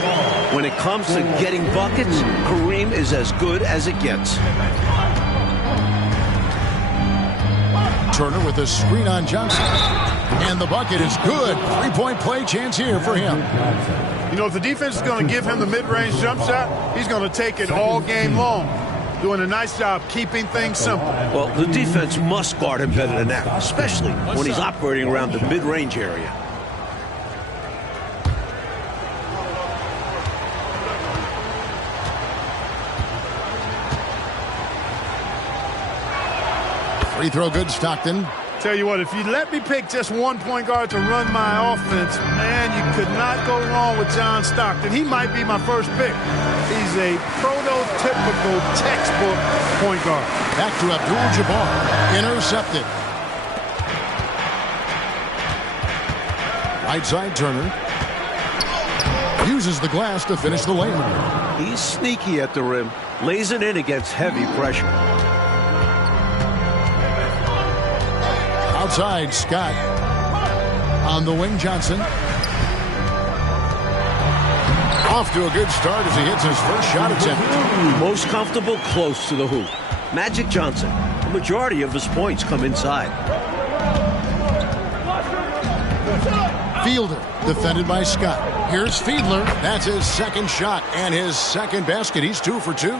When it comes to getting buckets, Kareem is as good as it gets. Turner with a screen on Johnson. And the bucket is good. Three-point play chance here for him. You know, if the defense is going to give him the mid-range jump shot, he's going to take it all game long. Doing a nice job keeping things simple. Well, the defense must guard him better than that, especially when he's operating around the mid-range area. Free throw good, Stockton. Tell you what, if you let me pick just one point guard to run my offense, man, you could not go wrong with John Stockton. He might be my first pick. He's a prototypical textbook point guard. Back to Abdul-Jabbar. Intercepted. Right side, Turner. Uses the glass to finish the lane. He's sneaky at the rim. Lays it in against heavy pressure. Outside, Scott. On the wing, Johnson. Off to a good start as he hits his first shot attempt. Most comfortable close to the hoop. Magic Johnson. The majority of his points come inside. Fielder Defended by Scott. Here's Fiedler. That's his second shot and his second basket. He's 2 for 2.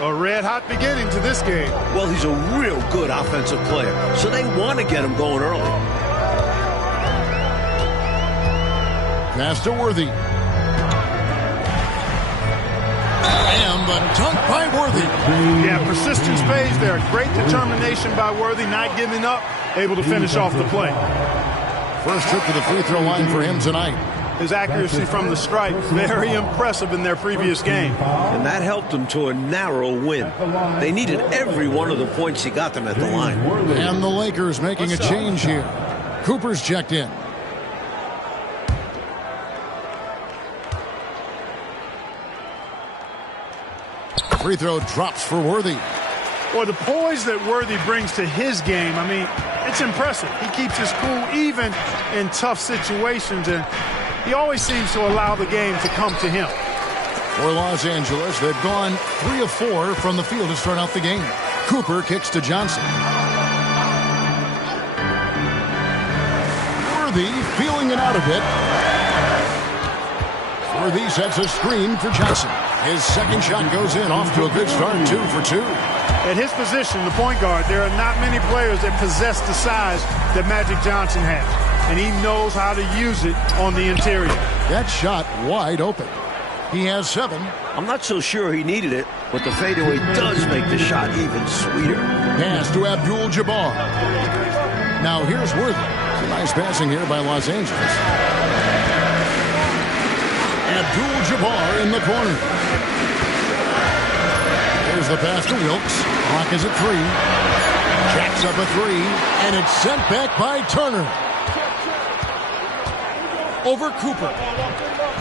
A red-hot beginning to this game. Well, he's a real good offensive player, so they want to get him going early. Pass to Worthy. And the dunk by Worthy. Yeah, persistence pays there. Great determination by Worthy, not giving up, able to finish off the play. First trip to the free throw line for him tonight. His accuracy from the stripe, very impressive in their previous game. And that helped them to a narrow win. They needed every one of the points he got them at the line. And the Lakers making a change here. Cooper's checked in. Free throw drops for Worthy. Well, the poise that Worthy brings to his game, I mean, it's impressive. He keeps his cool even in tough situations, and he always seems to allow the game to come to him. For Los Angeles, they've gone 3 of 4 from the field to start out the game. Cooper kicks to Johnson. Worthy feeling it out a bit. Worthy sets a screen for Johnson. His second shot goes in, off to a good start, 2 for 2. At his position, the point guard, there are not many players that possess the size that Magic Johnson has. And he knows how to use it on the interior. That shot wide open. He has 7. I'm not so sure he needed it, but the fadeaway does make the shot even sweeter. Pass to Abdul-Jabbar. Now here's Worthy. It's a nice passing here by Los Angeles. Abdul-Jabbar in the corner. Here's the pass to Wilkes. Clock is at 3. Jacks up a 3, and it's sent back by Turner. Over Cooper.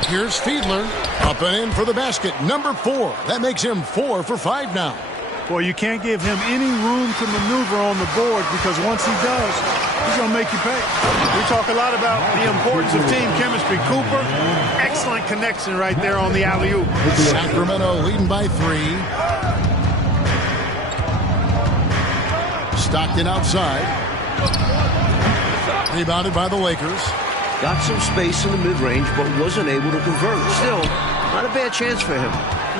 Here's Fiedler. Up and in for the basket. Number 4. That makes him 4 for 5 now. Well, you can't give him any room to maneuver on the board, because once he does, he's going to make you pay. We talk a lot about the importance of team chemistry. Cooper, excellent connection right there on the alley-oop. Sacramento leading by 3. Stockton outside. Rebounded by the Lakers. Got some space in the mid-range, but wasn't able to convert. Still, not a bad chance for him.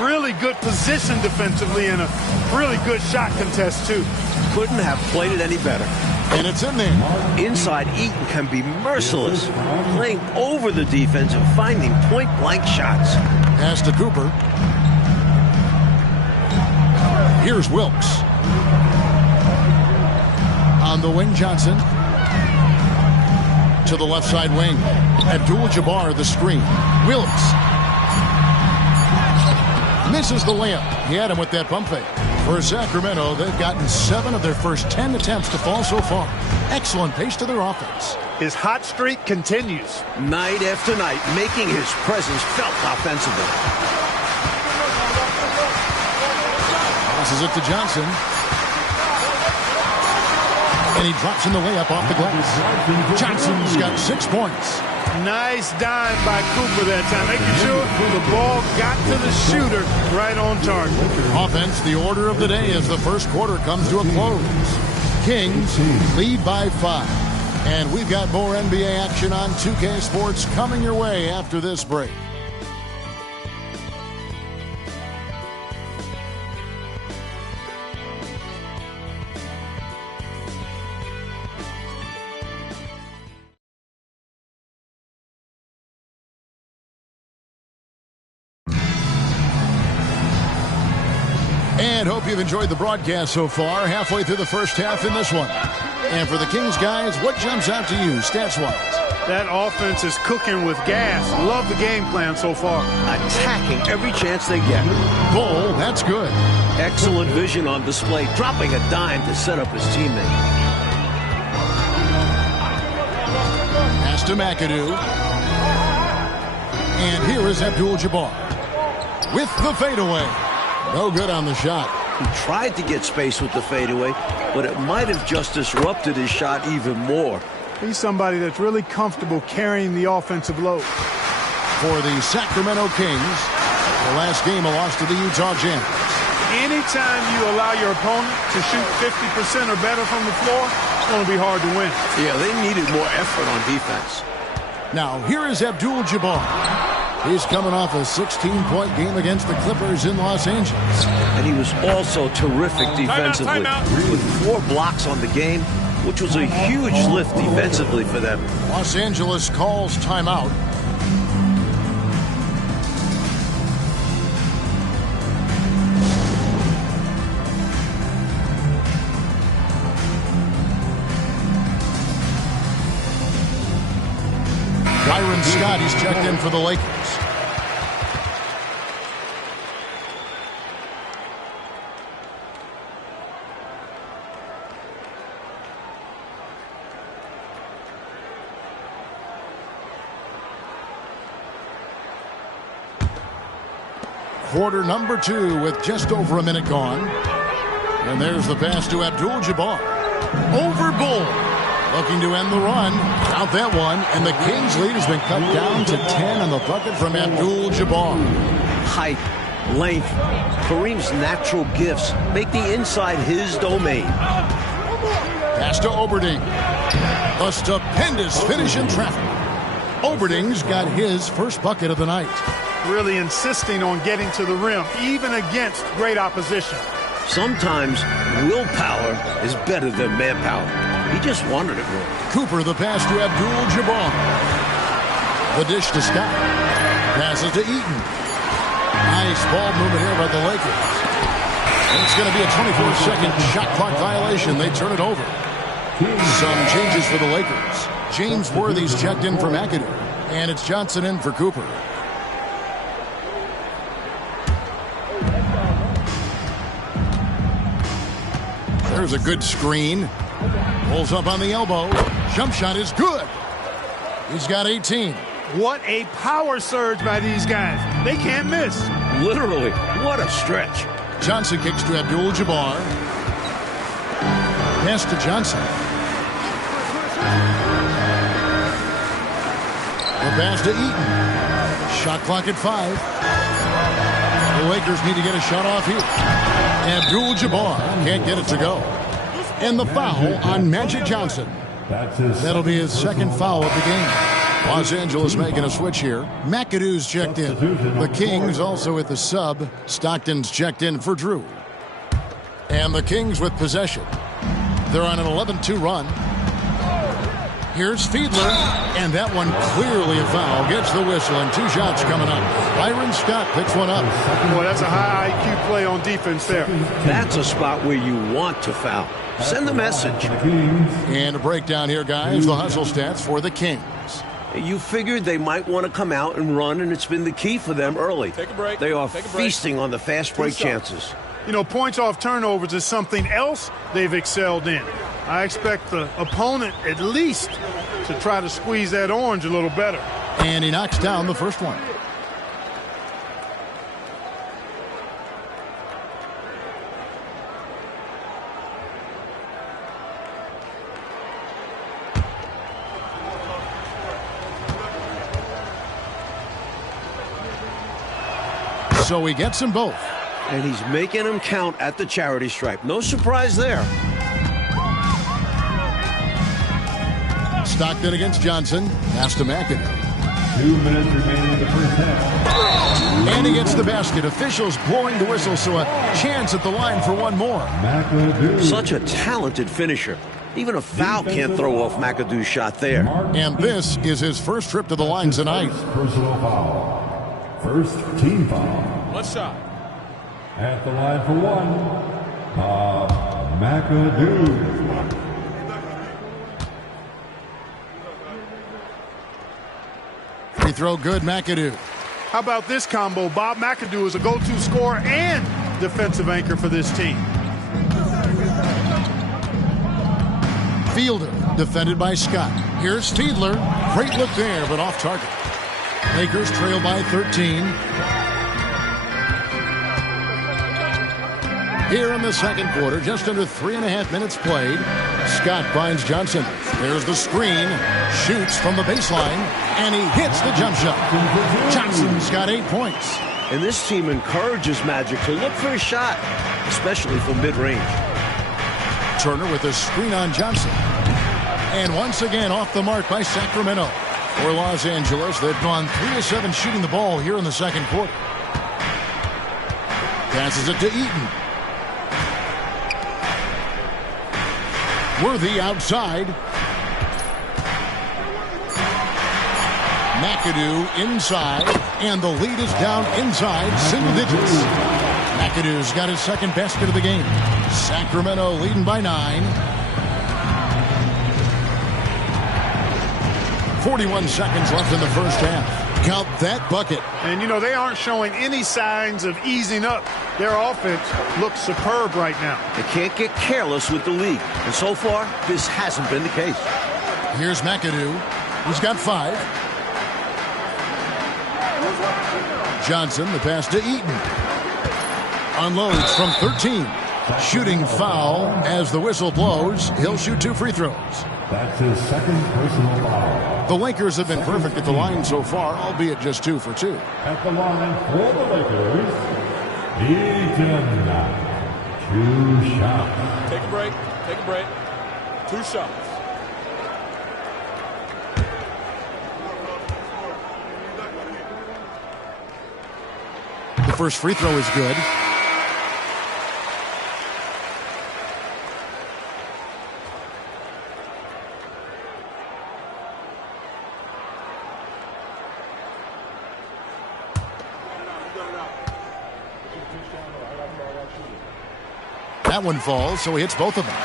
Really good position defensively and a really good shot contest, too. Couldn't have played it any better. And it's in there. Inside, Eaton can be merciless, playing over the defense and finding point-blank shots. Pass to Cooper. Here's Wilkes. On the wing, Johnson. To the left side wing. Abdul-Jabbar the screen. Wilkes. Misses the layup. He had him with that pump fake. For Sacramento, they've gotten 7 of their first 10 attempts to fall so far. Excellent pace to their offense. His hot streak continues. Night after night, making his presence felt offensively. Passes it to Johnson. And he drops in the layup off the glass. Johnson's got 6 points. Nice dime by Cooper that time, making sure the ball got to the shooter right on target. Offense, the order of the day as the first quarter comes to a close. Kings lead by 5. And we've got more NBA action on 2K Sports coming your way after this break. And hope you've enjoyed the broadcast so far. Halfway through the first half in this one. And for the Kings guys, what jumps out to you stats-wise? That offense is cooking with gas. Love the game plan so far. Attacking every chance they get. Goal, that's good. Excellent vision on display, dropping a dime to set up his teammate. Pass to McAdoo. And here is Abdul-Jabbar with the fadeaway. No good on the shot. He tried to get space with the fadeaway, but it might have just disrupted his shot even more. He's somebody that's really comfortable carrying the offensive load. For the Sacramento Kings, the last game a loss to the Utah Jazz. Anytime you allow your opponent to shoot 50% or better from the floor, it's going to be hard to win. Yeah, they needed more effort on defense. Now, here is Abdul-Jabbar. He's coming off a 16-point game against the Clippers in Los Angeles. And he was also terrific defensively. With 4 blocks on the game, which was a huge lift defensively for them. Los Angeles calls timeout. Byron Scott, he's checked in for the Lakers. Quarter number 2 with just over a minute gone. And there's the pass to Abdul-Jabbar. Over Bull. Looking to end the run. Count that one. And the Kings lead has been cut down to 10 on the bucket from Abdul-Jabbar. Height, length, Kareem's natural gifts make the inside his domain. Pass to Oberding. A stupendous finish in traffic. Oberding's got his first bucket of the night. Really insisting on getting to the rim, even against great opposition. Sometimes willpower is better than manpower. He just wanted it more. Cooper, the pass to Abdul-Jabbar. The dish to Scott. Passes to Eaton. Nice ball movement here by the Lakers. And it's going to be a 24-second shot clock violation. They turn it over. Some changes for the Lakers. James Worthy's checked in for McAdoo. And it's Johnson in for Cooper. There's a good screen. Pulls up on the elbow. Jump shot is good. He's got 18. What a power surge by these guys. They can't miss. Literally, what a stretch. Johnson kicks to Abdul-Jabbar. Pass to Johnson. The pass to Eaton. Shot clock at 5. The Lakers need to get a shot off here. Abdul-Jabbar can't get it to go. And the foul on Magic Johnson. That'll be his second foul of the game. Los Angeles making a switch here. McAdoo's checked in. The Kings also at the sub. Stockton's checked in for Drew. And the Kings with possession. They're on an 11-2 run. Here's Fiedler. And that one clearly a foul. Gets the whistle and 2 shots coming up. Byron Scott picks one up. Boy, that's a high IQ play on defense there. That's a spot where you want to foul. Send the message. And a breakdown here, guys. The hustle stats for the Kings. You figured they might want to come out and run, and it's been the key for them early. Take a break. They are feasting on the fast break chances. You know, points off turnovers is something else they've excelled in. I expect the opponent at least to try to squeeze that orange a little better. And he knocks down the first one. So he gets them both. And he's making them count at the charity stripe. No surprise there. Stockton against Johnson. Pass to McAdoo. 2 minutes remaining in the first half. And he gets the basket. Officials blowing the whistle, so a chance at the line for one more. McAdoo. Such a talented finisher. Even a foul can't throw off McAdoo's shot there. And this is his first trip to the line tonight. Personal foul. First team foul. One shot. At the line for 1, McAdoo. Free throw good, McAdoo. How about this combo? Bob McAdoo is a go-to scorer and defensive anchor for this team. Fielder, defended by Scott. Here's Fiedler. Great look there, but off target. Lakers trail by 13. Here in the second quarter, just under 3.5 minutes played. Scott finds Johnson. There's the screen. Shoots from the baseline. And he hits the jump shot. Johnson's got 8 points. And this team encourages Magic to look for a shot, especially from mid-range. Turner with a screen on Johnson. And once again off the mark by Sacramento. For Los Angeles, they've gone 3-7 shooting the ball here in the second quarter. Passes it to Eaton. Worthy outside. McAdoo inside, and the lead is down inside single digits. McAdoo's got his second basket of the game. Sacramento leading by 9. 41 seconds left in the first half. Count that bucket. And, you know, they aren't showing any signs of easing up. Their offense looks superb right now. They can't get careless with the lead. And so far, this hasn't been the case. Here's McAdoo. He's got 5. Johnson, the pass to Eaton. Unloads from 13. Shooting foul as the whistle blows. He'll shoot 2 free throws. That's his second personal foul. The Lakers have been perfect at the line so far, albeit just 2 for 2. At the line for the Lakers, Eaton. 2 shots. Take a break. Take a break. 2 shots. The first free throw is good. That one falls, so he hits both of them.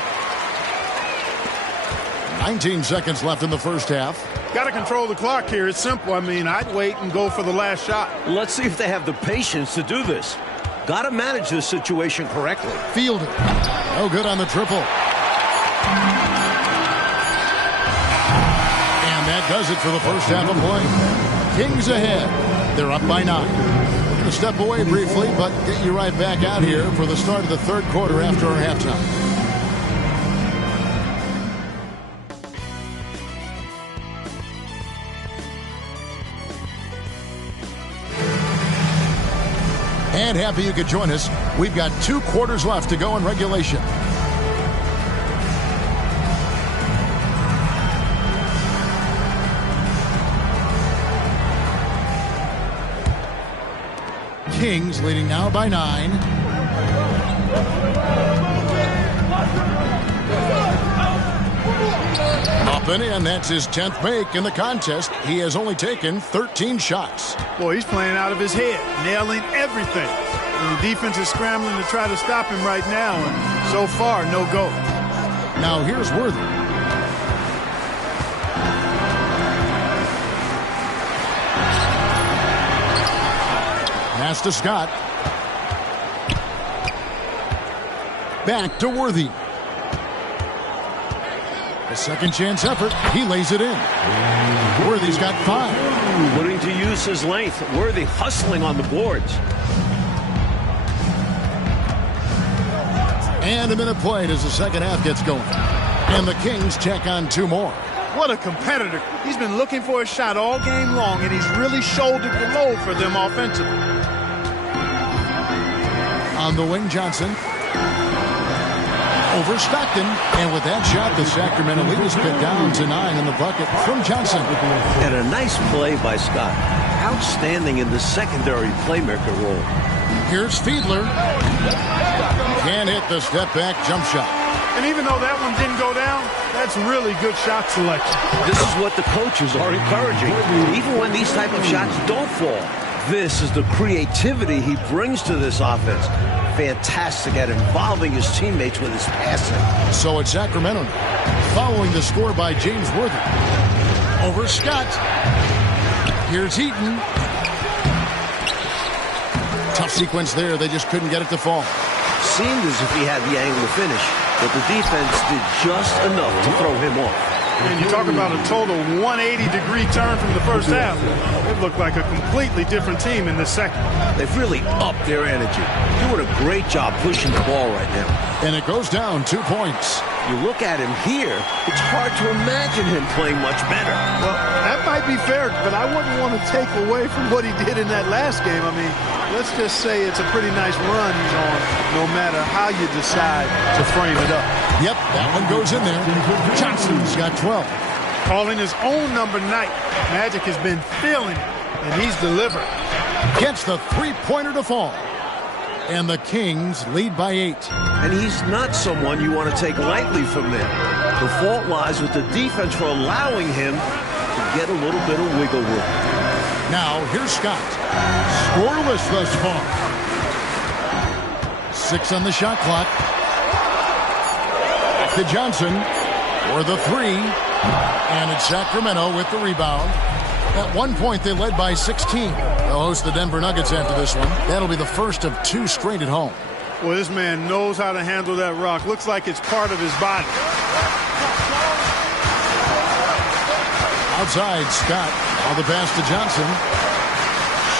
19 seconds left in the first half. Got to control the clock here. It's simple. I mean, I'd wait and go for the last shot. Let's see if they have the patience to do this. Got to manage this situation correctly. Fielded. No good on the triple. And that does it for the first half of play. Kings ahead. They're up by 9. We're going to step away briefly, but get you right back out here for the start of the third quarter after our halftime. And happy you could join us. We've got 2 quarters left to go in regulation. Kings leading now by 9. Up and in. That's his 10th make in the contest. He has only taken 13 shots. Boy, he's playing out of his head, nailing everything. And the defense is scrambling to try to stop him right now, and so far, no go. Now here's Worthy. Pass to Scott. Back to Worthy. A second chance effort. He lays it in. Worthy's got 5. Putting to use his length. Worthy hustling on the boards. And a minute played as the second half gets going. And the Kings check on 2 more. What a competitor. He's been looking for a shot all game long, and he's really shouldered the load for them offensively. On the wing, Johnson. Over Stockton. And with that shot, the Sacramento lead is cut down to 9 in the bucket from Johnson. And a nice play by Scott. Outstanding in the secondary playmaker role. Here's Fiedler. Can't hit the step-back jump shot. And even though that one didn't go down, that's really good shot selection. This is what the coaches are encouraging. Even when these type of shots don't fall. This is the creativity he brings to this offense. Fantastic at involving his teammates with his passing. So it's Sacramento now, following the score by James Worthy. Over Scott. Here's Eaton. Tough sequence there. They just couldn't get it to fall. Seemed as if he had the angle to finish, but the defense did just enough to throw him off. And you talk about a total 180-degree turn from the first half. It looked like a completely different team in the second. They've really upped their energy. Doing a great job pushing the ball right now. And it goes down 2 points. You look at him here, it's hard to imagine him playing much better. Well, that might be fair, but I wouldn't want to take away from what he did in that last game. I mean, let's just say it's a pretty nice run he's on, no matter how you decide to frame it up. Yep, that one goes in there. Johnson's got 12. calling his own number night. Magic has been feeling it, and he's delivered. Gets the three-pointer to fall. And the Kings lead by 8. And he's not someone you want to take lightly from there. The fault lies with the defense for allowing him to get a little bit of wiggle room. Now, here's Scott. Scoreless thus far. 6 on the shot clock. Back to Johnson for the 3. And it's Sacramento with the rebound. At one point, they led by 16. They'll host the Denver Nuggets after this one. That'll be the first of 2 straight at home. Well, this man knows how to handle that rock. Looks like it's part of his body. Outside, Scott. All the pass to Johnson.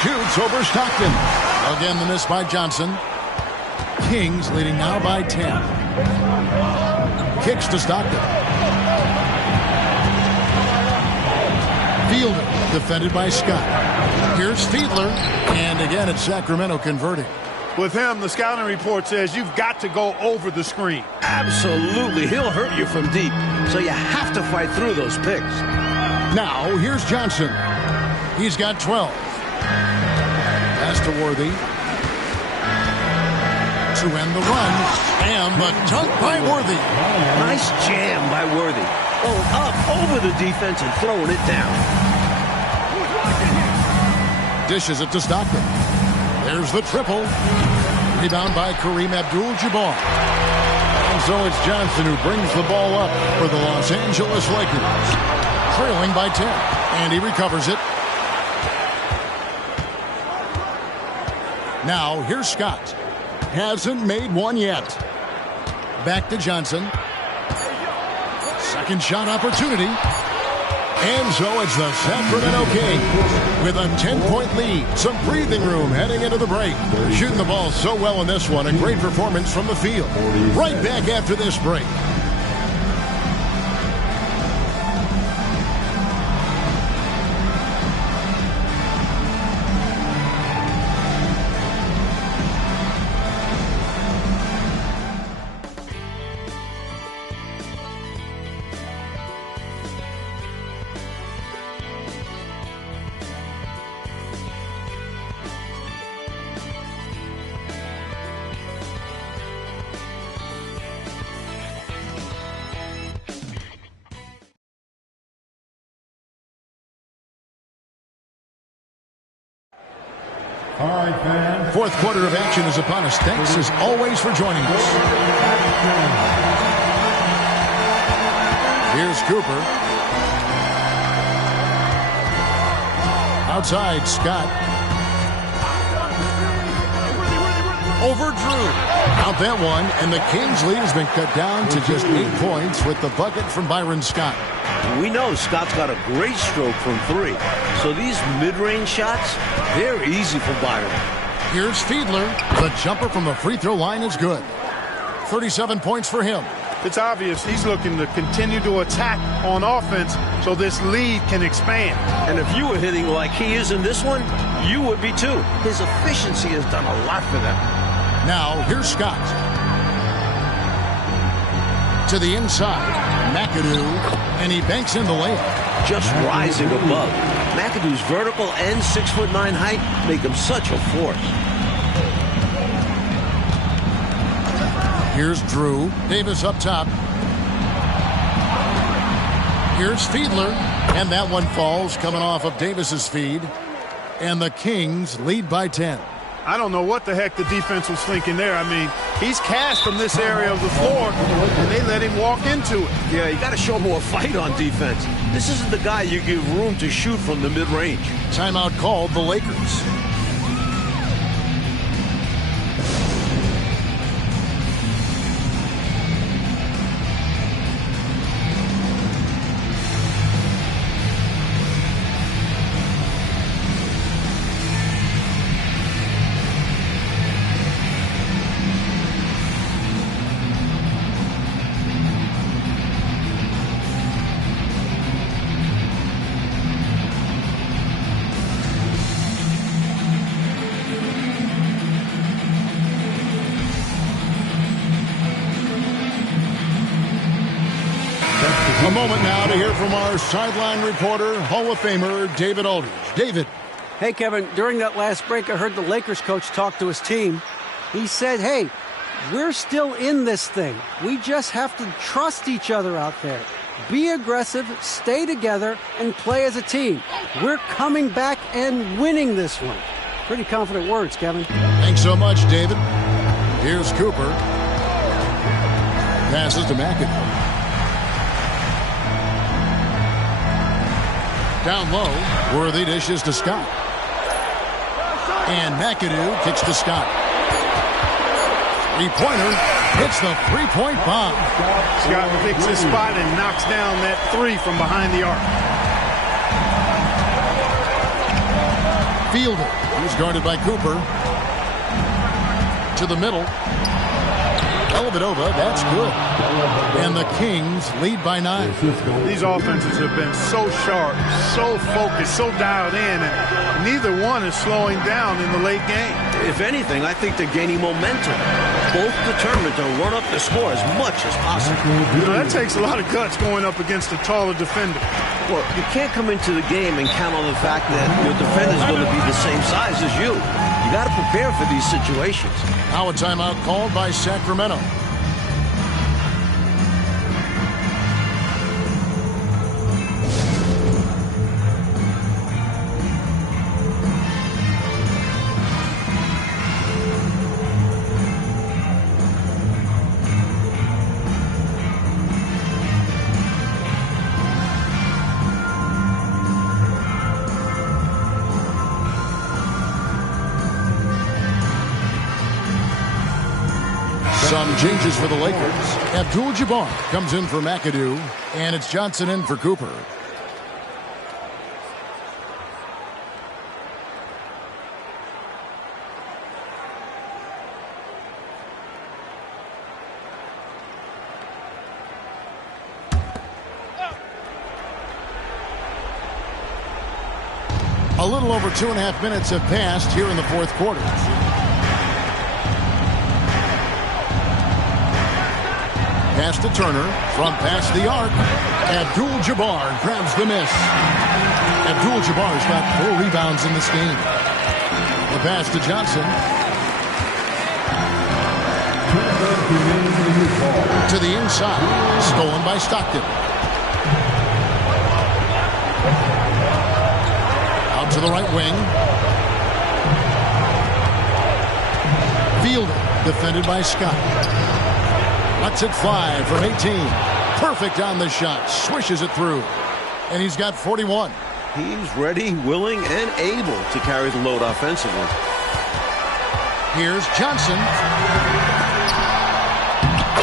Shoots over Stockton. Again, the miss by Johnson. Kings leading now by 10. Kicks to Stockton. Fielder, defended by Scott. Here's Fiedler, and again it's Sacramento converting. With him, the scouting report says you've got to go over the screen. Absolutely. He'll hurt you from deep, so you have to fight through those picks. Now, here's Johnson. He's got 12. Pass to Worthy. To end the run, and the dunk by Worthy. Nice jam by Worthy. Going up over the defense and throwing it down. Dishes it to Stockton. There's the triple. Rebound by Kareem Abdul-Jabbar. And so it's Johnson who brings the ball up for the Los Angeles Lakers. Trailing by 10. And he recovers it. Now, here's Scott. Hasn't made one yet. Back to Johnson. Second shot opportunity. And so it's the Sacramento Kings with a 10-point lead. Some breathing room heading into the break. Shooting the ball so well in this one. A great performance from the field. Right back after this break. Fourth quarter of action is upon us. Thanks as always for joining us. Here's Cooper. Outside, Scott. Over Drew. Out that one, and the Kings' lead has been cut down to just 8 points with the bucket from Byron Scott. We know Scott's got a great stroke from 3. So these mid-range shots, they're easy for Byron. Here's Fiedler. The jumper from the free throw line is good. 37 points for him. It's obvious he's looking to continue to attack on offense so this lead can expand. And if you were hitting like he is in this one, you would be too. His efficiency has done a lot for them. Now, here's Scott. To the inside. McAdoo. And he banks in the layup. Just rising above. McAdoo's vertical and 6'9" height make him such a force. Here's Drew. Davis up top. Here's Fiedler. And that one falls coming off of Davis's feed. And the Kings lead by 10. I don't know what the heck the defense was thinking there. I mean, he's cast from this area of the floor, and they let him walk into it. Yeah, you got to show more fight on defense. This isn't the guy you give room to shoot from the mid-range. Timeout called the Lakers. moment now to hear from our sideline reporter, Hall of Famer David Aldridge. David. Hey, Kevin, during that last break, I heard the Lakers coach talk to his team. He said, hey, we're still in this thing. We just have to trust each other out there. Be aggressive, stay together, and play as a team. We're coming back and winning this one. Pretty confident words, Kevin. Thanks so much, David. Here's Cooper. Passes to McAdoo. Down low, Worthy dishes to Scott. And McAdoo kicks to Scott. Three-pointer hits the three-point bomb. Scott picks his spot and knocks down that three from behind the arc. Fielded. He's guarded by Cooper. To the middle. Dellavedova, that's good. And the Kings lead by 9. These offenses have been so sharp, so focused, so dialed in, and neither one is slowing down in the late game. If anything, I think they're gaining momentum. Both determined to run up the score as much as possible. You know, that takes a lot of guts going up against a taller defender. Well, you can't come into the game and count on the fact that your defender's going to be the same size as you. You got to prepare for these situations. Now a timeout called by Sacramento. Some changes for the Lakers. Abdul-Jabbar comes in for McAdoo, and it's Johnson in for Cooper. A little over 2.5 minutes have passed here in the fourth quarter. Pass to Turner, from past the arc. Abdul-Jabbar grabs the miss. Abdul-Jabbar's got 4 rebounds in this game. The pass to Johnson. To the inside, stolen by Stockton. Out to the right wing. Fielded, defended by Scott. Lets it fly from 18. Perfect on the shot. Swishes it through. And he's got 41. He's ready, willing, and able to carry the load offensively. Here's Johnson.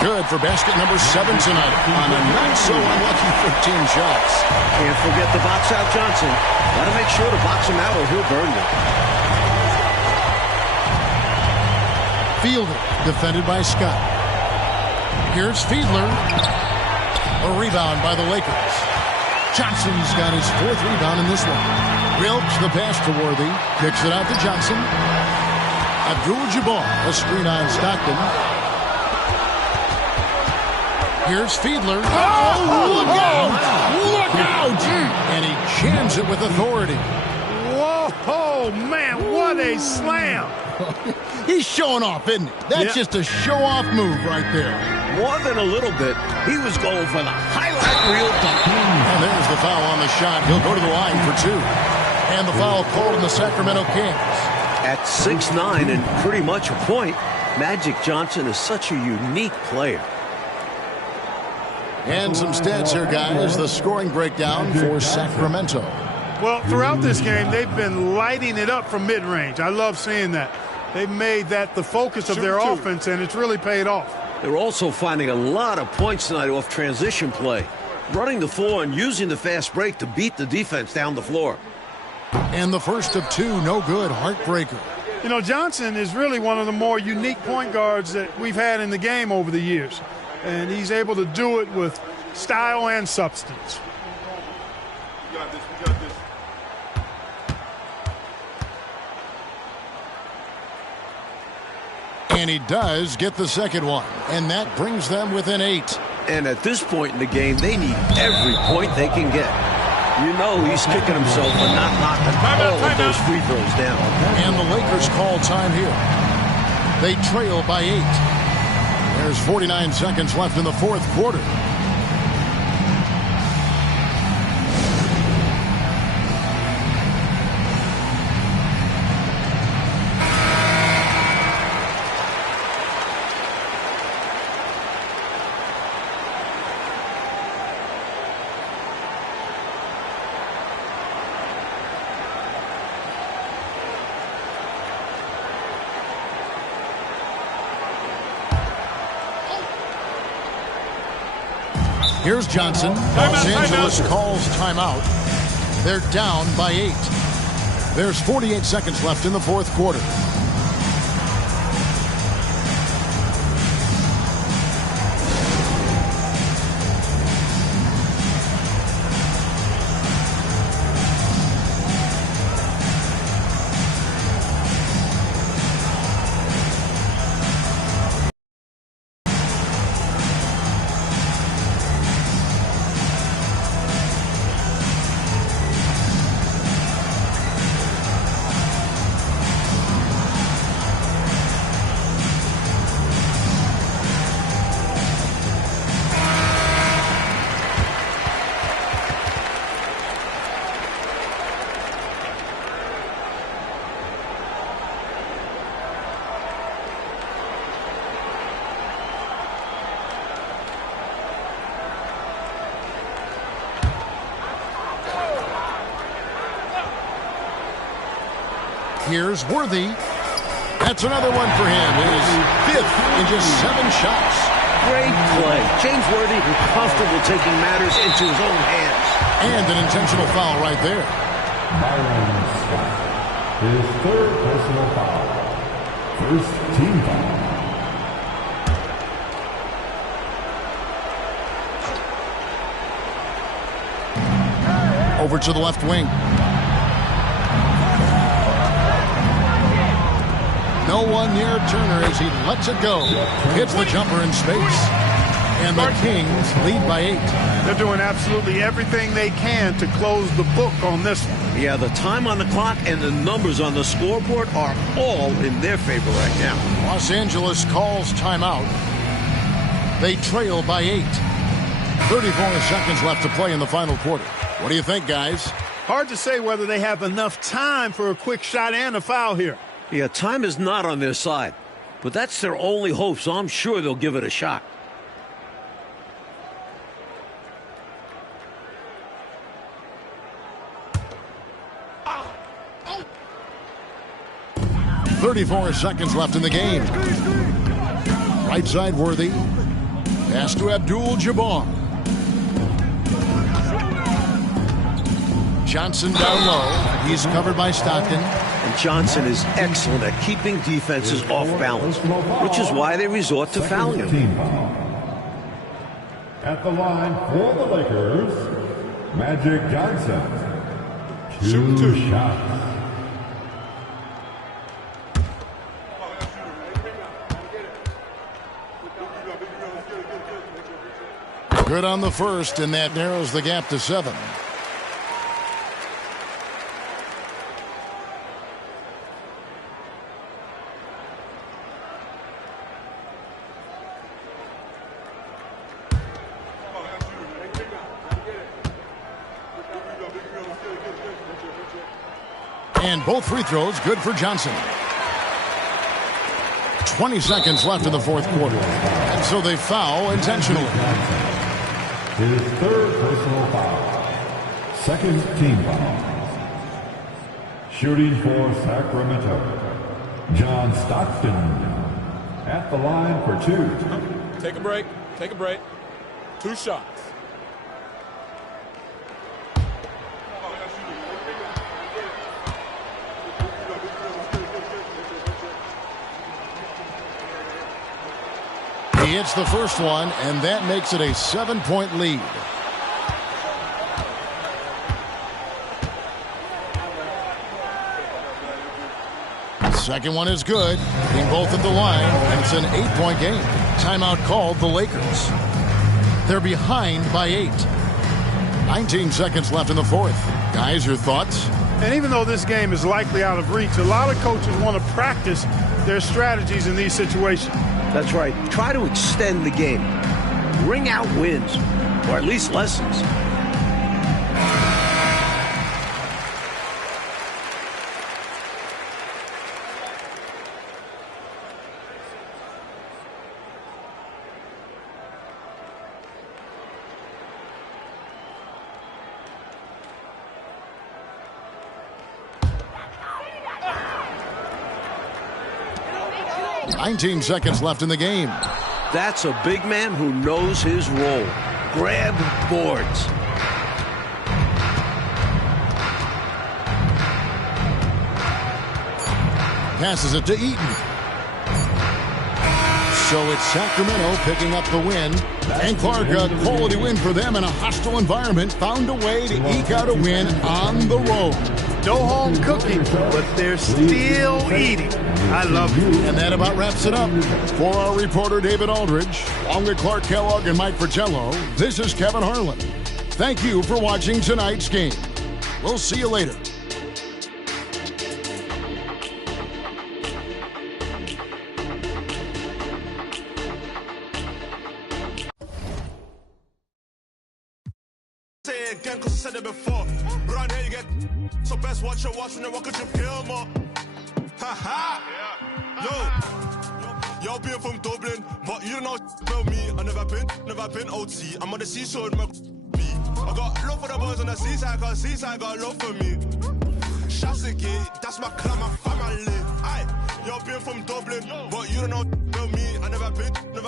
Good for basket number 7 tonight on a not-so-unlucky 13 shots. Can't forget the box-out Johnson. Got to make sure to box him out or he'll burn you. Fielded, defended by Scott. Here's Fiedler. A rebound by the Lakers. Johnson's got his 4th rebound in this one. Wilkes the pass to Worthy. Kicks it out to Johnson. Abdul-Jabbar, a screen on Stockton. Here's Fiedler. Oh, look out! Look out! And he jams it with authority. Whoa, man, what a slam! He's showing off, isn't he? That's just a show-off move right there. More than a little bit. He was going for the highlight reel dunk. And there's the foul on the shot. He'll go to the line for 2. And the foul called in the Sacramento Kings. At 6'9" and pretty much a point, Magic Johnson is such a unique player. And some stats here, guys. The scoring breakdown for Sacramento. Well, throughout this game, they've been lighting it up from mid-range. I love seeing that. They've made that the focus of their offense, and it's really paid off. They're also finding a lot of points tonight off transition play. Running the floor and using the fast break to beat the defense down the floor. And the first of 2, no good, heartbreaker. You know, Johnson is really one of the more unique point guards that we've had in the game over the years. And he's able to do it with style and substance. We got this, we got this. And he does get the second one. And that brings them within 8. And at this point in the game, they need every point they can get. You know he's kicking himself for not knocking all of those free throws down. And the Lakers call time here. They trail by 8. There's 49 seconds left in the fourth quarter. Here's Johnson. Los Angeles calls timeout. They're down by 8. There's 48 seconds left in the fourth quarter. Here's Worthy. That's another one for him. His 5th in just 7 shots. Great play. James Worthy comfortable taking matters into his own hands. And an intentional foul right there. Byron Scott, his 3rd personal foul. 1st team foul. Over to the left wing. No one near Turner as he lets it go. Hits the jumper in space. And the Kings lead by 8. They're doing absolutely everything they can to close the book on this one. Yeah, the time on the clock and the numbers on the scoreboard are all in their favor right now. Los Angeles calls timeout. They trail by 8. 34 seconds left to play in the final quarter. What do you think, guys? Hard to say whether they have enough time for a quick shot and a foul here. Yeah, time is not on their side. But that's their only hope, so I'm sure they'll give it a shot. .34 seconds left in the game. Right side Worthy. Pass to Abdul-Jabbar. Johnson down low. He's covered by Stockton. And Johnson is excellent at keeping defenses off balance, which is why they resort to fouling him. At the line for the Lakers, Magic Johnson. 2 shots. Good on the first, and that narrows the gap to 7. And both free throws good for Johnson. 20 seconds left in the fourth quarter. And so they foul intentionally. His 3rd personal foul. 2nd team foul. Shooting for Sacramento, John Stockton. At the line for 2. Take a break. Take a break. 2 shots. He hits the first one, and that makes it a 7-point lead. Second one is good. Being both at the line, and it's an 8-point game. Timeout called the Lakers. They're behind by 8. 19 seconds left in the fourth. Guys, your thoughts? And even though this game is likely out of reach, a lot of coaches want to practice their strategies in these situations. That's right. Try to extend the game. Bring out wins, or at least lessons. Nineteen seconds left in the game. That's a big man who knows his role. Grab boards. Passes it to Eaton. So it's Sacramento picking up the win. And Clark, a quality win for them in a hostile environment, found a way to eke out a win on the road. No home cooking, but they're still eating. I love it. And that about wraps it up. For our reporter, David Aldridge, along with Clark Kellogg and Mike Fratello, this is Kevin Harlan. Thank you for watching tonight's game. We'll see you later. Say it again, cause I said it before. Run here, you get so best watch your watch when you walk at your kill more. Ha Yo, being from Dublin, but you don't know about me. I never been OT. I'm on the seashore with my B. I got love for the boys on the seaside, cause seaside got love for me. Shots again, that's my clan, my family. Aye, yo, being from Dublin, but you don't know about me. I never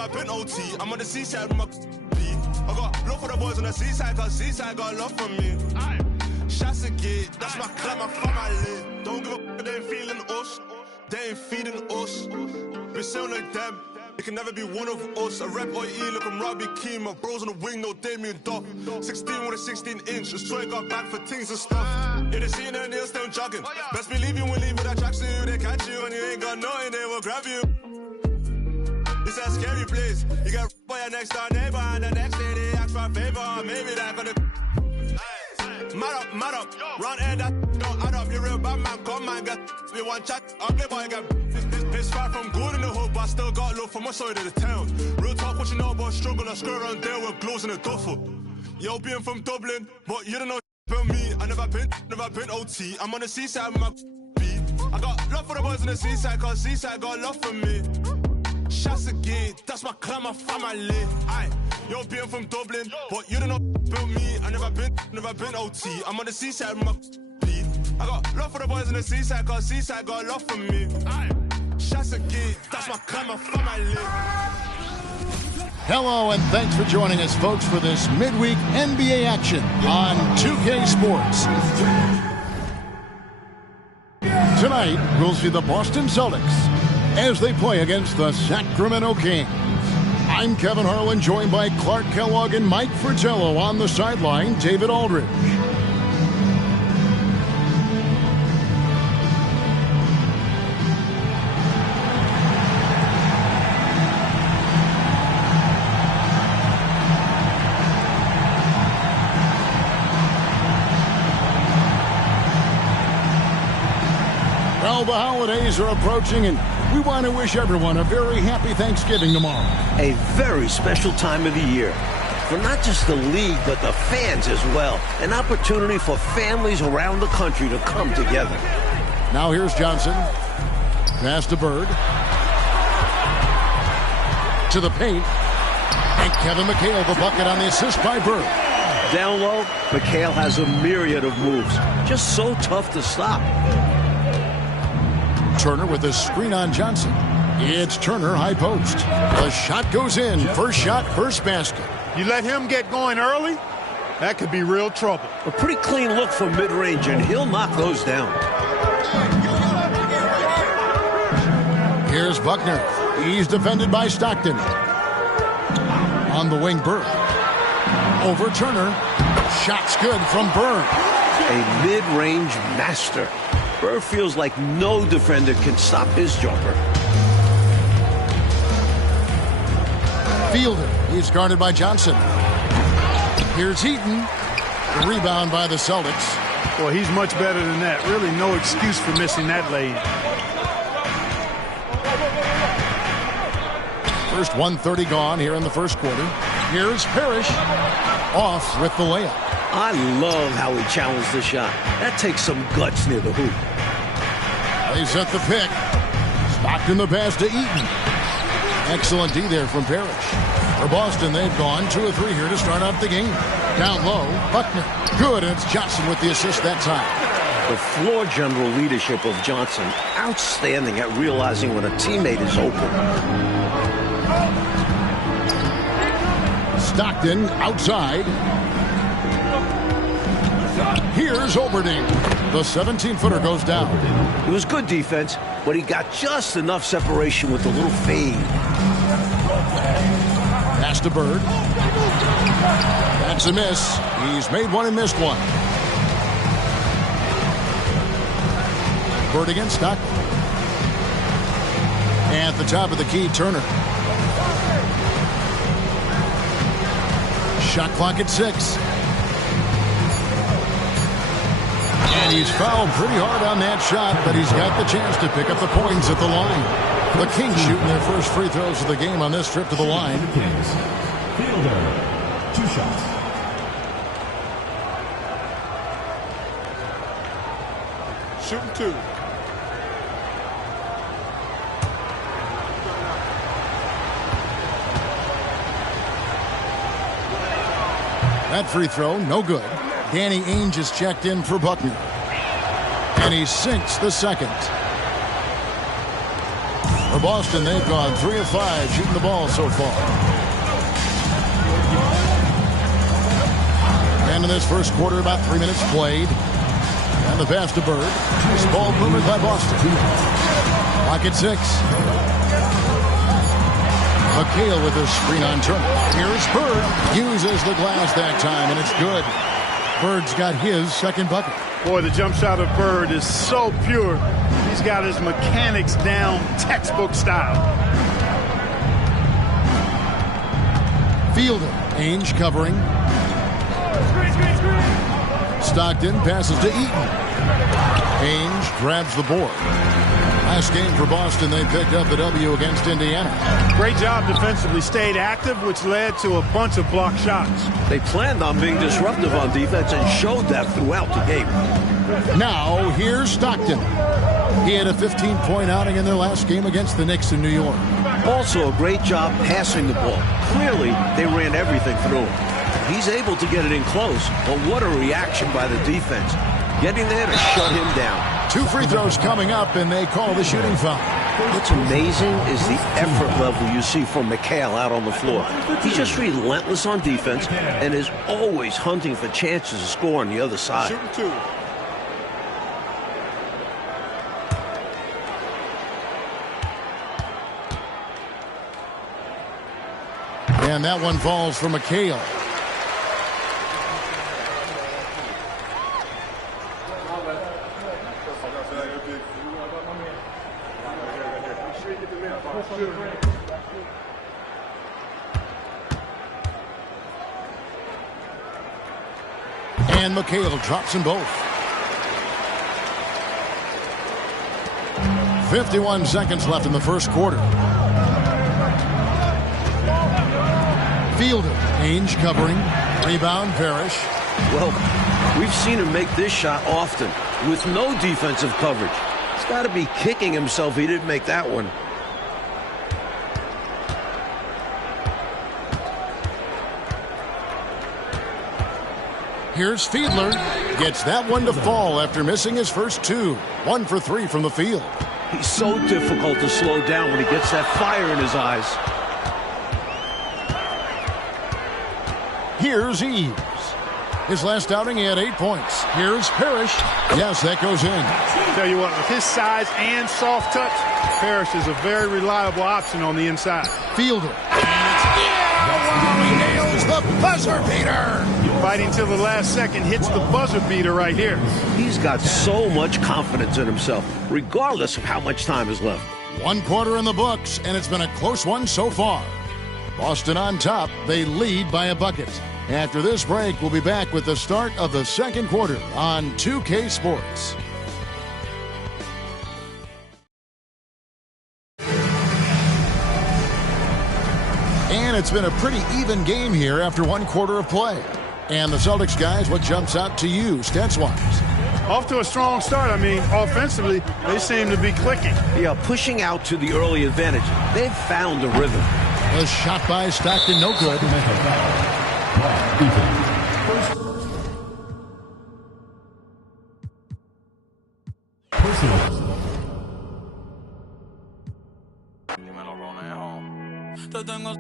been OT. I'm on the seaside with my B. I got love for the boys on the seaside, cause seaside got love for me. Aye, shots again, that's my clan, my family. Don't give a they ain't feeling us. They ain't feeding us. We sound like them. It can never be one of us. I rap OE, look, I'm Robbie Keane. My bros on the wing, no Damien Duff. 16 with a 16-inch. Just try got back for things and stuff. Yeah, they see their nails still jogging. Best believe you will leave with that tracksuit. They catch you and you ain't got nothing, they will grab you. It's a scary place. You get by your next door neighbor and the next day they ask for a favor. Maybe that gonna mad up, round here that don't add up. You real bad man, come man, get me one chat. Ugly boy, get it's far from good in the hood, but I still got love for my side of the town. Real talk, what you know about struggle, I screw around there with gloves in a duffel. Yo, being from Dublin, but you don't know about me. I never been OT. I'm on the seaside with my B. I got love for the boys on the seaside, cause seaside got love for me. Shots again, that's my clan, my family. Aye, yo, being from Dublin, but you don't know about me. I never been OT. I'm on the seaside with my B. I got love for the boys on the seaside, cause seaside got love for me. Aye, shots again, that's my clan, my family. Hello and thanks for joining us, folks, for this midweek NBA action on 2K Sports. Tonight, we'll see the Boston Celtics as they play against the Sacramento Kings. I'm Kevin Harlan, joined by Clark Kellogg and Mike Fratello. On the sideline, David Aldridge. Well, the holidays are approaching, and we want to wish everyone a very happy Thanksgiving tomorrow. A very special time of the year. For not just the league, but the fans as well. An opportunity for families around the country to come together. Now here's Johnson. Pass to Bird. To the paint. And Kevin McHale, the bucket on the assist by Bird. Down low, McHale has a myriad of moves. Just so tough to stop. Turner with a screen on Johnson. It's Turner, high post. The shot goes in. First shot, first basket. You let him get going early, that could be real trouble. A pretty clean look for mid-range, and he'll knock those down. Here's Buckner. He's defended by Stockton. On the wing, Bird. Over Turner. Shot's good from Bird. A mid-range master. Bird feels like no defender can stop his jumper. Fielder. He's guarded by Johnson. Here's Heaton. The rebound by the Celtics. Boy, he's much better than that. Really no excuse for missing that lane. First 1:30 gone here in the first quarter. Here's Parrish. Off with the layup. I love how he challenged the shot. That takes some guts near the hoop. They set the pick. Stockton the pass to Eaton. Excellent D there from Parrish. For Boston, they've gone 2 of 3 here to start out the game. Down low, Buckner. Good, and it's Johnson with the assist that time. The floor general leadership of Johnson, outstanding at realizing when a teammate is open. Stockton outside. Here's Oberding. The 17-footer goes down. It was good defense, but he got just enough separation with the little fade. Pass to Bird. That's a miss. He's made one and missed one. Bird against Stockton. And at the top of the key, Turner. Shot clock at 6. And he's fouled pretty hard on that shot, but he's got the chance to pick up the points at the line. The Kings shooting their first free throws of the game on this trip to the line. Kings. Fielder. 2 shots. Shooting 2. That free throw, no good. Danny Ainge is checked in for Buckner. And he sinks the second. For Boston, they've gone 3 of 5 shooting the ball so far. And in this first quarter, about 3 minutes played. And the pass to Bird. This ball movement by Boston. Clock at 6. McHale with a screen on Turner. Here's Bird. Uses the glass that time, and it's good. Bird's got his second bucket. Boy, the jump shot of Bird is so pure. He's got his mechanics down textbook style. Fielder. Ainge covering. Stockton passes to Eaton. Ainge grabs the board. Last game for Boston, they picked up the W against Indiana. Great job defensively. Stayed active, which led to a bunch of blocked shots. They planned on being disruptive on defense and showed that throughout the game. Now, here's Stockton. He had a 15-point outing in their last game against the Knicks in New York. Also, a great job passing the ball. Clearly, they ran everything through him. He's able to get it in close, but what a reaction by the defense. Getting there to shut him down. 2 free throws coming up, and they call the shooting foul. What's amazing is the effort level you see from McHale out on the floor. He's just relentless on defense and is always hunting for chances to score on the other side. Shooting 2. And that one falls for McHale. And McHale drops them both. 51 seconds left in the first quarter. Fielder. Ainge covering. Rebound, Parrish. Well, we've seen him make this shot often with no defensive coverage. He's got to be kicking himself he didn't make that one. Here's Fiedler. Gets that one to fall after missing his first 2. 1 for 3 from the field. He's so difficult to slow down when he gets that fire in his eyes. Here's Eves. His last outing, he had 8 points. Here's Parrish. Yes, that goes in. Tell you what, with his size and soft touch, Parrish is a very reliable option on the inside. Fielder. He nails the buzzer beater. Fighting till the last second, hits the buzzer beater right here. He's got so much confidence in himself, regardless of how much time is left. 1 quarter in the books, and it's been a close one so far. Boston on top. They lead by a bucket. After this break, we'll be back with the start of the second quarter on 2K Sports. And it's been a pretty even game here after one quarter of play. And the Celtics guys, what jumps out to you, stats-wise? Off to a strong start. I mean, offensively, they seem to be clicking. Yeah, pushing out to the early advantage. They've found the rhythm. A shot by Stockton, no good. Te tengo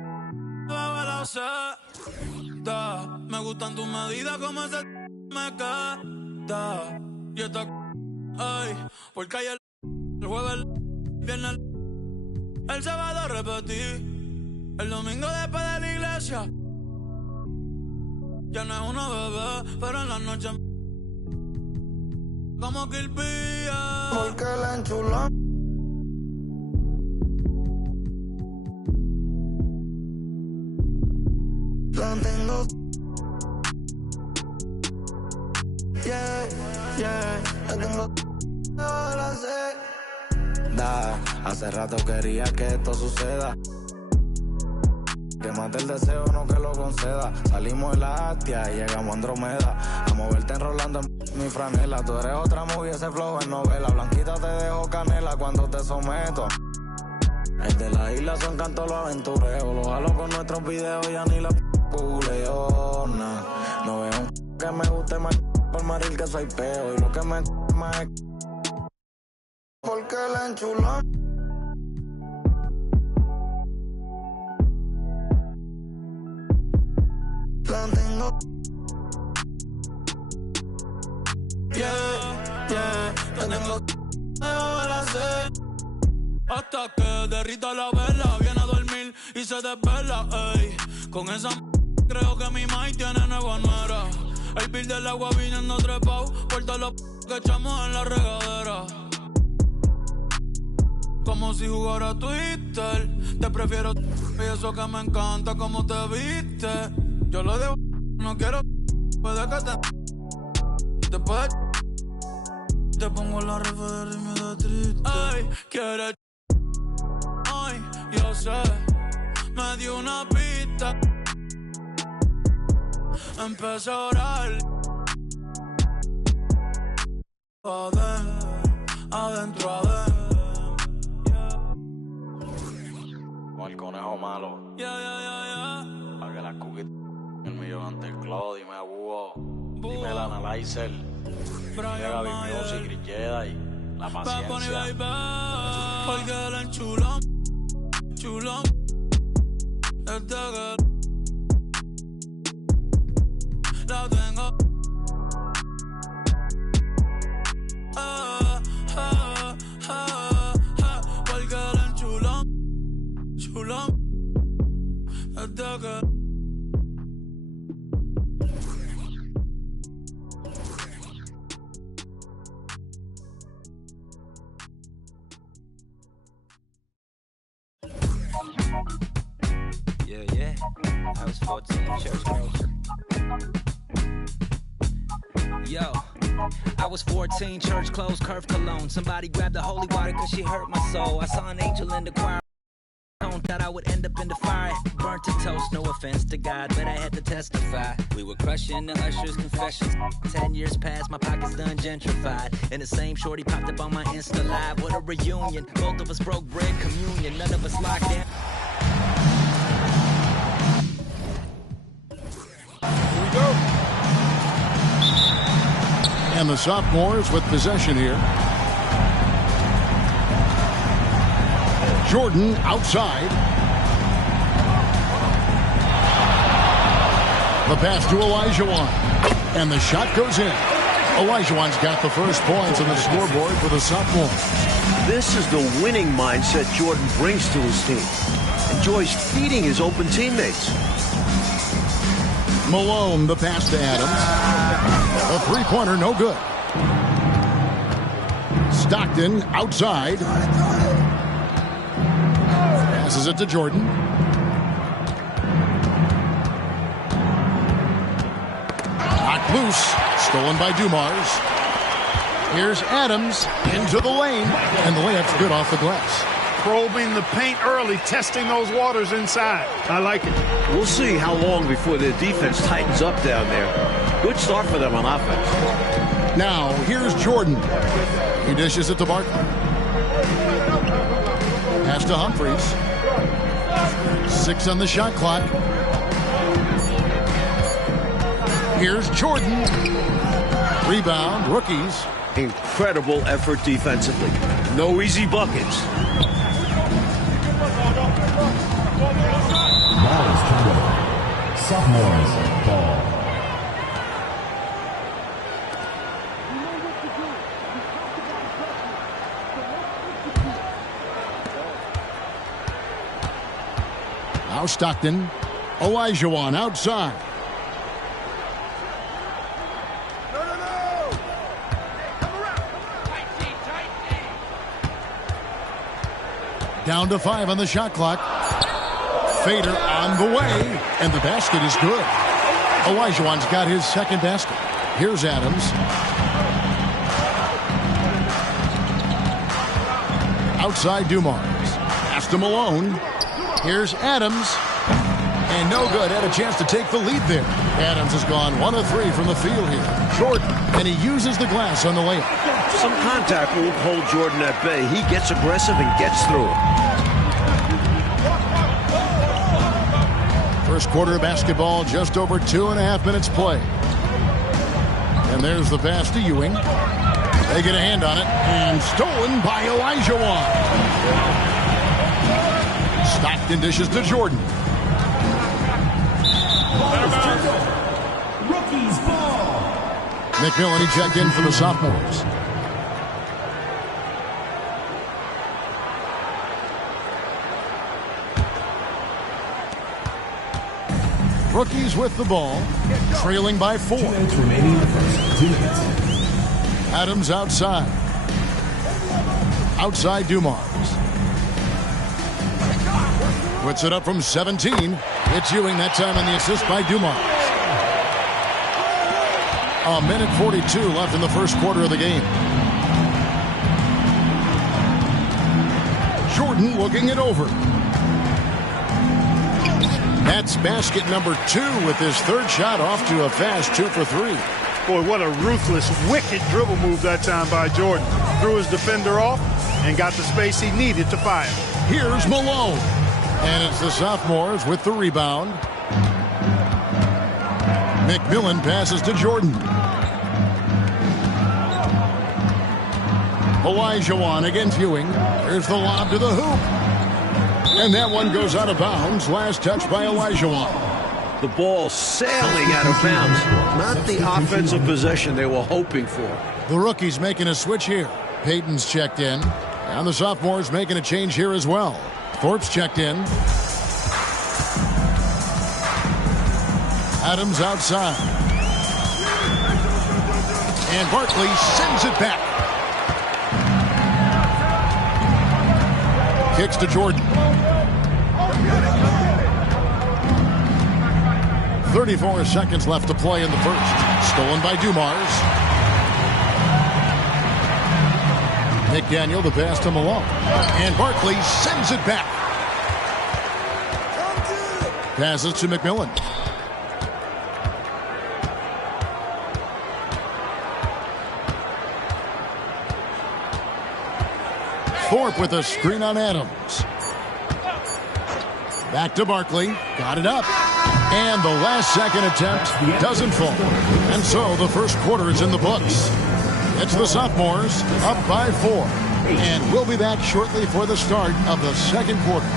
bajo la seda. Me gustan tus medidas como ese me queda. Y esta ay, porque hay el jueves, el viernes, el sábado repetí. El domingo después de la iglesia. Ya no es una bebé, pero en la noche como que el pilla. Porque la enchula. La tengo. Yeah, yeah. La tengo. Ahora sé. Hace rato quería que esto suceda. Que mate el deseo, no que lo conceda. Salimos de la Actia y llegamos a Andromeda. A moverte enrolando en mi franela. Tú eres otra movie, ese flow en novela. Blanquita te dejo canela cuando te someto. El de la isla son cantos los aventureos. Los jalo con nuestros videos, ya ni la puleo. No veo un que me guste más por maril que soy peo. Y lo que me más es porque la enchuló. La tengo. Yeah, la tengo. Ahora sé. Hasta que derrita la vela, viene a dormir y se desvela, ey. Con esa creo que mi maíz tiene nueva nuera. El bill del agua viniendo trepao por todos los que echamos en la regadera. Como si jugara Twitter. Te prefiero y eso que me encanta como te viste. Yo lo debo, no quiero puede que después te pongo la refe de ritmo de triste. Ay, quieres. Ay, yo sé, me dio una pista. Empecé a orar. Adentro. Con el conejo malo. Para que la cookie el millón ante el Claude. Dime a Búho. Dime el Analyzer. Dime Gaby Music, Grilleda y la paciencia. Porque la enchulón. Desde que la tengo. Porque la enchulón. Desde que Yeah. I was 14, church girls. Yo, I was 14, church clothes, curved cologne. Somebody grabbed the holy water cause she hurt my soul. I saw an angel in the choir. Thought I would end up in the fire, burnt to toast. No offense to God, but I had to testify. We were crushing the usher's confessions. 10 years past, my pockets done gentrified. And the same shorty popped up on my Insta Live. What a reunion. Both of us broke bread, communion. None of us locked in. Here we go. And the sophomores with possession here. Jordan outside. The pass to Olajuwon. And the shot goes in. Olajuwon's got the first points on the scoreboard for the sophomore. This is the winning mindset Jordan brings to his team. Enjoys feeding his open teammates. Malone, the pass to Adams. A three-pointer, no good. Stockton outside. Passes it to Jordan. Knocked loose. Stolen by Dumars. Here's Adams into the lane. And the layup's good off the glass. Probing the paint early, testing those waters inside. I like it. We'll see how long before their defense tightens up down there. Good start for them on offense. Now, here's Jordan. He dishes it to Barkley. Pass to Humphries. 6 on the shot clock. Here's Jordan. Rebound, rookies. Incredible effort defensively. No easy buckets. Ball is turned over. Sophomores ball. Now Stockton. Olajuwon outside. Down to 5 on the shot clock. Fader on the way, and the basket is good. Olajuwon's got his second basket. Here's Adams. Outside Dumars. Pass to Malone. Here's Adams. And no good. Had a chance to take the lead there. Adams has gone 1 of 3 from the field here. Jordan, and he uses the glass on the layup. Some contact won't hold Jordan at bay. He gets aggressive and gets through it. First quarter of basketball, just over 2.5 minutes play. And there's the pass to Ewing. They get a hand on it, and stolen by Olajuwon. Stockton dishes to Jordan. Rookies ball. McMillan, he checked in for the sophomores. Rookies with the ball, trailing by 4. 2 minutes remaining in the first. 2 minutes. Adams outside. Outside Dumars. Puts it up from 17. It's Ewing that time on the assist by Dumars. 1:42 left in the first quarter of the game. Jordan looking it over. That's basket number 2 with his third shot off to a fast 2 for 3. Boy, what a ruthless, wicked dribble move that time by Jordan. Threw his defender off and got the space he needed to fire. Here's Malone. And it's the sophomores with the rebound. McMillan passes to Jordan. Olajuwon against Ewing. There's the lob to the hoop. And that one goes out of bounds. Last touch by Olajuwon. The ball sailing out of bounds. Not the offensive possession they were hoping for. The rookie's making a switch here. Payton's checked in. And the sophomore's making a change here as well. Thorpe's checked in. Adams outside. And Barkley sends it back. Kicks to Jordan. 34 seconds left to play in the first. Stolen by Dumars. McDaniel, the pass to Malone. And Barkley sends it back. Passes to McMillan. Thorpe with a screen on Adams. Back to Barkley. Got it up. And the last second attempt doesn't fall. And so the first quarter is in the books. It's the sophomores up by 4. And we'll be back shortly for the start of the second quarter.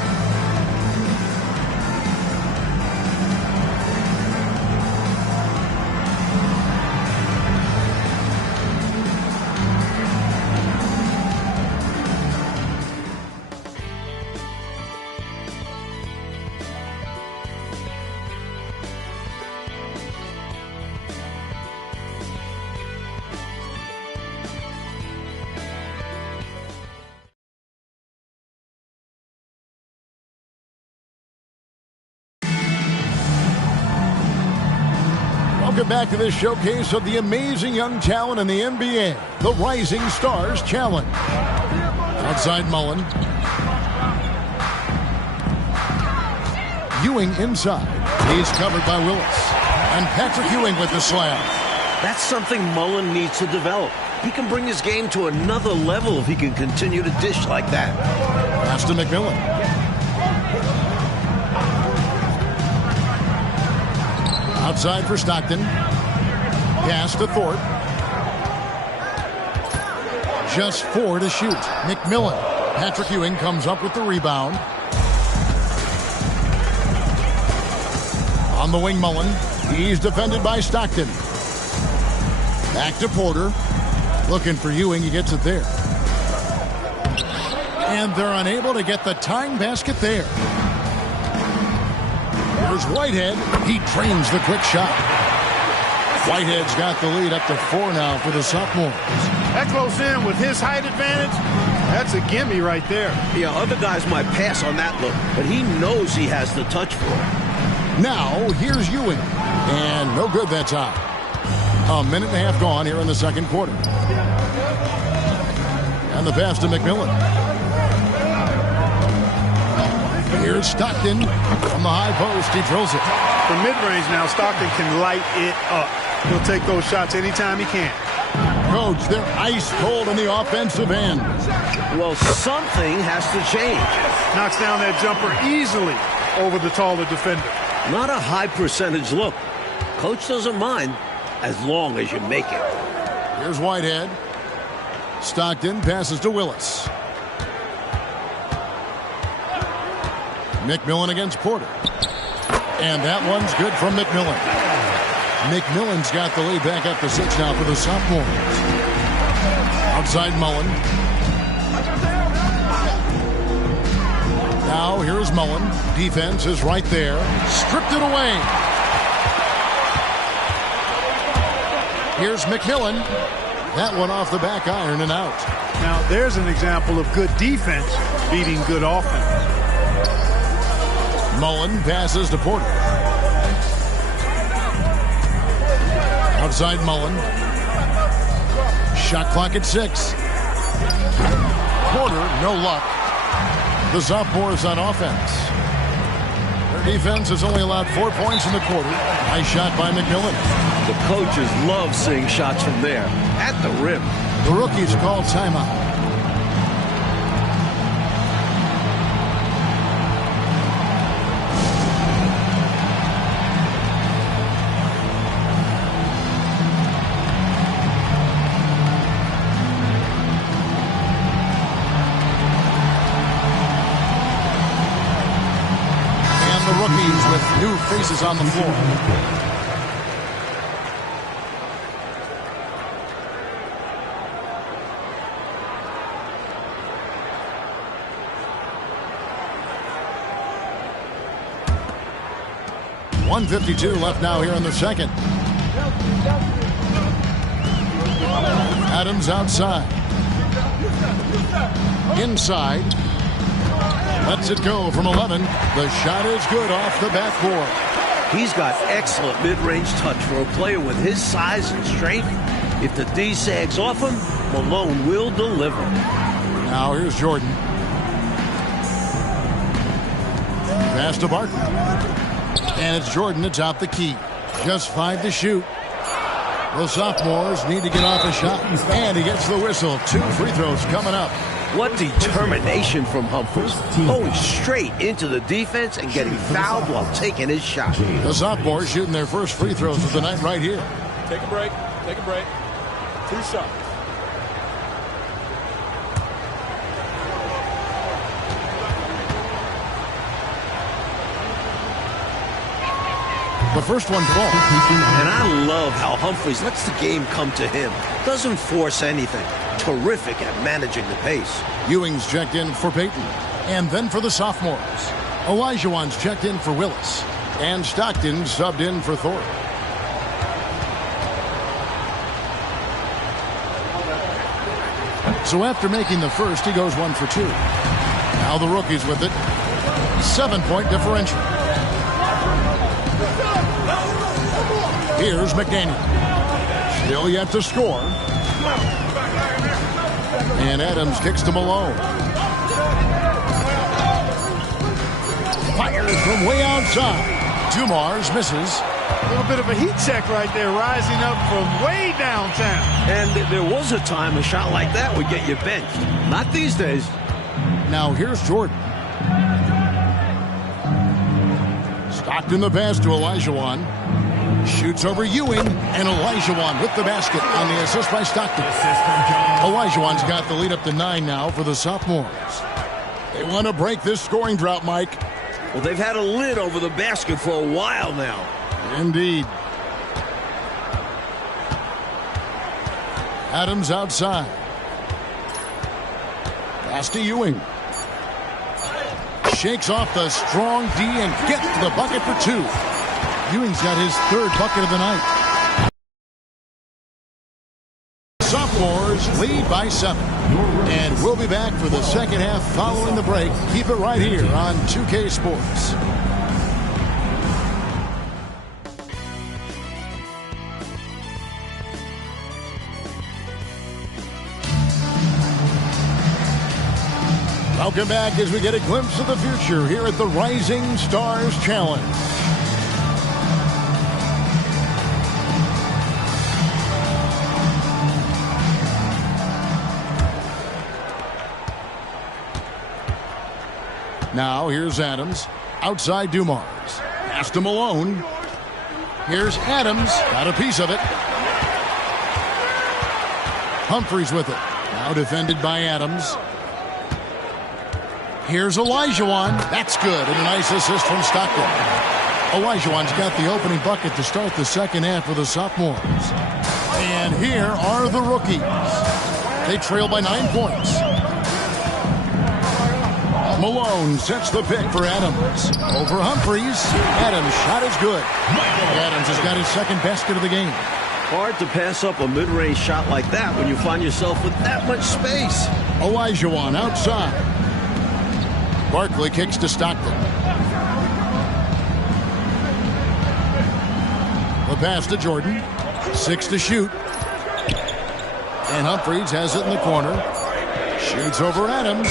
Welcome back to this showcase of the amazing young talent in the NBA, the Rising Stars Challenge. Outside Mullen. Ewing inside. He's covered by Willis. And Patrick Ewing with the slam. That's something Mullen needs to develop. He can bring his game to another level if he can continue to dish like that. Pass to McMillan. Outside for Stockton. Pass to Thorpe. Just 4 to shoot. McMillan. Patrick Ewing comes up with the rebound. On the wing, Mullen. He's defended by Stockton. Back to Porter. Looking for Ewing. He gets it there. And they're unable to get the tying basket there. Here's Whitehead. He drains the quick shot. Whitehead's got the lead up to 4 now for the sophomores. That close in with his height advantage, that's a gimme right there. Yeah, other guys might pass on that look, but he knows he has the touch for it. Now, here's Ewing. And no good that time. A minute and a half gone here in the second quarter. And the pass to McMillan. Here's Stockton from the high post. He drills it. From mid-range now, Stockton can light it up. He'll take those shots anytime he can. Coach, they're ice cold in the offensive end. Well, something has to change. Knocks down that jumper easily over the taller defender. Not a high percentage look. Coach doesn't mind as long as you make it. Here's Whitehead. Stockton passes to Willis. McMillan against Porter. And that one's good from McMillan. McMillan's got the lead back up to 6 now for the sophomores. Outside Mullen. Now here's Mullen. Defense is right there. Stripped it away. Here's McMillan. That one off the back iron and out. Now there's an example of good defense beating good offense. Mullen passes to Porter. Outside Mullen. Shot clock at 6. Porter, no luck. The sophomores on offense. Their defense has only allowed 4 points in the quarter. Nice shot by McMillan. The coaches love seeing shots from there, at the rim. The rookies call timeout. With new faces on the floor. .152 left now here in the second. Adams outside. Inside. Lets it go from 11. The shot is good off the backboard. He's got excellent mid-range touch for a player with his size and strength. If the D sags off him, Malone will deliver. Now here's Jordan. Pass to Barton. And it's Jordan to top the key. Just 5 to shoot. The sophomores need to get off a shot. And he gets the whistle. 2 free throws coming up. What determination from Humphries. Going straight into the defense and getting fouled while taking his shot. The sophomores shooting their first free throws of the night right here. Take a break. Take a break. 2 shots. The first one falls. And I love how Humphries lets the game come to him. Doesn't force anything. Terrific at managing the pace. Ewing's checked in for Payton. And then for the sophomores. Olajuwon's checked in for Willis. And Stockton subbed in for Thorpe. So after making the first, he goes 1 for 2. Now the rookies with it. 7-point differential. Here's McDaniel. Still yet to score. And Adams kicks to Malone. Fires from way outside. Dumars misses. A little bit of a heat check right there, rising up from way downtown. And there was a time a shot like that would get you benched. Not these days. Now here's Jordan. Stockton the pass to Olajuwon. Shoots over Ewing, and Olajuwon with the basket on the assist by Stockton. Olajuwon's got the lead up to 9 now for the sophomores. They want to break this scoring drought, Mike. Well, they've had a lid over the basket for a while now. Indeed. Adams outside. Pass to Ewing. Shakes off the strong D and gets to the bucket for 2. Ewing's got his 3rd bucket of the night. Sophomores lead by 7. And we'll be back for the second half following the break. Keep it right here on 2K Sports. Welcome back as we get a glimpse of the future here at the Rising Stars Challenge. Now here's Adams. Outside Dumars. Pass to Malone. Here's Adams. Got a piece of it. Humphries with it. Now defended by Adams. Here's Olajuwon. That's good. And a nice assist from Stockton. Olajuwon's got the opening bucket to start the second half for the sophomores. And here are the rookies. They trail by 9 points. Malone sets the pick for Adams. Over Humphries. Adams' shot is good. Adams has got his 2nd basket of the game. Hard to pass up a mid-range shot like that when you find yourself with that much space. Olajuwon outside. Barkley kicks to Stockton. The pass to Jordan. 6 to shoot. And Humphries has it in the corner. Shoots over Adams.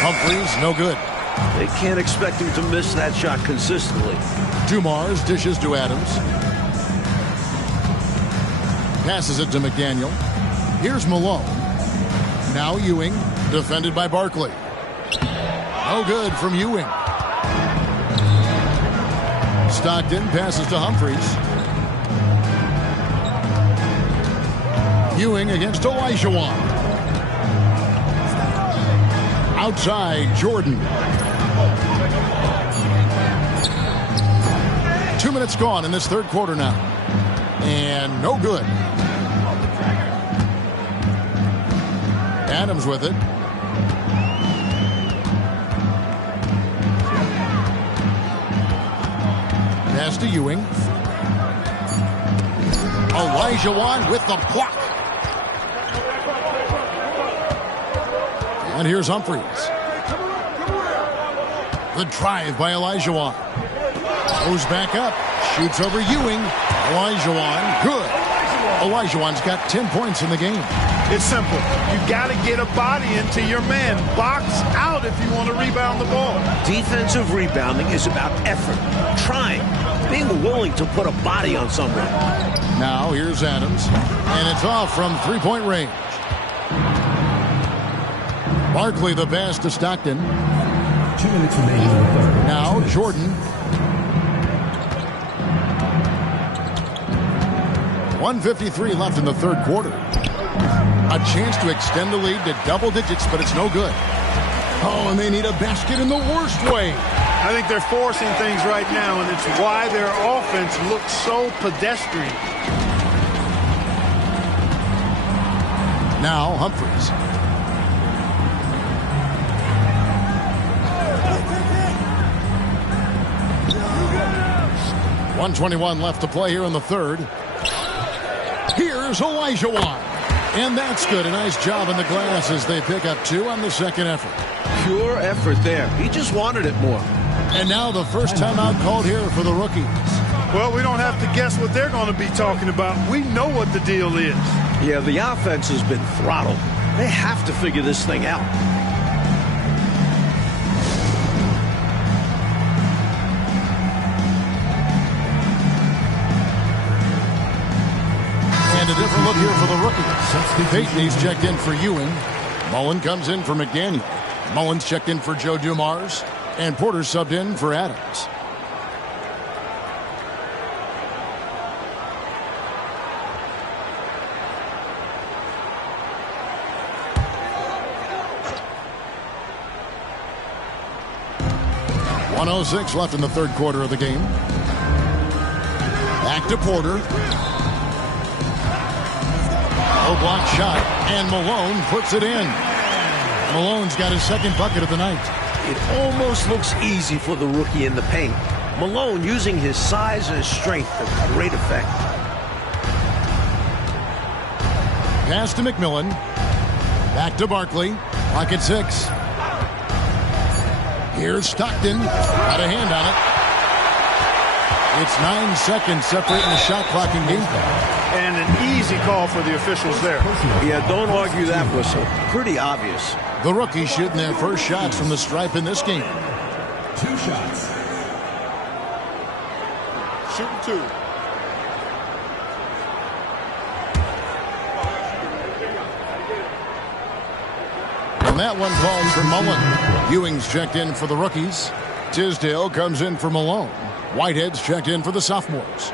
Humphries, no good. They can't expect him to miss that shot consistently. Dumars dishes to Adams. Passes it to McDaniel. Here's Malone. Now Ewing, defended by Barkley. No good from Ewing. Stockton passes to Humphries. Ewing against Olajuwon. Outside, Jordan. 2 minutes gone in this 3rd quarter now. And no good. Adams with it. Pass to Ewing. Olajuwon with the block. And here's Humphries. The drive by Olajuwon. Goes back up. Shoots over Ewing. Olajuwon, good. Olajuwon's got 10 points in the game. It's simple. You got to get a body into your man. Box out if you want to rebound the ball. Defensive rebounding is about effort, trying, being willing to put a body on someone. Now here's Adams, and it's off from 3-point range. Barkley the pass to Stockton. 2 minutes remaining in the 3rd. Now Jordan. 1:53 left in the 3rd quarter. A chance to extend the lead to double digits, but it's no good. Oh, and they need a basket in the worst way. I think they're forcing things right now, and it's why their offense looks so pedestrian. Now Humphries. .121 left to play here in the 3rd. Here's Olajuwon. And that's good. A nice job in the glass as they pick up 2 on the 2nd effort. Pure effort there. He just wanted it more. And now the first timeout called here for the rookies. Well, we don't have to guess what they're going to be talking about. We know what the deal is. Yeah, the offense has been throttled. They have to figure this thing out. And a different look here for the rookies. Peyton, he's checked in for Ewing. Mullen comes in for McDaniel. Mullen's checked in for Joe Dumars. And Porter subbed in for Adams. .106 left in the third quarter of the game. Back to Porter. Low block shot, and Malone puts it in. Malone's got his second bucket of the night. It almost looks easy for the rookie in the paint. Malone using his size and strength to great effect. Pass to McMillan. Back to Barkley. Clock at 6. Here's Stockton. Got a hand on it. It's 9 seconds separating the shot clock and game clock. And an easy call for the officials there. Yeah, don't argue that whistle. Pretty obvious. The rookies shooting their first shots from the stripe in this game. 2 shots. Shooting 2. And that one falls for Mullen. Ewing's checked in for the rookies. Tisdale comes in for Malone. Whitehead's checked in for the sophomores.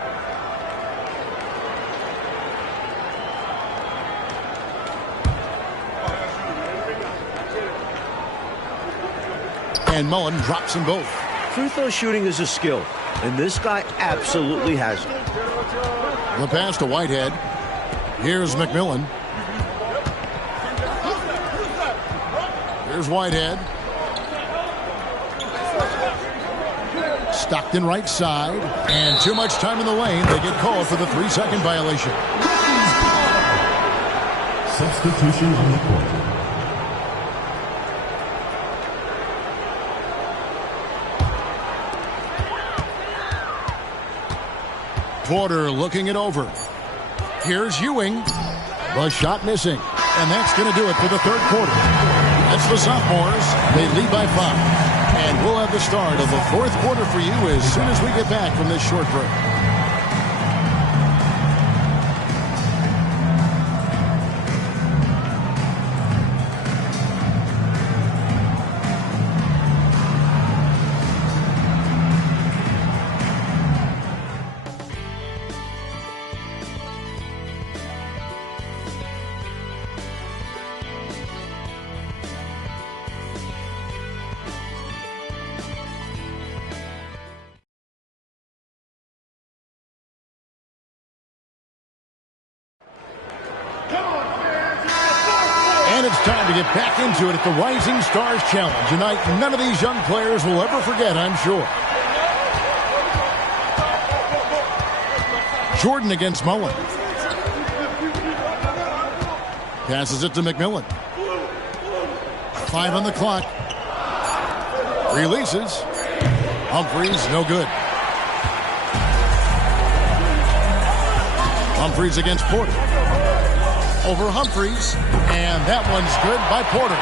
And Mullen drops them both. Free throw shooting is a skill, and this guy absolutely has it. The pass to Whitehead. Here's McMillan. Here's Whitehead. Stockton right side. And too much time in the lane. They get called for the 3-second violation. Substitution on the court. Porter looking it over. Here's Ewing. The shot missing. And that's going to do it for the third quarter. That's the sophomores. They lead by 5. And we'll have the start of the fourth quarter for you as soon as we get back from this short break. And it's time to get back into it at the Rising Stars Challenge. A night none of these young players will ever forget, I'm sure. Jordan against Mullen. Passes it to McMillan. 5 on the clock. Releases. Humphries, no good. Humphries against Porter. Over Humphries, and that one's good by Porter.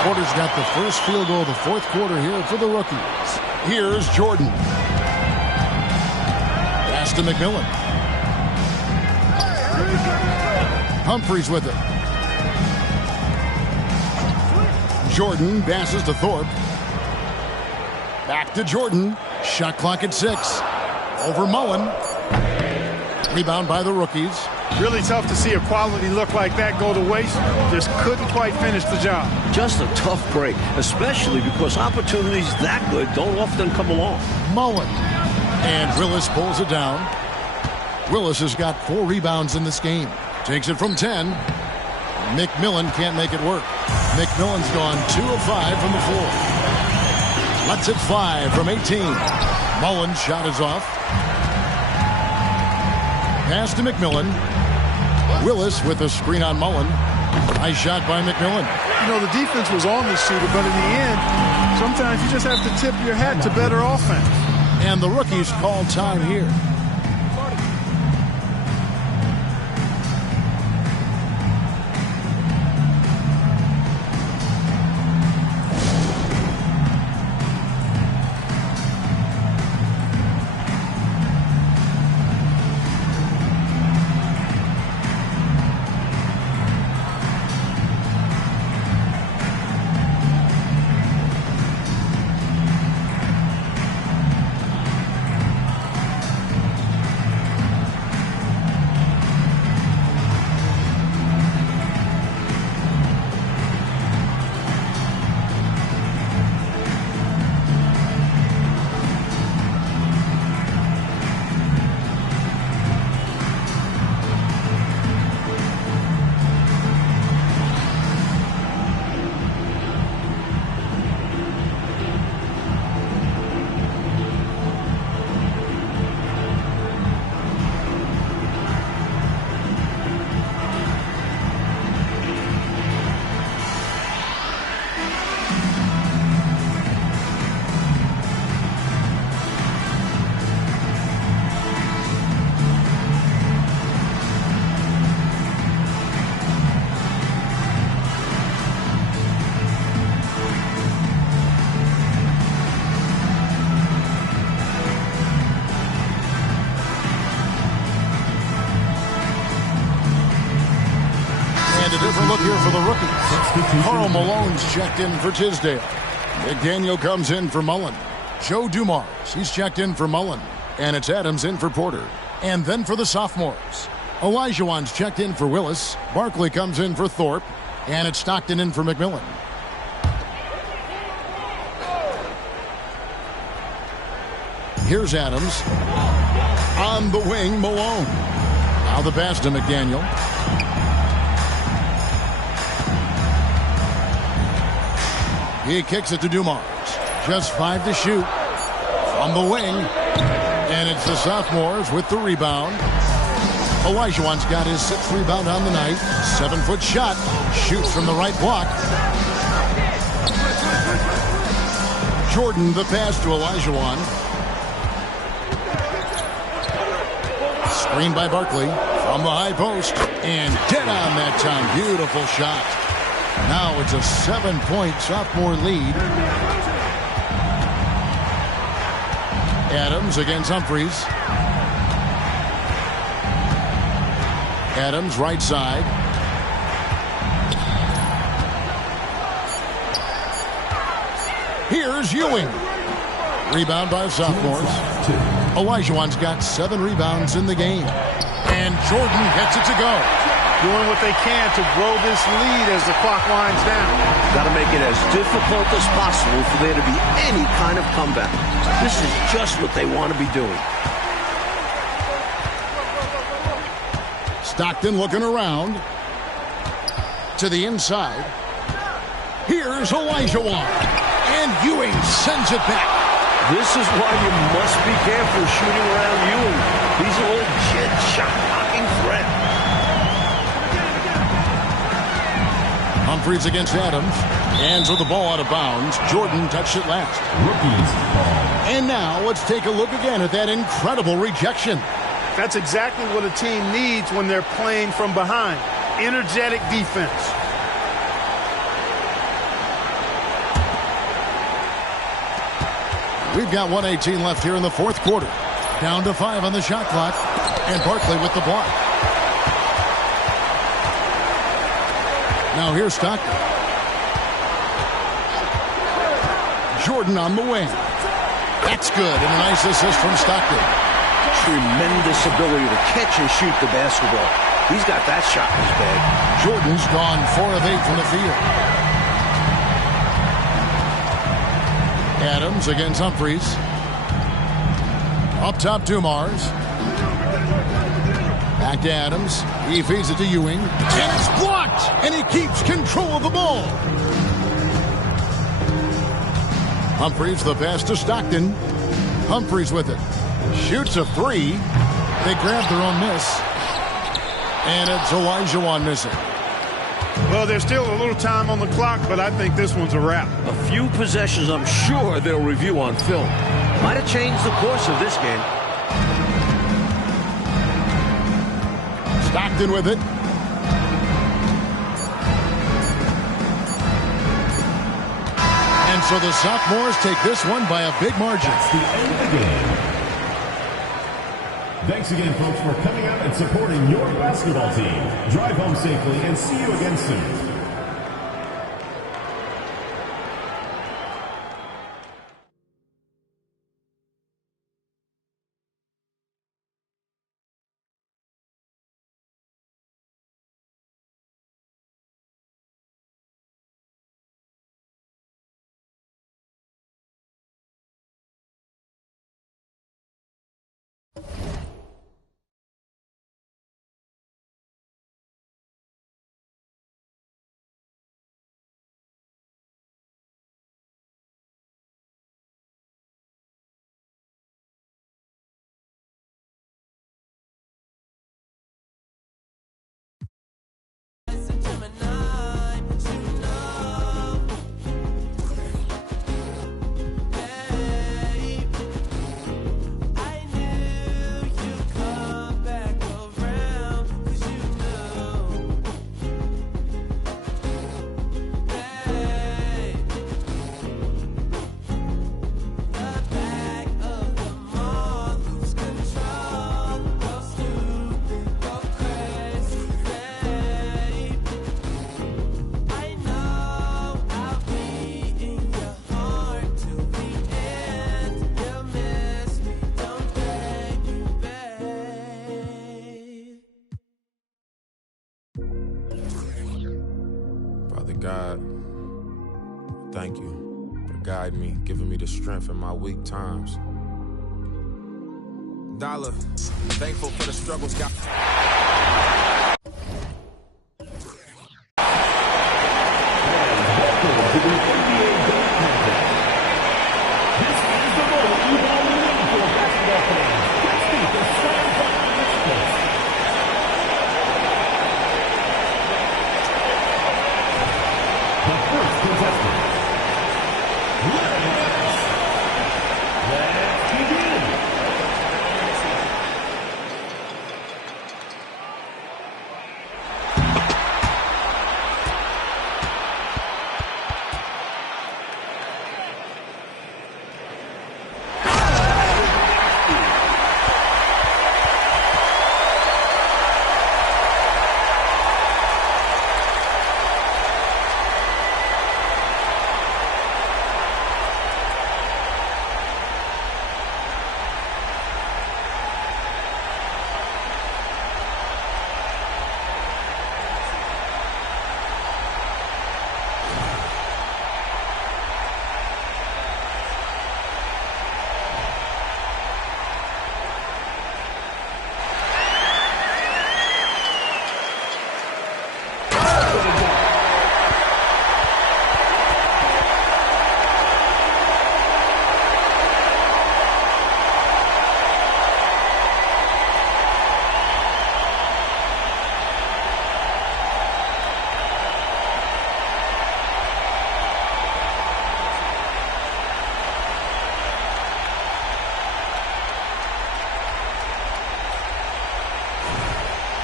Porter's got the first field goal of the fourth quarter here for the rookies. Here's Jordan. Pass to McMillan. Humphries with it. Jordan passes to Thorpe. Back to Jordan. Shot clock at 6. Over Mullen. Rebound by the rookies. Really tough to see a quality look like that go to waste. Just couldn't quite finish the job. Just a tough break, especially because opportunities that good don't often come along. Mullen. And Willis pulls it down. Willis has got 4 rebounds in this game. Takes it from 10. McMillan can't make it work. McMillan's gone 2 of 5 from the floor. Lets it fly from 18. Mullen's shot is off. Pass to McMillan. Willis with a screen on Mullen. Nice shot by McMillan. You know, the defense was on the shooter, but in the end, sometimes you just have to tip your hat to better offense. And the rookies call time here. Look here for the rookies. Carl Malone's checked in for Tisdale. McDaniel comes in for Mullen. Joe Dumars, he's checked in for Mullen. And it's Adams in for Porter. And then for the sophomores, Olajuwon's checked in for Willis. Barkley comes in for Thorpe. And it's Stockton in for McMillan. Here's Adams. On the wing, Malone. Now the pass to McDaniel. He kicks it to Dumars. Just 5 to shoot. From the wing. And it's the sophomores with the rebound. Olajuwon's got his 6th rebound on the night. 7-foot shot. Shoots from the right block. Jordan the pass to Olajuwon. Screened by Barkley. From the high post. And dead on that time. Beautiful shot. Now it's a 7-point sophomore lead. Adams against Humphries. Adams right side. Here's Ewing. Rebound by sophomores. Olajuwon's got 7 rebounds in the game. And Jordan gets it to go. Doing what they can to grow this lead as the clock winds down. Got to make it as difficult as possible for there to be any kind of comeback. This is just what they want to be doing. Stockton looking around. To the inside. Here's Olajuwon. And Ewing sends it back. This is why you must be careful shooting around Ewing. He's a legit shot-blocking threat. Humphries against Adams. Hands with the ball out of bounds. Jordan touched it last. And now let's take a look again at that incredible rejection. That's exactly what a team needs when they're playing from behind. Energetic defense. We've got 1:18 left here in the 4th quarter. Down to 5 on the shot clock. And Barkley with the block. Now here's Stockton. Jordan on the wing. That's good. And a nice assist from Stockton. Tremendous ability to catch and shoot the basketball. He's got that shot in his bag. Jordan's gone 4 of 8 from the field. Adams against Humphries. Up top, Dumars. Back to Adams. He feeds it to Ewing. And it's blocked! And he keeps control of the ball. Humphries the pass to Stockton. Humphries with it. Shoots a 3. They grab their own miss. And it's Olajuwon missing. Well, there's still a little time on the clock, but I think this one's a wrap. A few possessions I'm sure they'll review on film. Might have changed the course of this game. Stockton with it. And so the sophomores take this one by a big margin. That's the end of the game. Thanks again, folks, for coming out and supporting your basketball team. Drive home safely and see you again soon. God, thank you for guiding me, giving me the strength in my weak times. Dollar, thankful for the struggles, God. This is the moment you've all been waiting for, basketball fans. Let's meet the slam dunk experts. The first contestant. Let's begin.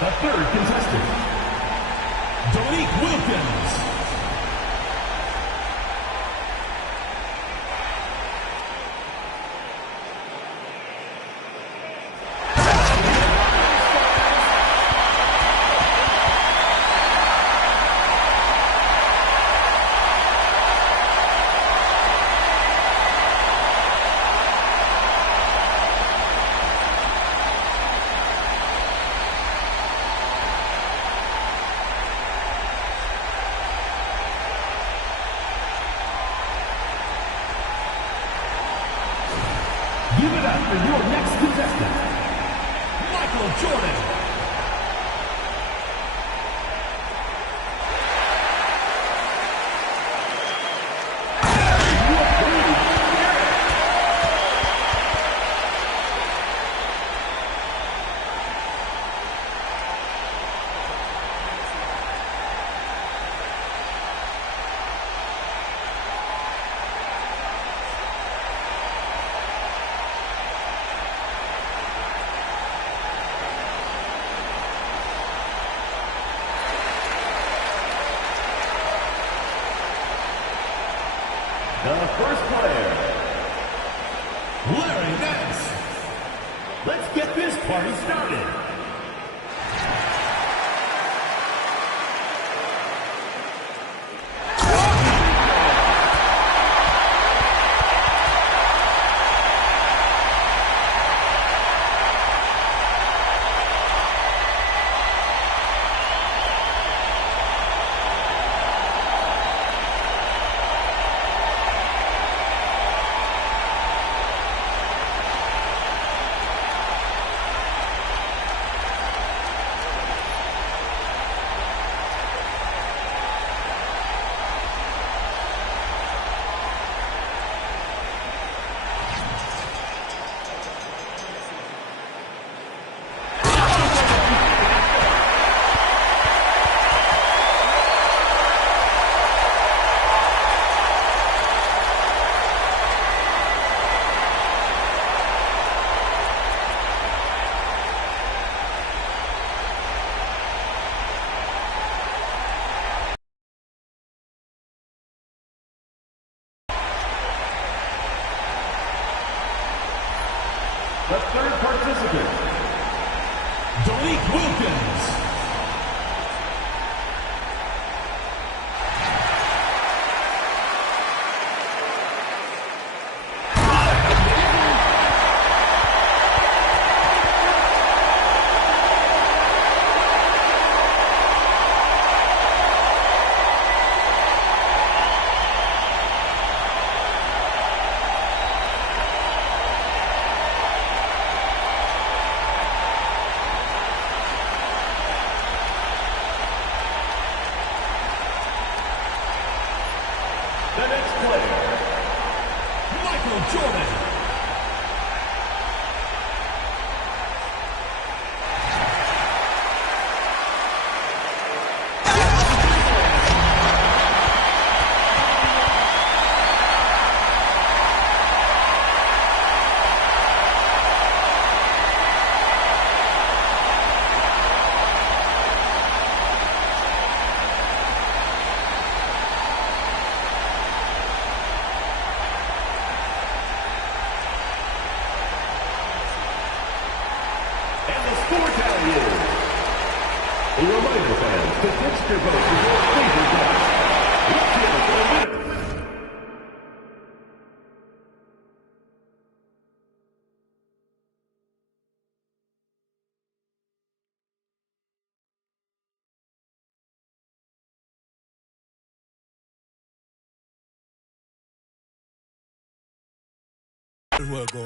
The third contestant, Wilkins. Give it up for your next contestant, Michael Jordan. party started. The third participant, Dominique Wilkins. The next player, Michael Jordan. A reminder, fans, to text your vote for your favorite guest. Let's hear it for the winner. El juego.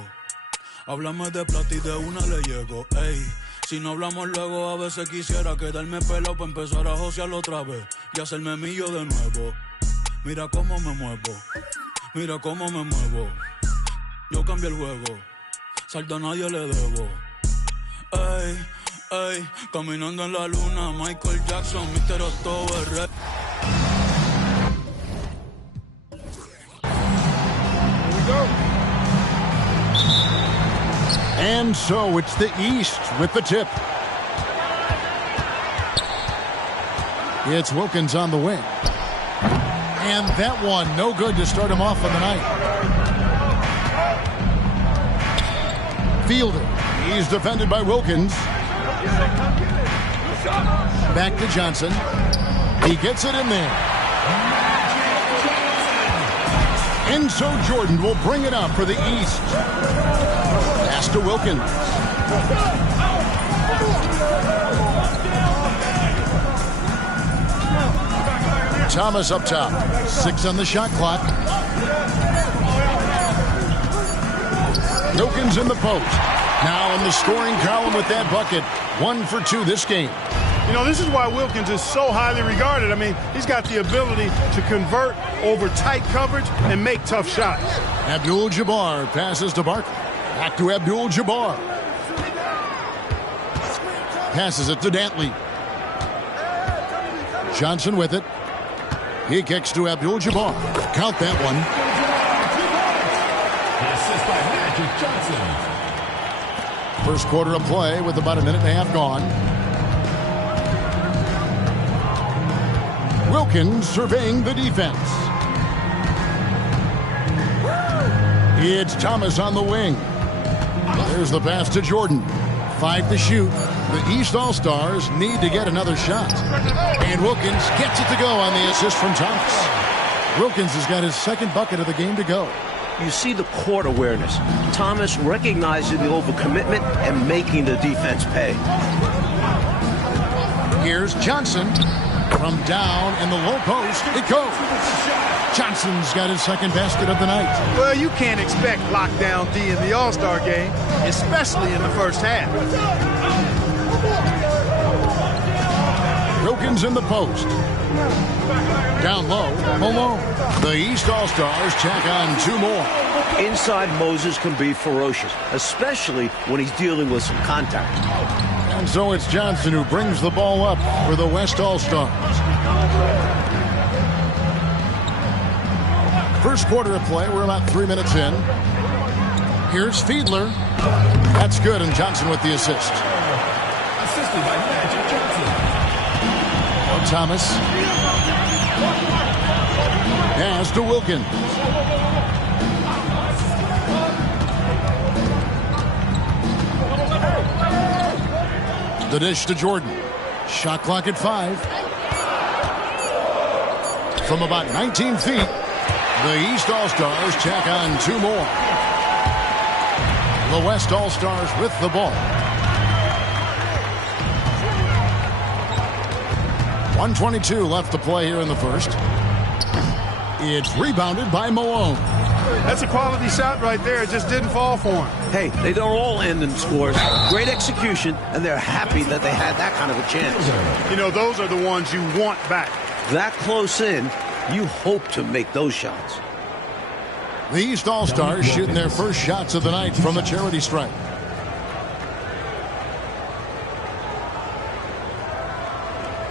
Háblame de plata y de una le llego, ey. Si no hablamos luego, a veces quisiera quedarme pelado para empezar a josearlo otra vez y hacerme millo de nuevo. Mira cómo me muevo, mira cómo me muevo. Yo cambié el juego, saldo a nadie le debo. Ey, ey, caminando en la luna, Michael Jackson, Mr. October. And so it's the East with the tip. It's Wilkins on the wing. And that one, no good to start him off on the night. Fielded. He's defended by Wilkins. Back to Johnson. He gets it in there. And so Jordan will bring it up for the East. Pass to Wilkins. Thomas up top. 6 on the shot clock. Wilkins in the post. Now in the scoring column with that bucket. 1 for 2 this game. You know, this is why Wilkins is so highly regarded. I mean, he's got the ability to convert over tight coverage and make tough shots. Abdul-Jabbar passes to Barkley. Back to Abdul-Jabbar. Passes it to Dantley. Johnson with it. He kicks to Abdul-Jabbar. Count that one. Assist by Magic Johnson. First quarter of play with about a minute and a half gone. Wilkins surveying the defense. It's Thomas on the wing. There's the pass to Jordan. 5 to shoot. The East All-Stars need to get another shot. And Wilkins gets it to go on the assist from Thomas. Wilkins has got his second bucket of the game to go. You see the court awareness. Thomas recognizing the overcommitment and making the defense pay. Here's Johnson. From down in the low post, it goes. Johnson's got his second basket of the night. Well, you can't expect lockdown D in the All-Star game, especially in the first half. Wilkins in the post. Down low, Malone. The East All-Stars tack on 2 more. Inside, Moses can be ferocious, especially when he's dealing with some contact. And so it's Johnson who brings the ball up for the West All-Stars. First quarter of play, we're about 3 minutes in. Here's Fiedler. That's good, and Johnson with the assist. Assisted by Magic Johnson. Thomas. Pass to Wilkins. The dish to Jordan. Shot clock at 5. From about 19 feet, the East All-Stars tack on 2 more. The West All-Stars with the ball. 1:22 left to play here in the first. It's rebounded by Malone. That's a quality shot right there. It just didn't fall for him. Hey, they don't all end in scores. Great execution, and they're happy that they had that kind of a chance. You know, those are the ones you want back. That close in, you hope to make those shots. The East All-Stars shooting their first shots of the night from the charity stripe.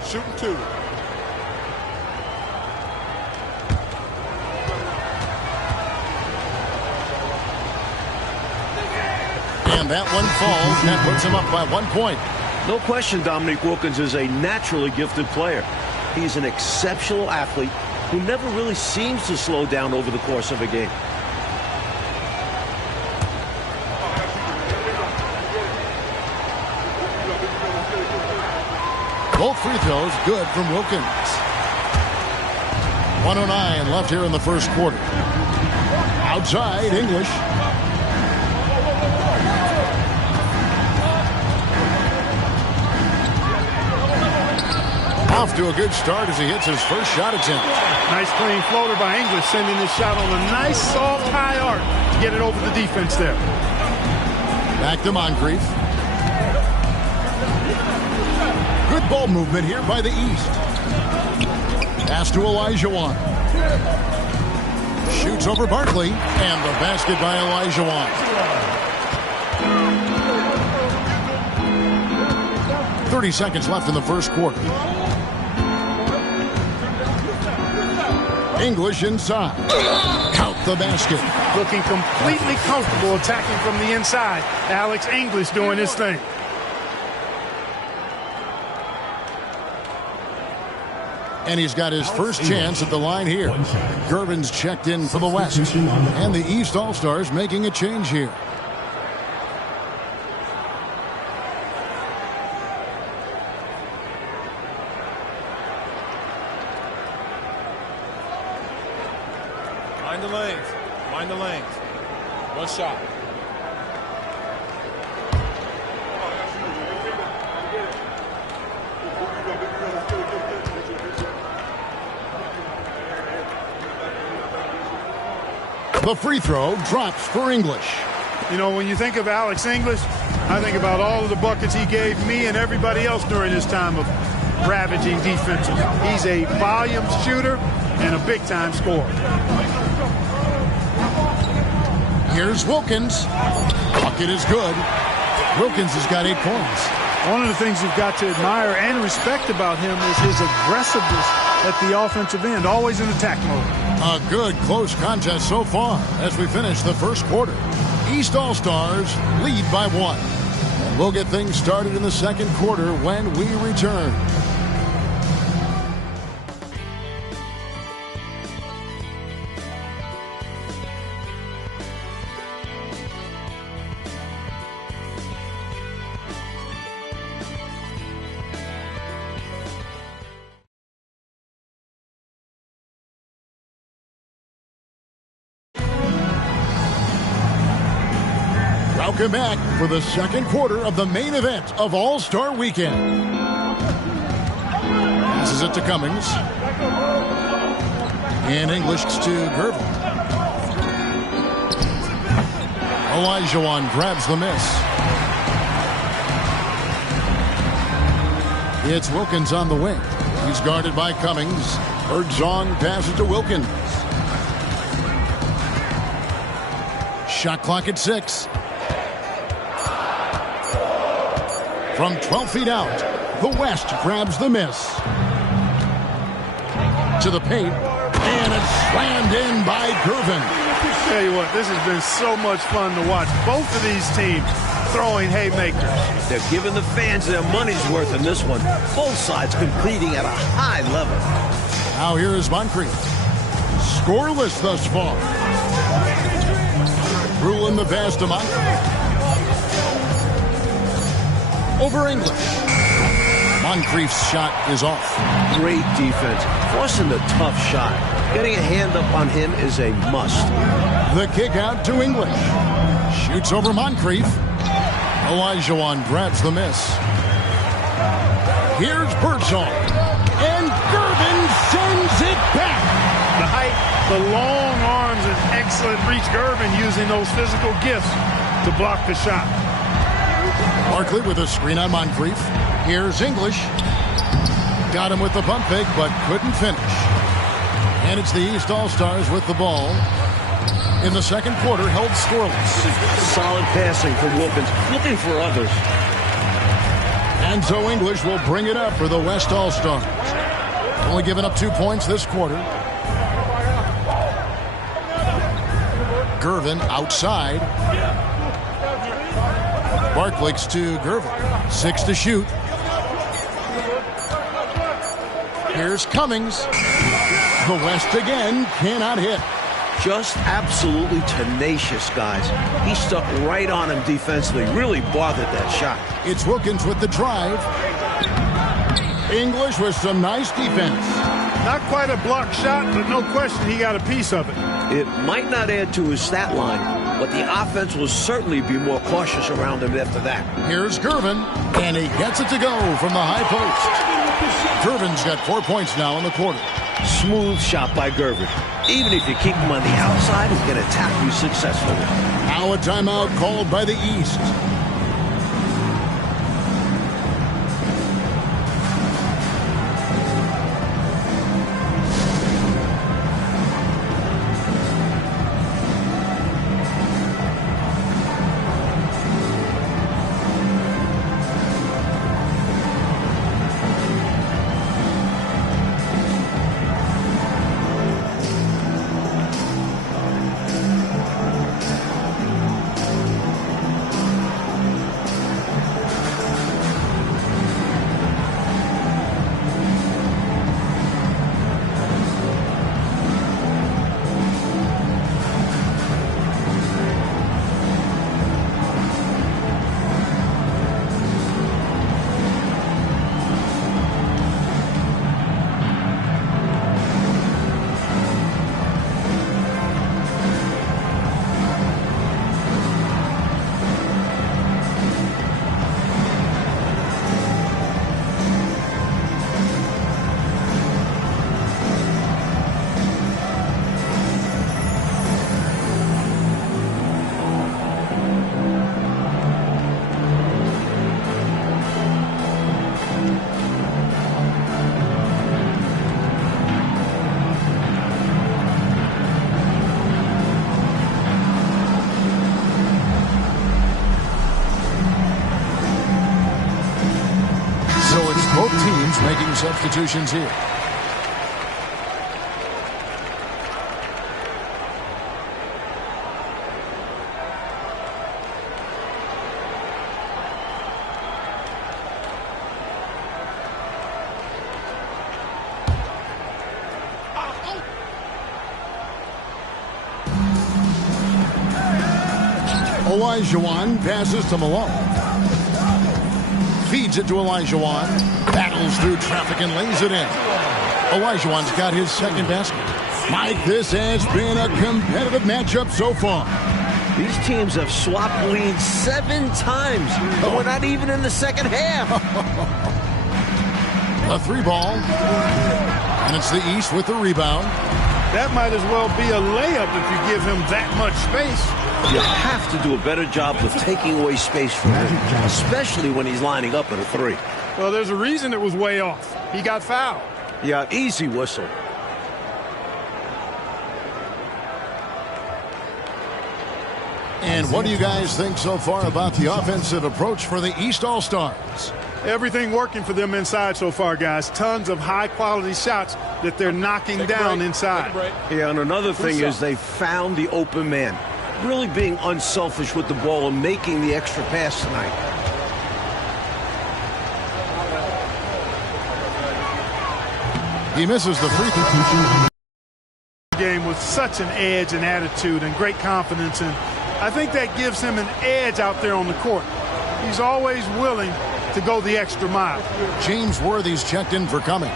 Shooting 2. And that one falls. That puts him up by 1 point. No question Dominique Wilkins is a naturally gifted player. He's an exceptional athlete who never really seems to slow down over the course of a game. Both free throws good from Wilkins. 1:09 left here in the first quarter. Outside, English. Off to a good start as he hits his first shot attempt. Nice clean floater by English, sending this shot on a nice soft high arc to get it over the defense there. Back to Moncrief. Good ball movement here by the East. Pass to Olajuwon. Shoots over Barkley, and the basket by Olajuwon. 30 seconds left in the first quarter. English inside. Count the basket. Looking completely comfortable attacking from the inside. Alex English doing his thing. And he's got his first chance at the line here. Gervin's checked in for the West. And the East All-Stars making a change here. Mind the lanes. Mind the lanes. One shot. The free throw drops for English. You know, when you think of Alex English, I think about all of the buckets he gave me and everybody else during his time of ravaging defenses. He's a volume shooter and a big-time scorer. Here's Wilkins. Bucket is good. Wilkins has got 8 points. One of the things you've got to admire and respect about him is his aggressiveness at the offensive end, always in attack mode. A good close contest so far as we finish the first quarter. East All-Stars lead by 1. And we'll get things started in the second quarter when we return. Welcome back for the second quarter of the main event of All-Star Weekend. Passes it to Cummings. In English to Gervin. Olajuwon grabs the miss. It's Wilkins on the wing. He's guarded by Cummings. Bergzong passes to Wilkins. Shot clock at 6. From 12 feet out, the West grabs the miss. To the paint, and it's slammed in by Gervin. Tell you what, this has been so much fun to watch. Both of these teams throwing haymakers. They're giving the fans their money's worth in this one. Both sides competing at a high level. Now here is Moncrief. Scoreless thus far. Ruling the pass to Moncrief. Over English. Moncrief's shot is off. Great defense. Forcing the tough shot. Getting a hand up on him is a must. The kick out to English. Shoots over Moncrief. Olajuwon grabs the miss. Here's Bergzong. And Gervin sends it back. The height, the long arms, and excellent reach. Gervin using those physical gifts to block the shot. Barkley with a screen on Moncrief. Here's English. Got him with the pump fake, but couldn't finish. And it's the East All-Stars with the ball. In the second quarter, held scoreless. Solid passing from Wilkins, looking for others. And so English will bring it up for the West All-Stars. Only giving up 2 points this quarter. Gervin outside. Barkley's to Gervin. 6 to shoot. Here's Cummings. The West again cannot hit. Just absolutely tenacious, guys. He stuck right on him defensively. Really bothered that shot. It's Wilkins with the drive. English with some nice defense. Not quite a blocked shot, but no question he got a piece of it. It might not add to his stat line, but the offense will certainly be more cautious around him after that. Here's Gervin, and he gets it to go from the high post. Gervin's got 4 points now in the quarter. Smooth shot by Gervin. Even if you keep him on the outside, he can attack you successfully. Now a timeout called by the East. Both teams making substitutions here. Olajuwon passes to Malone. Feeds it to Olajuwon. Battles through traffic and lays it in. Olajuwon's got his second basket. Mike, this has been a competitive matchup so far. These teams have swapped leads 7 times, but we're not even in the second half. A 3-ball, and it's the East with the rebound. That might as well be a layup if you give him that much space. You have to do a better job of taking away space from him, especially when he's lining up at a 3. Well, there's a reason it was way off. He got fouled. Yeah, easy whistle. And what do you guys think so far about the offensive approach for the East All-Stars? Everything working for them inside so far, guys. Tons of high-quality shots that they're knocking down inside. Yeah, and another thing is they found the open man. Really being unselfish with the ball and making the extra pass tonight. He misses the free throw. Game with such an edge and attitude and great confidence, and I think that gives him an edge out there on the court. He's always willing to go the extra mile. James Worthy's checked in for Cummings.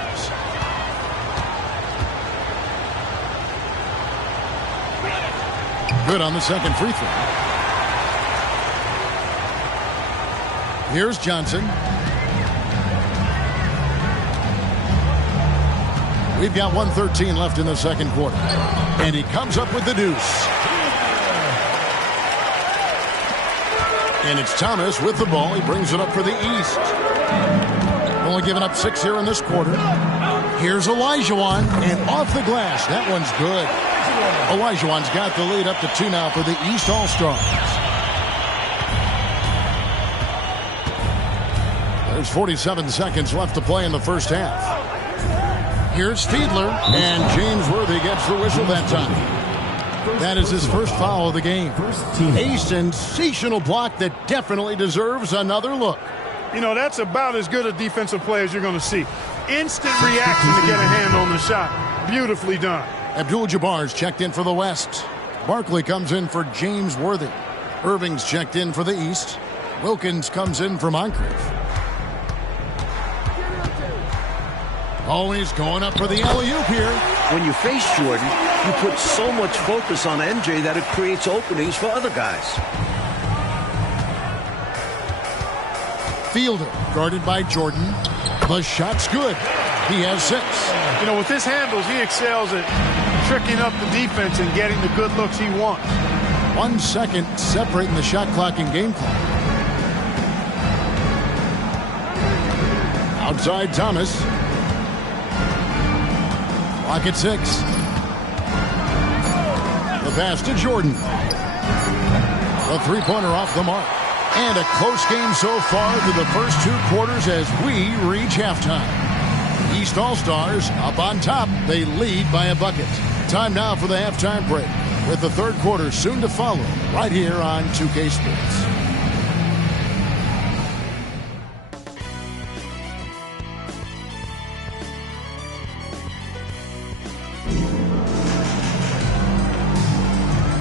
Good on the second free throw. Here's Johnson. We've got 1:13 left in the second quarter. And he comes up with the deuce. And it's Thomas with the ball. He brings it up for the East. Only giving up 6 here in this quarter. Here's Olajuwon, and off the glass. That one's good. Olajuwon's got the lead up to 2 now for the East All-Stars. There's 47 seconds left to play in the first half. Here's Fiedler, and James Worthy gets the whistle that time. That is his first foul of the game. A sensational block that definitely deserves another look. You know, that's about as good a defensive play as you're going to see. Instant reaction to get a hand on the shot. Beautifully done. Abdul-Jabbar's checked in for the West. Barkley comes in for James Worthy. Irving's checked in for the East. Wilkins comes in for Moncrief. Always going up for the alley-oop here. When you face Jordan, you put so much focus on MJ that it creates openings for other guys. Fielder guarded by Jordan. The shot's good. He has 6. You know, with his handles, he excels at tricking up the defense and getting the good looks he wants. 1 second separating the shot clock and game clock. Outside Thomas. Clock at 6. The pass to Jordan. The three-pointer off the mark. And a close game so far through the first 2 quarters as we reach halftime. East All-Stars up on top. They lead by a bucket. Time now for the halftime break, with the third quarter soon to follow right here on 2K Sports.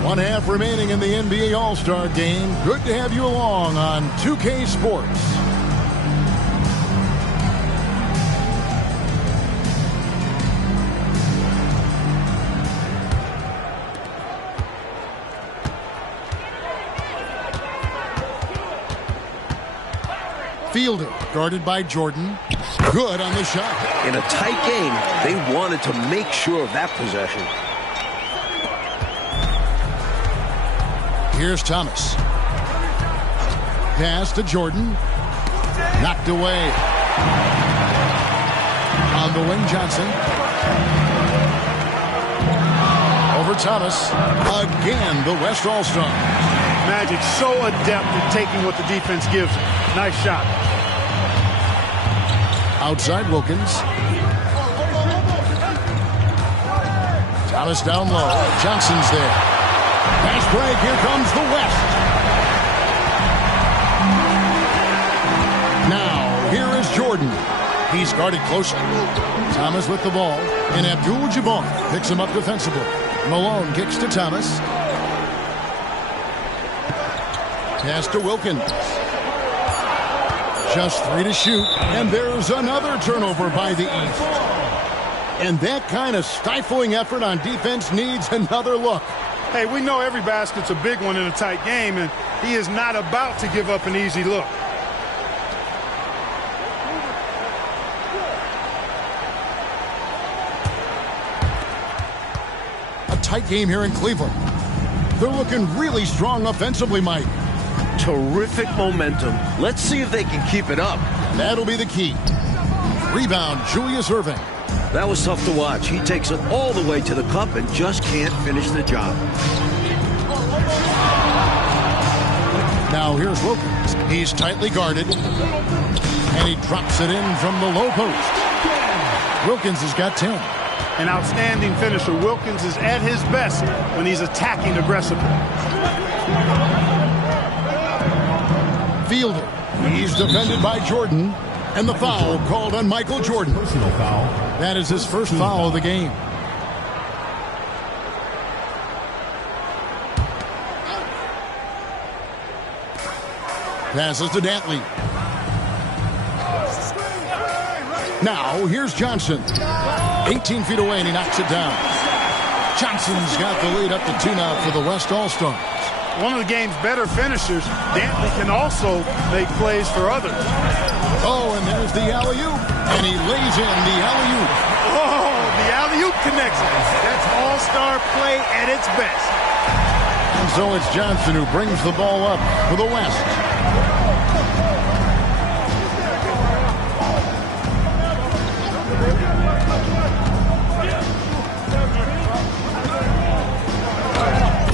One half remaining in the NBA All-Star Game. Good to have you along on 2K Sports. Fielder guarded by Jordan. Good on the shot. In a tight game, they wanted to make sure of that possession. Here's Thomas. Pass to Jordan. Knocked away. On the wing, Johnson. Over Thomas. Again, the West All-Star. Magic so adept at taking what the defense gives him. Nice shot. Outside Wilkins. Thomas down low. Johnson's there. Pass break. Here comes the West. Now, here is Jordan. He's guarded closely. Thomas with the ball. And Abdul-Jabbar picks him up defensively. Malone kicks to Thomas. Pass to Wilkins. Just 3 to shoot. And there's another turnover by the East. And that kind of stifling effort on defense needs another look. Hey, we know every basket's a big one in a tight game, and he is not about to give up an easy look. A tight game here in Cleveland. They're looking really strong offensively, Mike. Terrific momentum. Let's see if they can keep it up. That'll be the key. Rebound, Julius Irving. That was tough to watch. He takes it all the way to the cup and just can't finish the job. Now here's Wilkins. He's tightly guarded. And he drops it in from the low post. Wilkins has got 10. An outstanding finisher. Wilkins is at his best when he's attacking aggressively. Fielder. He's defended by Jordan. And the foul called on Michael Jordan. Personal foul. That is his first foul of the game. Passes to Dantley. Now, here's Johnson. 18 feet away, and he knocks it down. Johnson's got the lead up to 2 now for the West All-Stars. One of the game's better finishers. Dantley can also make plays for others. Oh, and there's the alley-oop. And he lays in the alley-oop. Oh, the alley-oop connection. That's all-star play at its best. And so it's Johnson who brings the ball up for the West.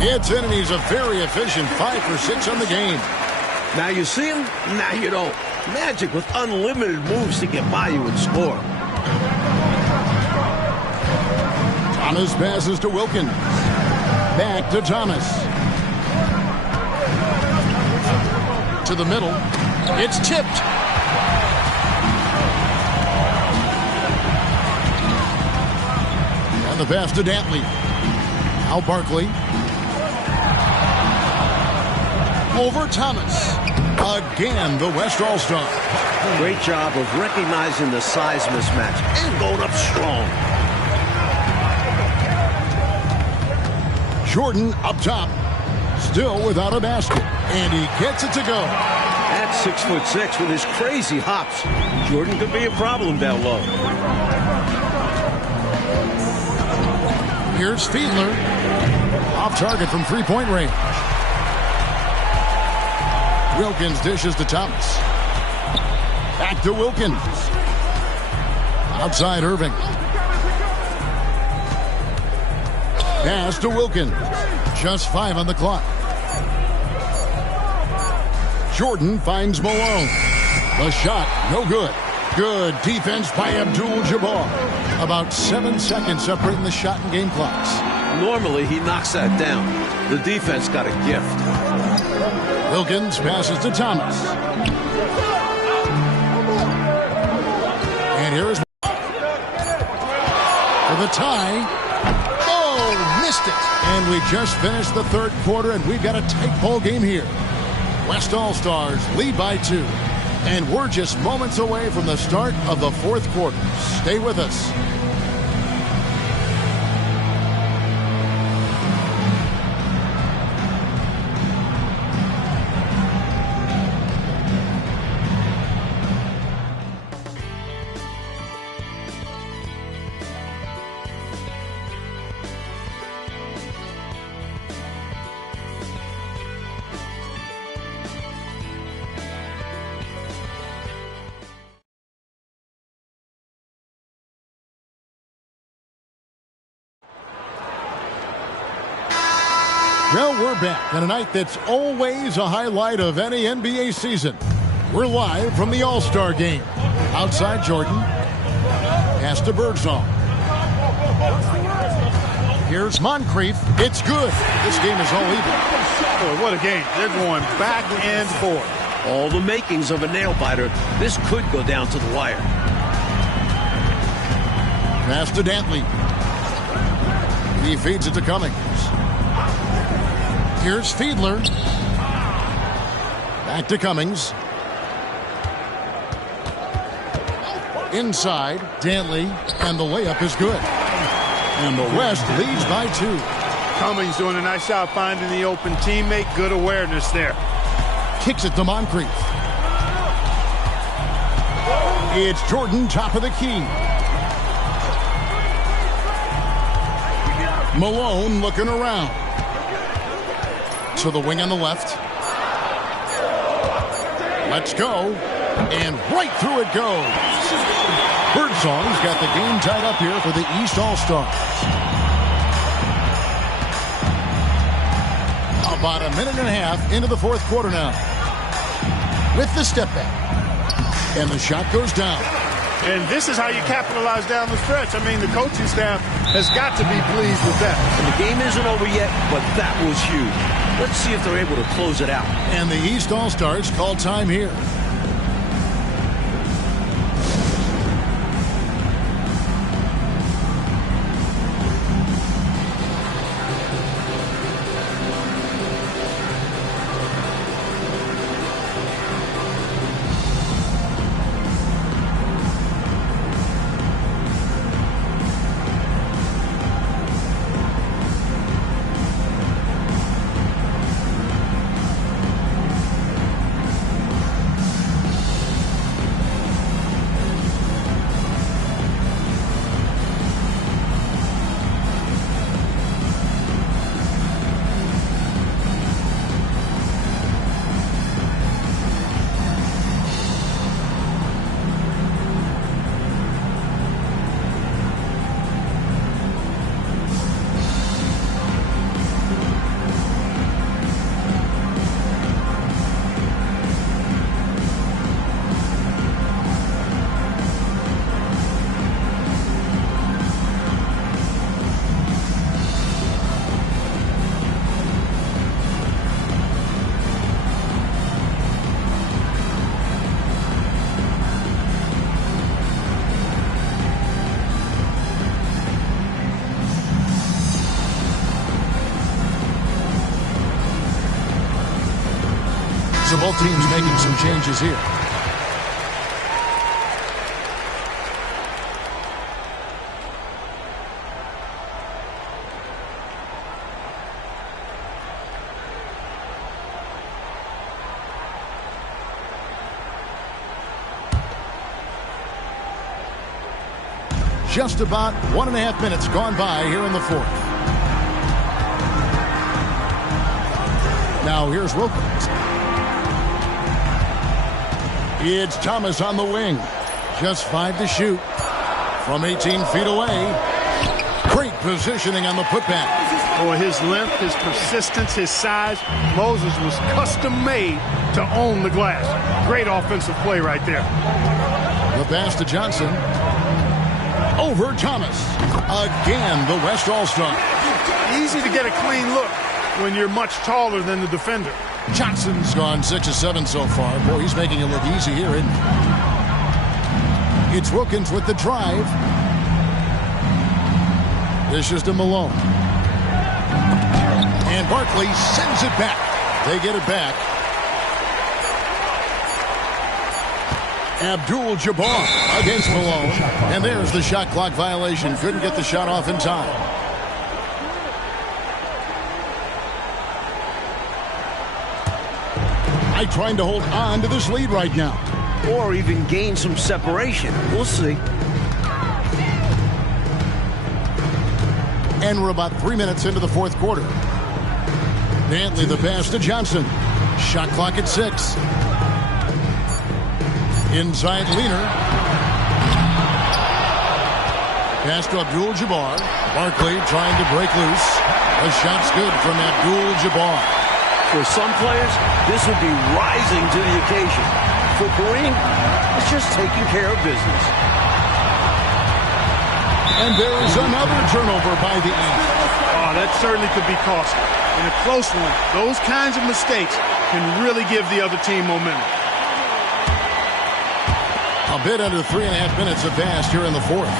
It's in, and he's a very efficient 5 for 6 on the game. Now you see him, now you don't. Magic with unlimited moves to get by you and score. Thomas passes to Wilkins. Back to Thomas. To the middle. It's tipped. And the pass to Dantley. Now Barkley. Over Thomas. Again, the West All-Star. Great job of recognizing the size mismatch and going up strong. Jordan up top. Still without a basket. And he gets it to go. At 6'6" with his crazy hops, Jordan could be a problem down low. Here's Fiedler. Off target from three-point range. Wilkins dishes to Thomas. Back to Wilkins. Outside Irving. Pass to Wilkins. Just 5 on the clock. Jordan finds Malone. The shot, no good. Good defense by Abdul-Jabbar. About 7 seconds separating the shot and game clocks. Normally, he knocks that down. The defense got a gift. Wilkins passes to Thomas. And here is for the tie. Oh, missed it. And we just finished the third quarter, and we've got a tight ball game here. West All-Stars lead by 2. And we're just moments away from the start of the fourth quarter. Stay with us. Well, we're back on a night that's always a highlight of any NBA season. We're live from the All-Star game. Outside Jordan. Pass to Birdsong. Here's Moncrief. It's good. This game is all even. Boy, what a game. They're going back and forth. All the makings of a nail-biter. This could go down to the wire. Pass to Dantley. He feeds it to Cummings. Here's Fiedler. Back to Cummings. Inside, Dantley, and the layup is good. And the West leads by 2. Cummings doing a nice job finding the open teammate. Good awareness there. Kicks it to Moncrief. It's Jordan, top of the key. Malone looking around. To the wing on the left. Let's go. And right through it goes. Birdsong's got the game tied up here for the East All-Stars. About a minute and a half into the fourth quarter now. With the step back. And the shot goes down. And this is how you capitalize down the stretch. I mean, the coaching staff has got to be pleased with that. And the game isn't over yet, but that was huge. Let's see if they're able to close it out. And the East All-Stars call time here. So both teams making some changes here. Just about 1.5 minutes gone by here in the fourth. Now here's Wilkins. It's Thomas on the wing. Just 5 to shoot. From 18 feet away. Great positioning on the putback. Boy, his length, his persistence, his size. Moses was custom made to own the glass. Great offensive play right there. The pass to Johnson. Over Thomas. Again, the West All-Star. Easy to get a clean look when you're much taller than the defender. Johnson's gone 6 of 7 so far. Boy, he's making it look easy here, isn't he? It's Wilkins with the drive. This is to Malone. And Barkley sends it back. They get it back. Abdul-Jabbar against Malone. And there's the shot clock violation. Couldn't get the shot off in time. Trying to hold on to this lead right now. Or even gain some separation. We'll see. And we're about 3 minutes into the fourth quarter. Dantley the pass to Johnson. Shot clock at 6. Inside Leaner. Pass to Abdul-Jabbar. Barkley trying to break loose. The shot's good from Abdul-Jabbar. For some players, this would be rising to the occasion. For Kareem, it's just taking care of business. And there's another turnover by the East. Oh, that certainly could be costly. In a close one, those kinds of mistakes can really give the other team momentum. A bit under 3.5 minutes have passed here in the fourth.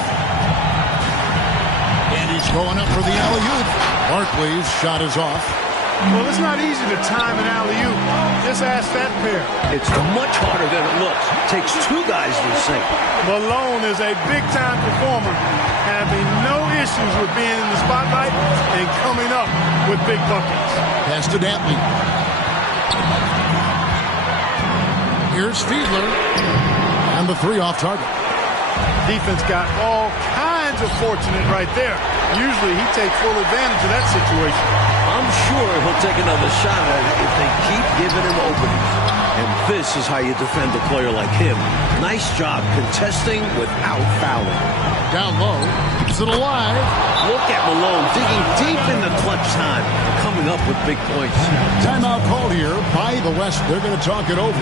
And he's going up for the alley-oop. Barkley's shot is off. Well, it's not easy to time an alley-oop. Just ask that pair. It's much harder than it looks. It takes 2 guys to sink. Malone is a big-time performer, having no issues with being in the spotlight and coming up with big buckets. Pass to Dantley. Here's Fiedler. And the 3 off target. Defense got all kinds of fortunate right there. Usually he takes full advantage of that situation. I'm sure he'll take another shot at it if they keep giving him openings. And this is how you defend a player like him. Nice job contesting without fouling. Down low. Keeps it alive. Look at Malone digging deep into clutch time. Coming up with big points. Timeout called here by the West. They're going to talk it over.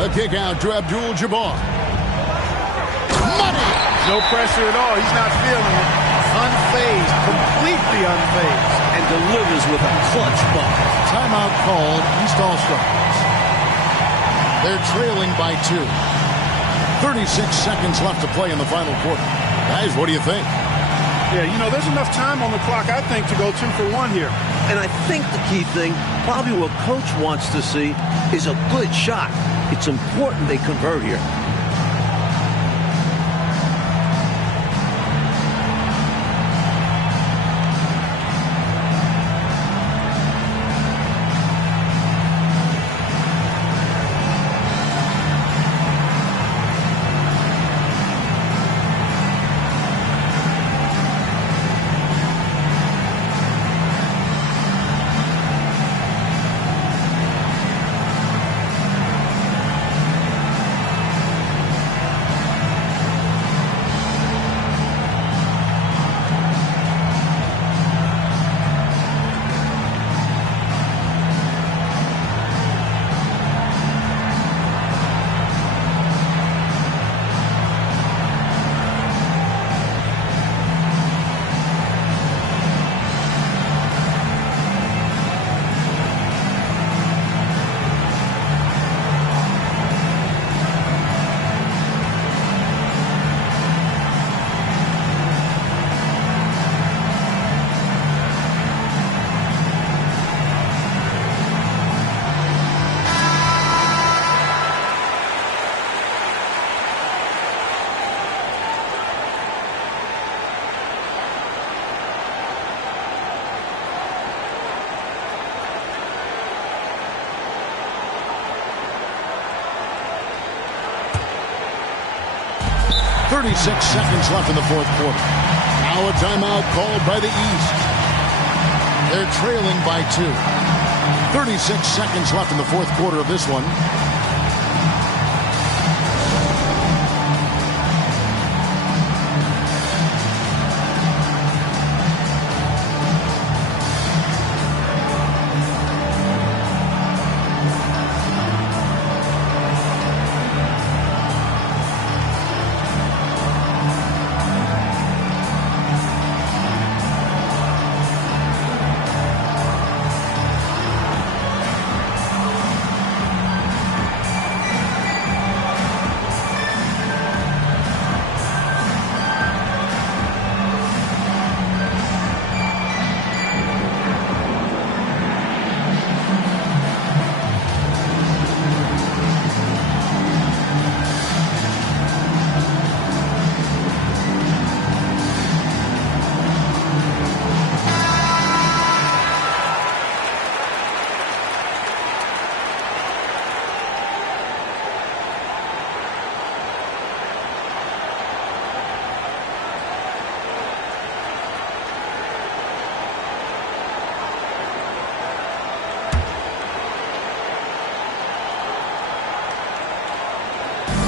A kick out to Abdul-Jabbar. Money! No pressure at all. He's not feeling it. Unfazed. Completely unfazed. And delivers with a clutch bucket. Timeout called East All-Stars. They're trailing by 2. 36 seconds left to play in the final quarter. Guys, what do you think? Yeah, you know, there's enough time on the clock, I think, to go 2 for 1 here. And I think the key thing, probably what Coach wants to see, is a good shot. It's important they convert here. .36 seconds left in the fourth quarter. Now a timeout called by the East. They're trailing by 2. 36 seconds left in the fourth quarter of this one.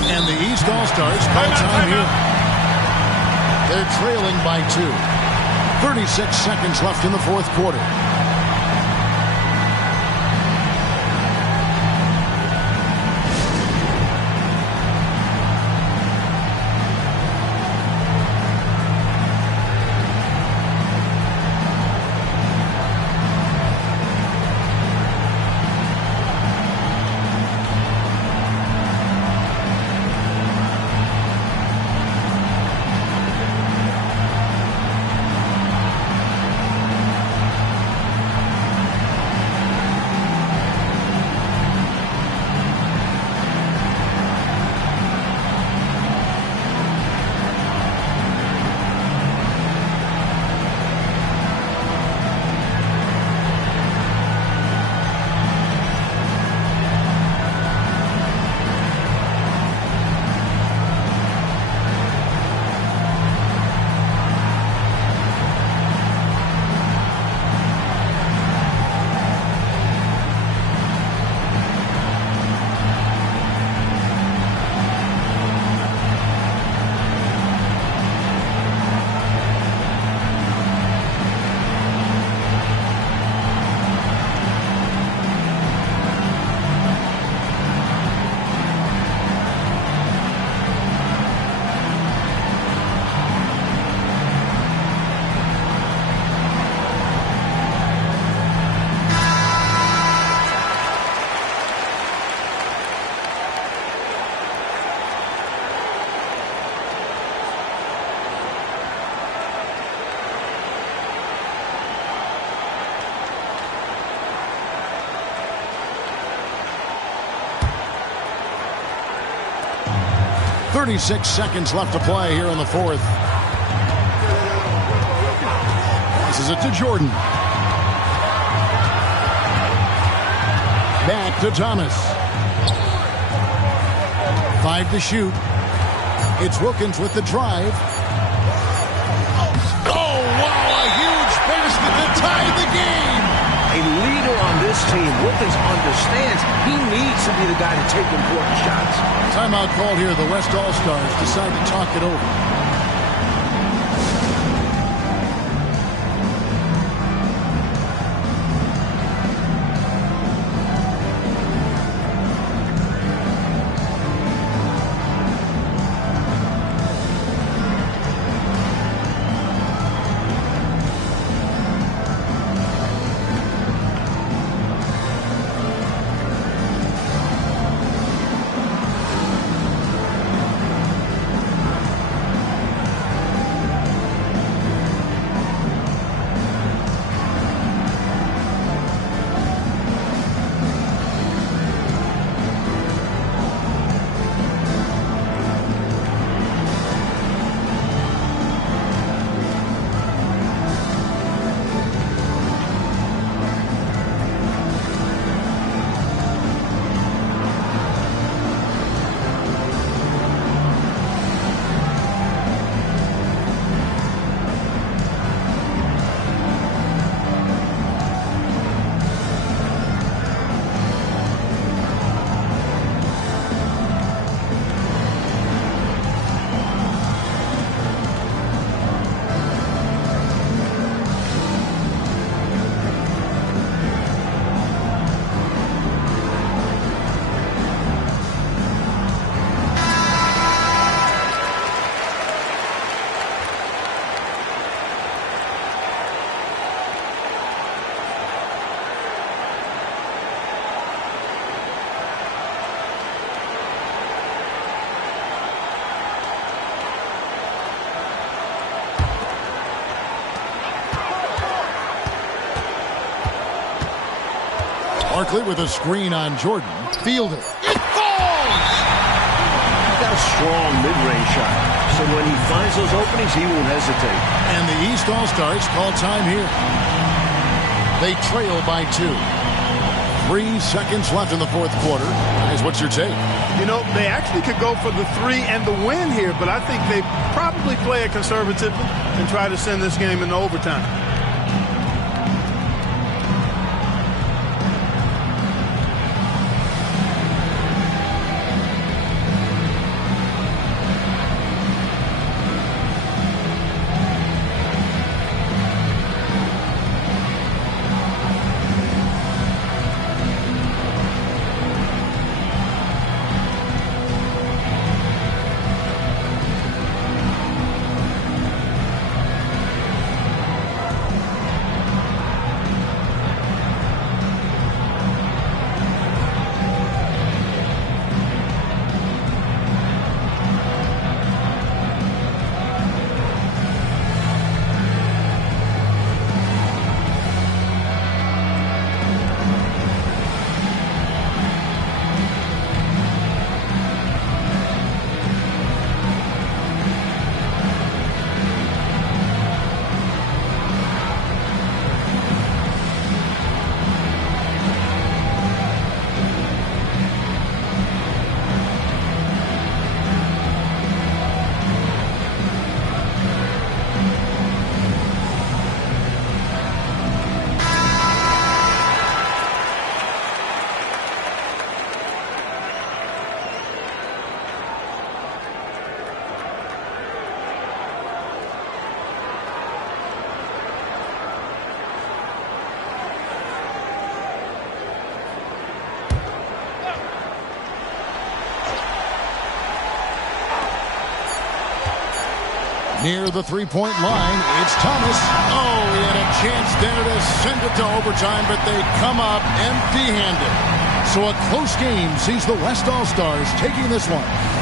And the East All-Stars call time here. They're trailing by 2. 36 seconds left in the fourth quarter. .36 seconds left to play here in the fourth. This is it to Jordan. Back to Thomas. 5 to shoot. It's Wilkins with the drive. Oh, wow, a huge basket to tie the game. A leader on this team. Wilkins understands he needs to be the guy to take important shots. Timeout called here. The West All-Stars decide to talk it over. Barkley with a screen on Jordan. Fielder. It falls! He's got a strong mid-range shot. So when he finds those openings, he won't hesitate. And the East All-Stars call time here. They trail by 2. 3 seconds left in the fourth quarter. Guys, what's your take? You know, they actually could go for the 3 and the win here, but I think they probably play it conservatively and try to send this game into overtime. Near the three-point line, it's Thomas. Oh, he had a chance there to send it to overtime, but they come up empty-handed. So a close game sees the West All-Stars taking this one